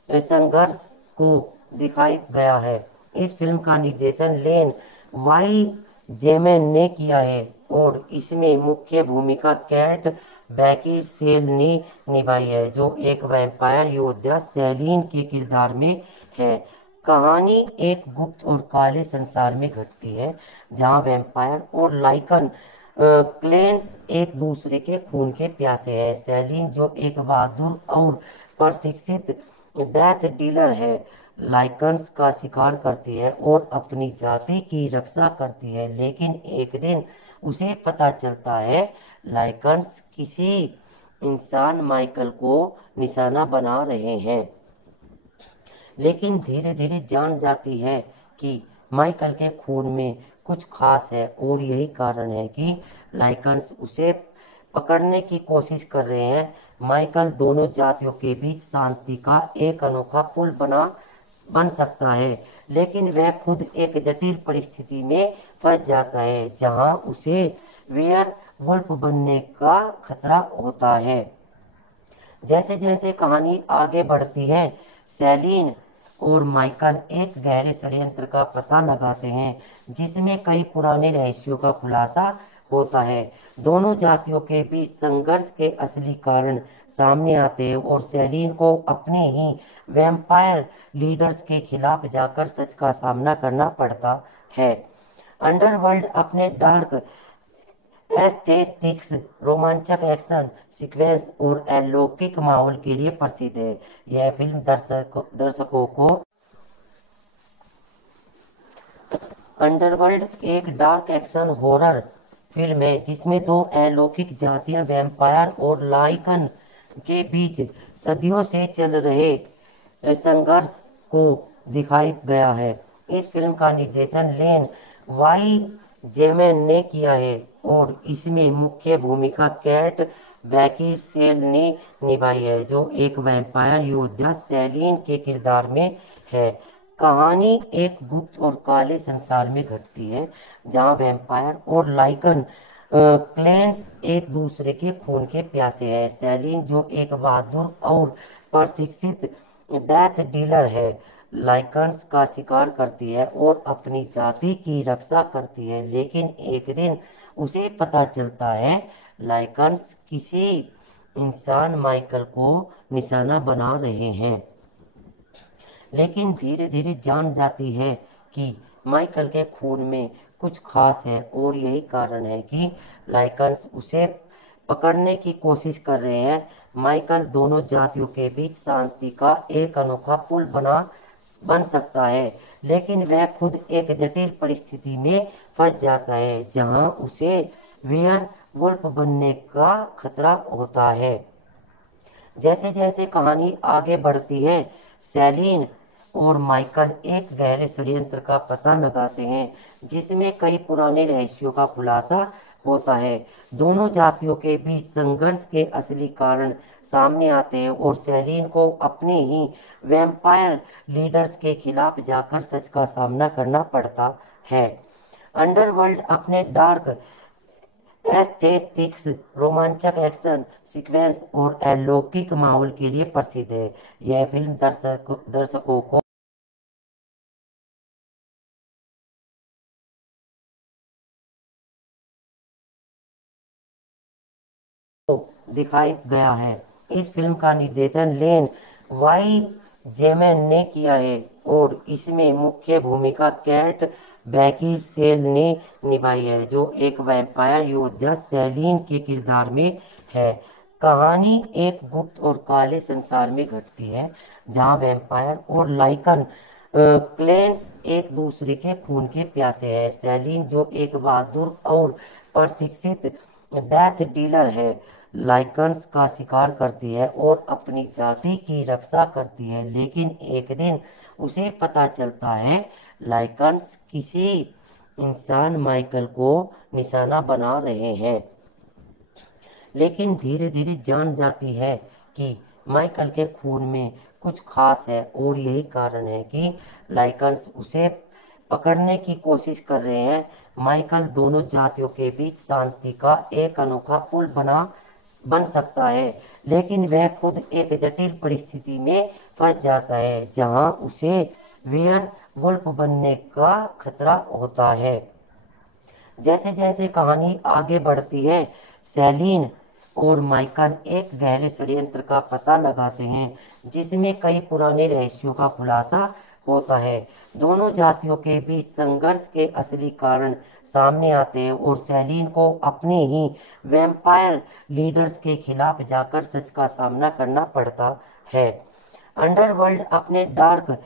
संघर्ष को दिखाया गया है। इस फिल्म का निर्देशन लेन वाई जेमैन ने किया है और इसमें मुख्य भूमिका कैट बैकिनसेल ने निभाई है, जो एक वैम्पायर योद्धा सेलिन के किरदार में है। कहानी एक गुप्त और काले संसार में घटती है, जहां वैम्पायर और लाइकन क्लेंस एक दूसरे के खून के प्यासे हैं। सेलिन, जो एक बहादुर और प्रशिक्षित डेथ डीलर है, लाइकन्स का शिकार करती है और अपनी जाति की रक्षा करती है, लेकिन एक दिन उसे पता चलता है लाइकन्स किसी इंसान माइकल को निशाना बना रहे हैं। लेकिन धीरे धीरे जान जाती है कि माइकल के खून में कुछ खास है और यही कारण है कि लाइकन्स उसे पकड़ने की कोशिश कर रहे हैं। माइकल दोनों जातियों के बीच शांति का एक अनोखा पुल बन सकता है, लेकिन वह खुद एक जटिल परिस्थिति में फंस जाता है जहां उसे वेयरवुल्फ बनने का खतरा होता है। जैसे जैसे कहानी आगे बढ़ती है, सेलिन और माइकल एक गहरे षड्यंत्र का पता लगाते हैं जिसमें कई पुराने रहस्यों का खुलासा होता है। दोनों जातियों के बीच संघर्ष के असली कारण सामने आते हैं और सेलिन को अपने ही वैम्पायर लीडर्स के खिलाफ जाकर सच का सामना करना पड़ता है। अंडरवर्ल्ड अपने डार्क एस्थेटिक्स, रोमांचक एक्शन सीक्वेंस और अलौकिक माहौल के लिए प्रसिद्ध है। यह फिल्म दर्शकों को अंडरवर्ल्ड एक डार्क एक्शन हॉरर फिल्म है जिसमें दो अलौकिक जातियां वैम्पायर और लाइकन के बीच सदियों से चल रहे संघर्ष को दिखाई गया है। इस फिल्म का निर्देशन लेन वाई जेमैन ने किया है और इसमें मुख्य भूमिका कैट बैकिनसेल ने निभाई है जो एक वैम्पायर योद्धा सेलिन के किरदार में है। कहानी एक गुप्त और काले संसार में घटती है जहां वैम्पायर और लाइकन क्लेंस एक दूसरे के खून के प्यासे हैं। सेलिन जो एक बहादुर और प्रशिक्षित डेथ डीलर है, लाइकन्स का शिकार करती है और अपनी जाति की रक्षा करती है, लेकिन एक दिन उसे पता चलता है लाइकन्स किसी इंसान माइकल को निशाना बना रहे हैं। लेकिन धीरे धीरे जान जाती है कि माइकल के खून में कुछ खास है और यही कारण है कि लाइकन्स उसे पकड़ने की कोशिश कर रहे हैं। माइकल दोनों जातियों के बीच शांति का एक अनोखा पुल बन सकता है, लेकिन वह खुद एक जटिल परिस्थिति में फंस जाता है जहां उसे वेयर वुल्फ बनने का खतरा होता है। जैसे जैसे कहानी आगे बढ़ती है, सेलिन और माइकल एक गहरे षड्यंत्र का पता लगाते हैं जिसमें कई पुराने रहस्यों का खुलासा होता है। दोनों जातियों के बीच संघर्ष के असली कारण सामने आते हैं और सेलिन को अपने ही वैम्पायर लीडर्स के खिलाफ जाकर सच का सामना करना पड़ता है। अंडरवर्ल्ड अपने डार्क एस्थेटिक्स, रोमांचक एक्शन सीक्वेंस और अलौकिक माहौल के लिए प्रसिद्ध है। यह फिल्म दर्शकों को दिखाई गया है। इस फिल्म का निर्देशन लेन वाई जेमैन ने किया है और इसमें मुख्य भूमिका कैट बैकिनसेल ने निभाई है जो एक वैम्पायर योद्धा सेलिन के किरदार में है। कहानी एक गुप्त और काले संसार में घटती है जहां वैम्पायर और लाइकन क्लेंस एक दूसरे के खून के प्यासे हैं। सेलिन जो एक बहादुर और प्रशिक्षित डेथ डीलर है, लाइकन्स का शिकार करती है और अपनी जाति की रक्षा करती है, लेकिन एक दिन उसे पता चलता है लाइकन्स किसी इंसान माइकल को निशाना बना रहे हैं। लेकिन धीरे धीरे जान जाती है कि माइकल के खून में कुछ खास है और यही कारण है कि लाइकन्स उसे पकड़ने की कोशिश कर रहे हैं। माइकल दोनों जातियों के बीच शांति का एक अनोखा पुल बन सकता है, लेकिन वह खुद एक जटिल परिस्थिति में फंस जाता है जहां उसे वेयर वुल्फ बनने का खतरा होता है। जैसे जैसे कहानी आगे बढ़ती है, सेलिन और माइकल एक गहरे षड्यंत्र का पता लगाते हैं जिसमें कई पुराने रहस्यों का खुलासा होता है। दोनों जातियों के बीच संघर्ष के असली कारण सामने आते हैं और सेलिन को अपने ही वैम्पायर लीडर्स के खिलाफ जाकर सच का सामना करना पड़ता है। अंडरवर्ल्ड अपने डार्क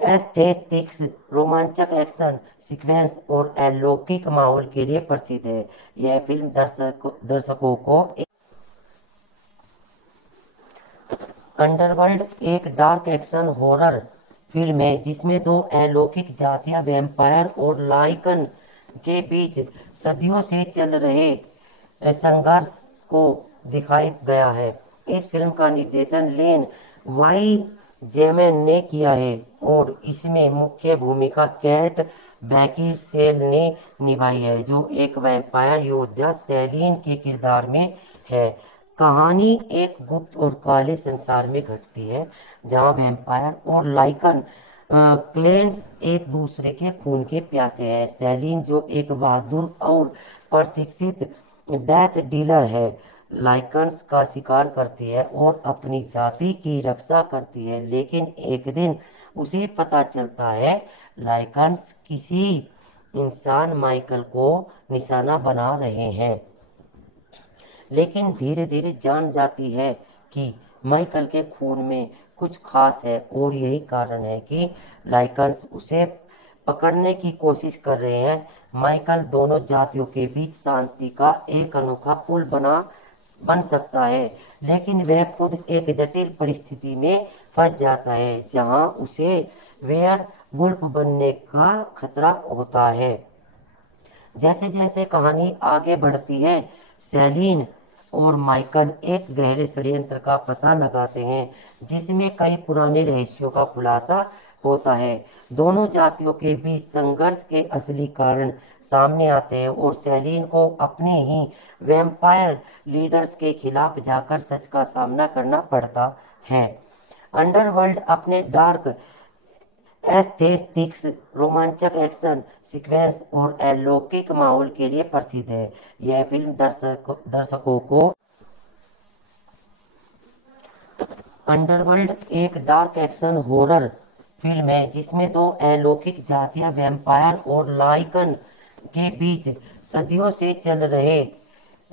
एस्थेटिक्स, रोमांचक एक्शन सीक्वेंस और अलौकिक माहौल के लिए प्रसिद्ध है। यह फिल्म दर्शकों को अंडरवर्ल्ड एक डार्क एक्शन हॉरर फिल्म है जिसमें दो अलौकिक जातियां वैम्पायर और लाइकन के बीच सदियों से चल रहे संघर्ष को दिखाई गया है। इस फिल्म का निर्देशन लेन वाई जेमेन ने किया है और इसमें मुख्य भूमिका कैट बैकिनसेल ने निभाई है, जो एक वैम्पायर योद्धा सेलिन के किरदार में है। कहानी एक गुप्त और काले संसार में घटती है, जहां वैम्पायर और लाइकन क्लेंस एक दूसरे के खून के प्यासे हैं। सेलिन, जो एक बहादुर और प्रशिक्षित डेथ डीलर है, लाइकन्स का शिकार करती है और अपनी जाति की रक्षा करती है, लेकिन एक दिन उसे पता चलता है लाइकन्स किसी इंसान माइकल को निशाना बना रहे हैं। लेकिन धीरे धीरे जान जाती है कि माइकल के खून में कुछ खास है और यही कारण है कि लाइकन्स उसे पकड़ने की कोशिश कर रहे हैं। माइकल दोनों जातियों के बीच शांति का एक अनोखा पुल बन सकता है, लेकिन वह खुद एक जटिल परिस्थिति में फंस जाता है, जहां उसे वेयर वुल्फ बनने का खतरा होता है। जैसे जैसे कहानी आगे बढ़ती है, सेलिन और माइकल एक गहरे षड्यंत्र का पता लगाते हैं, जिसमें कई पुराने रहस्यों का खुलासा होता है। दोनों जातियों के बीच संघर्ष के असली कारण सामने आते हैं और सेलिन को अपने ही वैम्पायर लीडर्स के खिलाफ जाकर सच का सामना करना पड़ता है। अंडरवर्ल्ड अपने डार्क एस्थेटिक्स, रोमांचक एक्शन सीक्वेंस और अलौकिक माहौल के लिए प्रसिद्ध है। यह फिल्म दर्शकों को अंडरवर्ल्ड एक डार्क एक्शन हॉरर फिल्म है, जिसमें दो अलौकिक जातियां वैम्पायर और लाइकन के बीच सदियों से चल रहे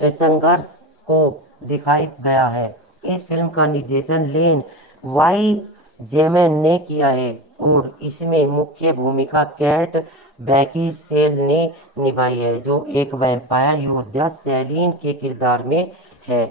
संघर्ष को दिखाई गया है। इस फिल्म का निर्देशन लेन वाई जेमैन ने किया है और इसमें मुख्य भूमिका कैट बैकिनसेल ने निभाई है, जो एक वैम्पायर योद्धा सेलिन के किरदार में है।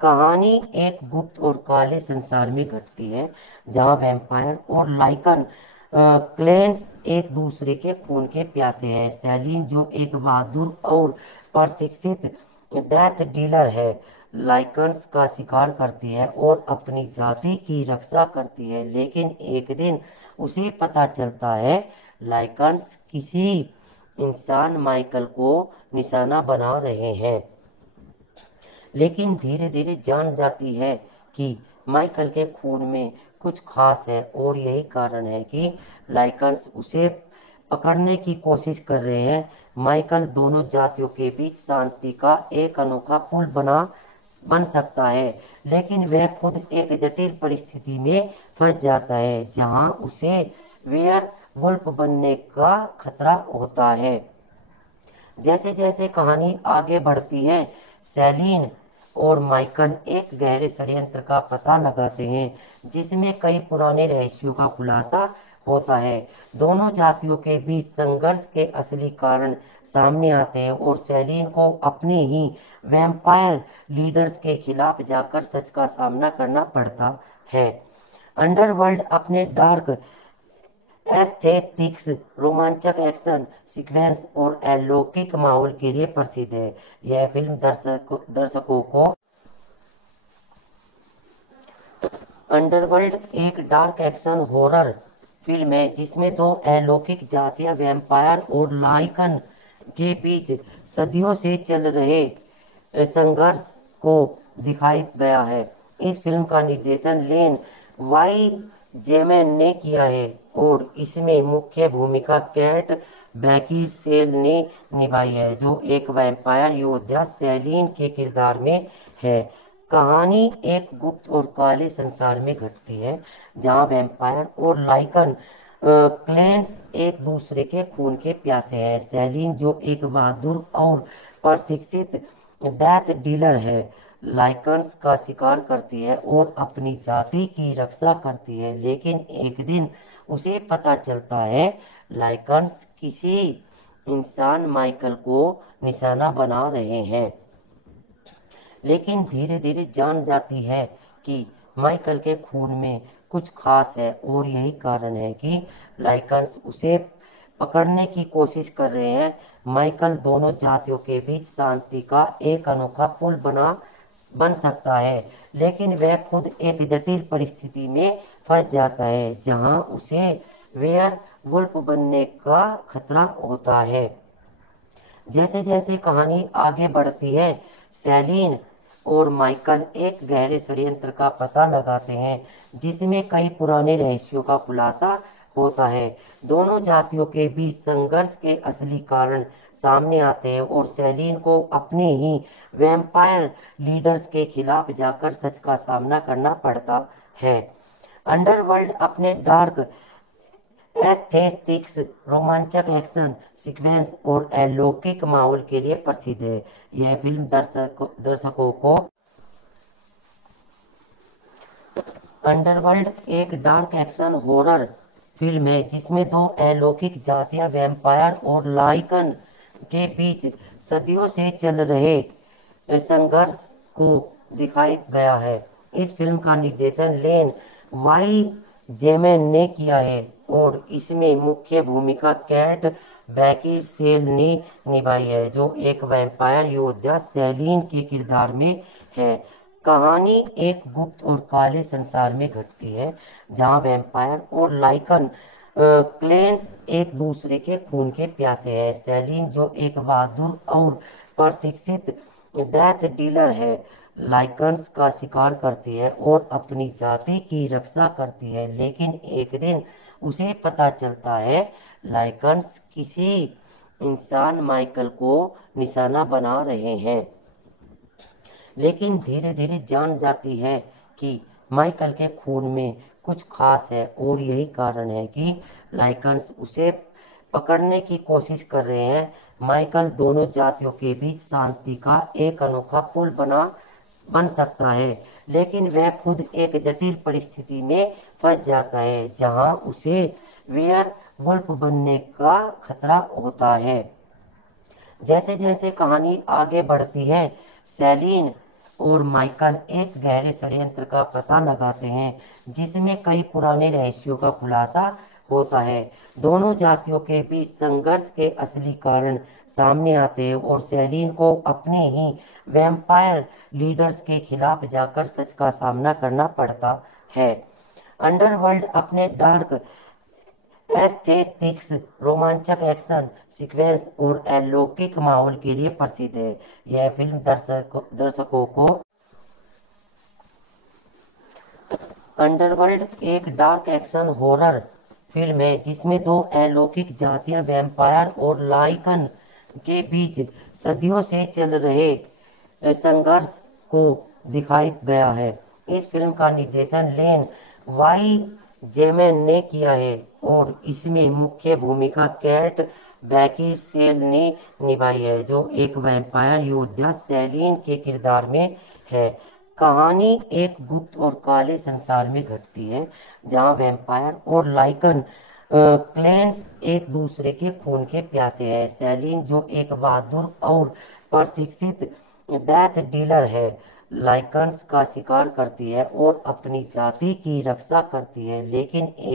कहानी एक गुप्त और काले संसार में घटती है, जहां वैम्पायर और लाइकन क्लेंस एक दूसरे के खून के प्यासे हैं। सेलिन, जो एक बहादुर और प्रशिक्षित डेथ डीलर है, लाइकन्स का शिकार करती है और अपनी जाति की रक्षा करती है, लेकिन एक दिन उसे पता चलता है लाइकन्स किसी इंसान माइकल को निशाना बना रहे हैं। लेकिन धीरे धीरे जान जाती है कि माइकल के खून में कुछ खास है और यही कारण है कि लाइकन्स उसे पकड़ने की कोशिश कर रहे हैं। माइकल दोनों जातियों के बीच शांति का एक अनोखा पुल बन सकता है, लेकिन वह खुद एक जटिल परिस्थिति में फंस जाता है, जहां उसे वेयर वुल्फ बनने का खतरा होता है। जैसे जैसे कहानी आगे बढ़ती है, सेलिन और माइकल एक गहरे षड्यंत्र का पता लगाते हैं, जिसमें कई पुराने रहस्यों का खुलासा होता है। दोनों जातियों के बीच संघर्ष के असली कारण सामने आते हैं और सेलिन को अपने ही वैम्पायर लीडर्स के खिलाफ जाकर सच का सामना करना पड़ता है। अंडरवर्ल्ड अपने डार्क एस्थेटिक्स, रोमांचक एक्शन सीक्वेंस और अलौकिक माहौल के लिए प्रसिद्ध है। यह फिल्म दर्शकों को अंडरवर्ल्ड एक डार्क एक्शन हॉरर फिल्म है, जिसमें दो अलौकिक जातियां वैम्पायर और लाइकन के बीच सदियों से चल रहे संघर्ष को दिखाई गया है। इस फिल्म का निर्देशन लेन वाई जेमैन ने किया है और इसमें मुख्य भूमिका कैट बैकिनसेल ने निभाई है, जो एक वैम्पायर योद्धा सेलिन के किरदार में है। कहानी एक गुप्त और काले संसार में घटती है, जहां वैम्पायर और लाइकन क्लेंस एक दूसरे के खून के प्यासे हैं। सेलिन, जो एक बहादुर और प्रशिक्षित डेथ डीलर है, लाइकन्स का शिकार करती है और अपनी जाति की रक्षा करती है, लेकिन एक दिन उसे पता चलता है लाइकन्स किसी इंसान माइकल को निशाना बना रहे हैं। लेकिन धीरे धीरे जान जाती है कि माइकल के खून में कुछ खास है और यही कारण है कि लाइकन्स उसे पकड़ने की कोशिश कर रहे हैं। माइकल दोनों जातियों के बीच शांति का एक अनोखा पुल बन सकता है, लेकिन वह खुद एक जटिल परिस्थिति में फंस जाता है, जहां उसे वेयरवुल्फ बनने का खतरा होता है। जैसे जैसे कहानी आगे बढ़ती है, सैलीन और माइकल एक गहरे षड्यंत्र का पता लगाते हैं, जिसमें कई पुराने रहस्यों का खुलासा होता है। दोनों जातियों के बीच संघर्ष के असली कारण सामने आते हैं और सैलीन को अपने ही वैम्पायर लीडर्स के खिलाफ जाकर सच का सामना करना पड़ता है। अंडरवर्ल्ड अपने डार्क एस्थेटिक्स, रोमांचक एक्शन सीक्वेंस और अलौकिक माहौल के लिए प्रसिद्ध है। यह फिल्म दर्शकों को अंडरवर्ल्ड एक डार्क एक्शन हॉरर फिल्म है जिसमें दो अलौकिक जातियां वैम्पायर और लाइकन के बीच सदियों से चल रहे संघर्ष को दिखाया गया है। इस फिल्म का निर्देशन लेन वाई जेमैन ने किया है और इसमें मुख्य भूमिका कैट बैकिनसेल ने निभाई है, जो एक वैम्पायर योद्धा सैलीन के किरदार में है। कहानी एक गुप्त और काले संसार में घटती है, जहां वैम्पायर और लाइकन क्लेंस एक दूसरे के खून के प्यासे हैं। सैलीन, जो एक बहादुर और प्रशिक्षित डेथ डीलर है, लाइकन्स का शिकार करती है और अपनी जाति की रक्षा करती है, लेकिन एक दिन उसे पता चलता है लाइकन्स किसी इंसान माइकल को निशाना बना रहे हैं। लेकिन धीरे धीरे जान जाती है कि माइकल के खून में कुछ खास है और यही कारण है कि लाइकन्स उसे पकड़ने की कोशिश कर रहे हैं। माइकल दोनों जातियों के बीच शांति का एक अनोखा पुल बन सकता है, लेकिन वह खुद एक जटिल परिस्थिति में फंस जाता है, जहां उसे वेयर वुल्फ बनने का खतरा होता है। जैसे जैसे कहानी आगे बढ़ती है, सैलीन और माइकल एक गहरे षड्यंत्र का पता लगाते हैं, जिसमें कई पुराने रहस्यों का खुलासा होता है। दोनों जातियों के बीच संघर्ष के असली कारण सामने आते हैं और सैलीन को अपने ही वैम्पायर लीडर्स के खिलाफ जाकर सच का सामना करना पड़ता है। अंडरवर्ल्ड अपने डार्क एस्थेटिक्स, रोमांचक एक्शन सीक्वेंस और अलौकिक माहौल के लिए प्रसिद्ध है। यह फिल्म दर्शकों को अंडरवर्ल्ड एक डार्क एक्शन हॉरर फिल्म है जिसमें दो अलौकिक जातियां वैम्पायर और लाइकन के बीच सदियों से चल रहे संघर्ष को दिखाया गया है। इस फिल्म का निर्देशन लेन वाई जेमैन ने किया है और इसमें मुख्य भूमिका कैट बैकिनसेल ने निभाई है, जो एक वैम्पायर योद्धा सैलीन के किरदार में है। कहानी एक गुप्त और काले संसार में घटती है, जहां वैम्पायर और लाइकन क्लेंस एक दूसरे के खून के प्यासे हैं। सैलीन, जो एक बहादुर और प्रशिक्षित डेथ डीलर है, लाइकन्स का शिकार करती है और अपनी जाति की रक्षा करती है, लेकिन